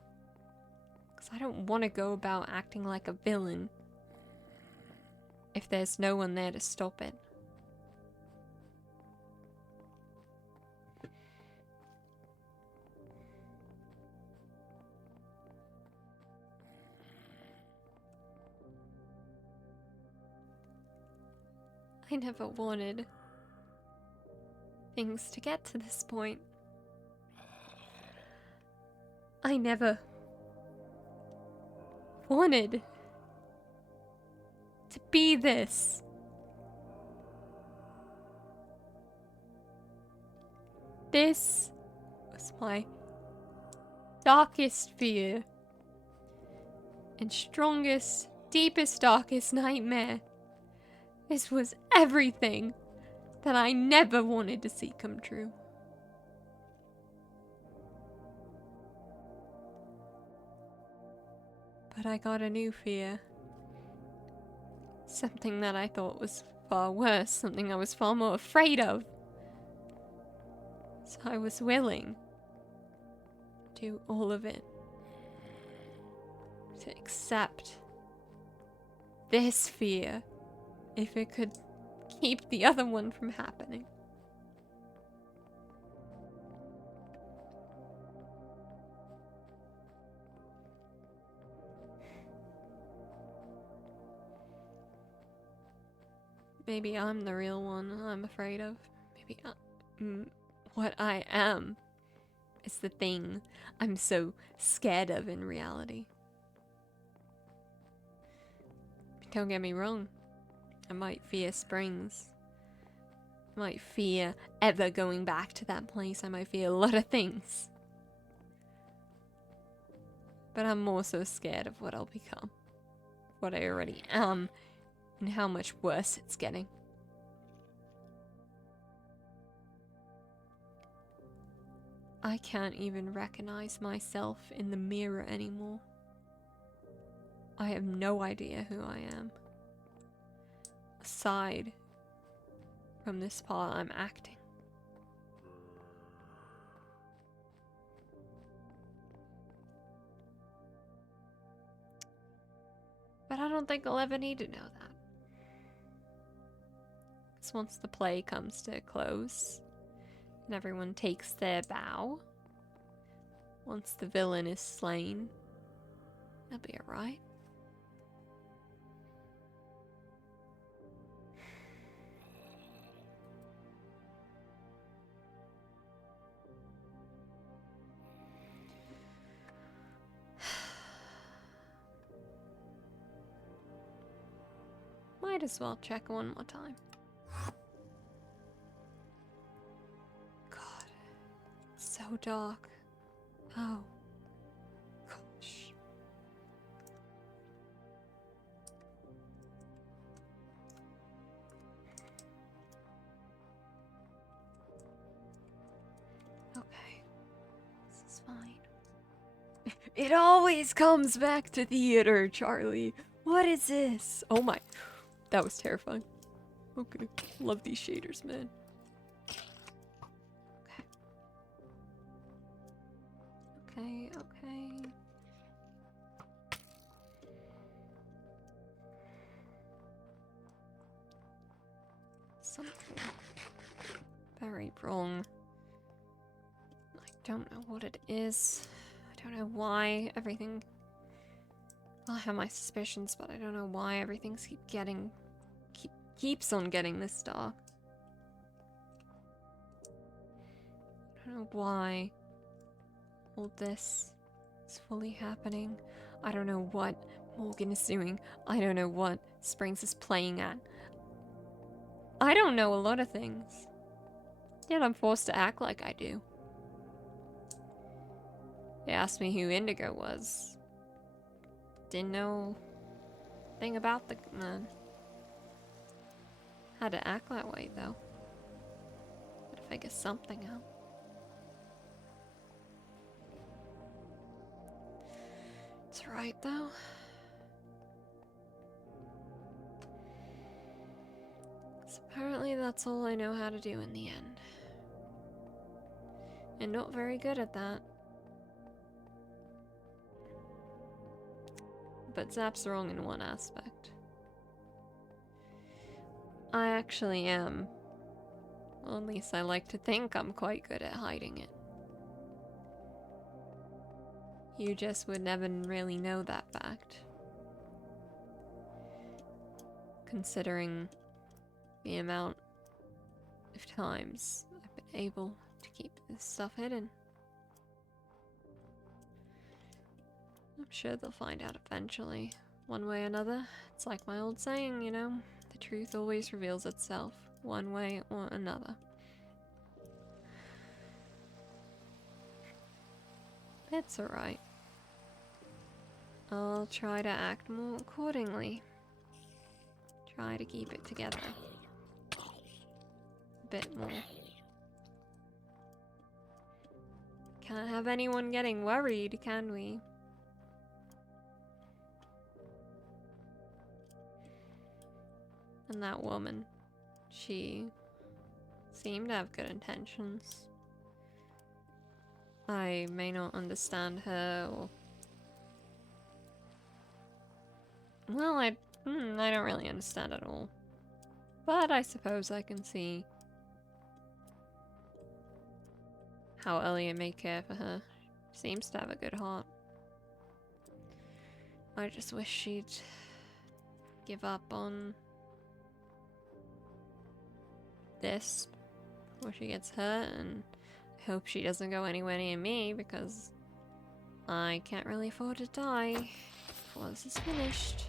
Because I don't want to go about acting like a villain if there's no one there to stop it. I never wanted things to get to this point. I never wanted to be this. This was my darkest fear and strongest, deepest, darkest nightmare. This was everything that I never wanted to see come true. But I got a new fear. Something that I thought was far worse, something I was far more afraid of. So I was willing to do all of it. To accept this fear if it could keep the other one from happening. Maybe I'm the real one I'm afraid of. Maybe what I am is the thing I'm so scared of in reality. Don't get me wrong. I might fear springs. I might fear ever going back to that place. I might fear a lot of things. But I'm more so scared of what I'll become. What I already am. And how much worse it's getting. I can't even recognize myself in the mirror anymore. I have no idea who I am. Aside from this part I'm acting. But I don't think I'll ever need to know that. Because once the play comes to a close, and everyone takes their bow, once the villain is slain, they'll be alright. Might as well check one more time. God, it's so dark. Oh, gosh. Okay, this is fine. It always comes back to theater, Charlie. What is this? Oh my. That was terrifying. Okay. Love these shaders, man. Okay. Okay. Something very wrong. I don't know what it is. I don't know why everything... I have my suspicions, but I don't know why everything's keeps on getting this dark. I don't know why all this is fully happening. I don't know what Morgan is doing. I don't know what Springs is playing at. I don't know a lot of things. Yet I'm forced to act like I do. They asked me who Indigo was. Didn't know a thing about the man. Had to act that way though. Gotta figure something out. It's right though. So apparently that's all I know how to do in the end. And not very good at that. But Zap's wrong in one aspect. I actually am. Well, at least I like to think I'm quite good at hiding it. You just would never really know that fact. Considering the amount of times I've been able to keep this stuff hidden. I'm sure they'll find out eventually, one way or another. It's like my old saying, you know, the truth always reveals itself, one way or another. It's alright. I'll try to act more accordingly. Try to keep it together. A bit more. Can't have anyone getting worried, can we? And that woman, she seemed to have good intentions. I may not understand her, or... Well, I don't really understand at all. But I suppose I can see how Elliot may care for her. Seems to have a good heart. I just wish she'd give up on this before she gets hurt, and I hope she doesn't go anywhere near me because I can't really afford to die before this is finished.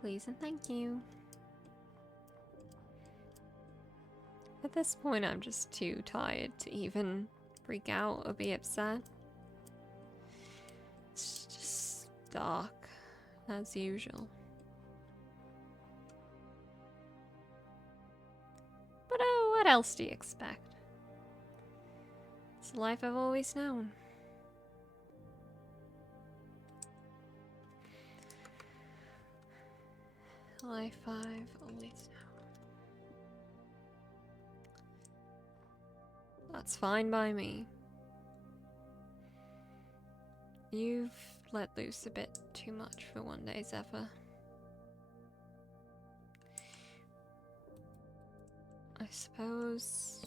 Please and thank you. At this point, I'm just too tired to even freak out or be upset. It's just dark, as usual. But oh, what else do you expect? It's the life I've always known. Life I've always known. That's fine by me. You've let loose a bit too much for one day, Zephyr. I suppose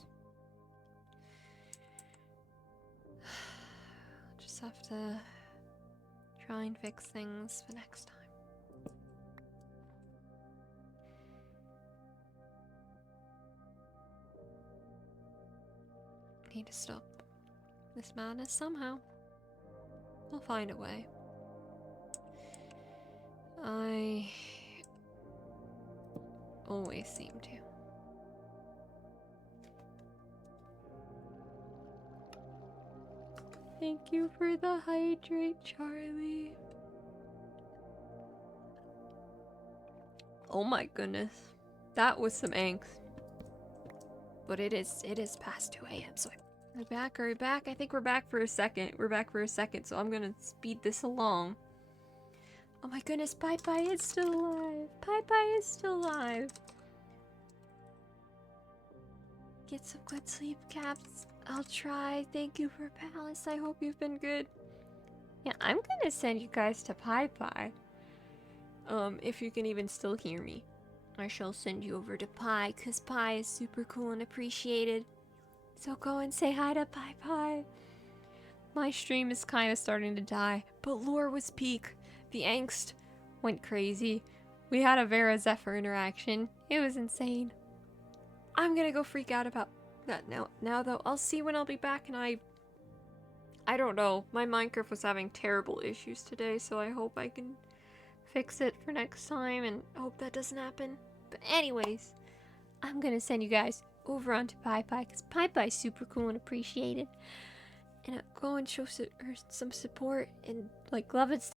I'll just have to try and fix things for next time. Need to stop this madness somehow. I'll find a way. I always seem to. Thank you for the hydrate, Charlie. Oh my goodness. That was some angst. But it is past 2 AM, so are we back? I think we're back for a second. So I'm gonna speed this along. Oh my goodness, Bye-Bye is still alive. Bye-Bye is still alive. Get some good sleep, Caps. I'll try. Thank you for Palace. I hope you've been good. Yeah, I'm gonna send you guys to Bye-Bye. If you can even still hear me. I shall send you over to Pi, because Pi is super cool and appreciated. So go and say hi to Bye-Bye. My stream is kind of starting to die, but lore was peak. The angst went crazy. We had a Vera Zephyr interaction. It was insane. I'm gonna go freak out about that now though. I'll see when I'll be back, and I don't know. My Minecraft was having terrible issues today, so I hope I can fix it for next time, and hope that doesn't happen. But anyways, I'm gonna send you guys over onto Bye-Bye, because Bye-Bye is super cool and appreciated. And go and show her some support and like love and stuff.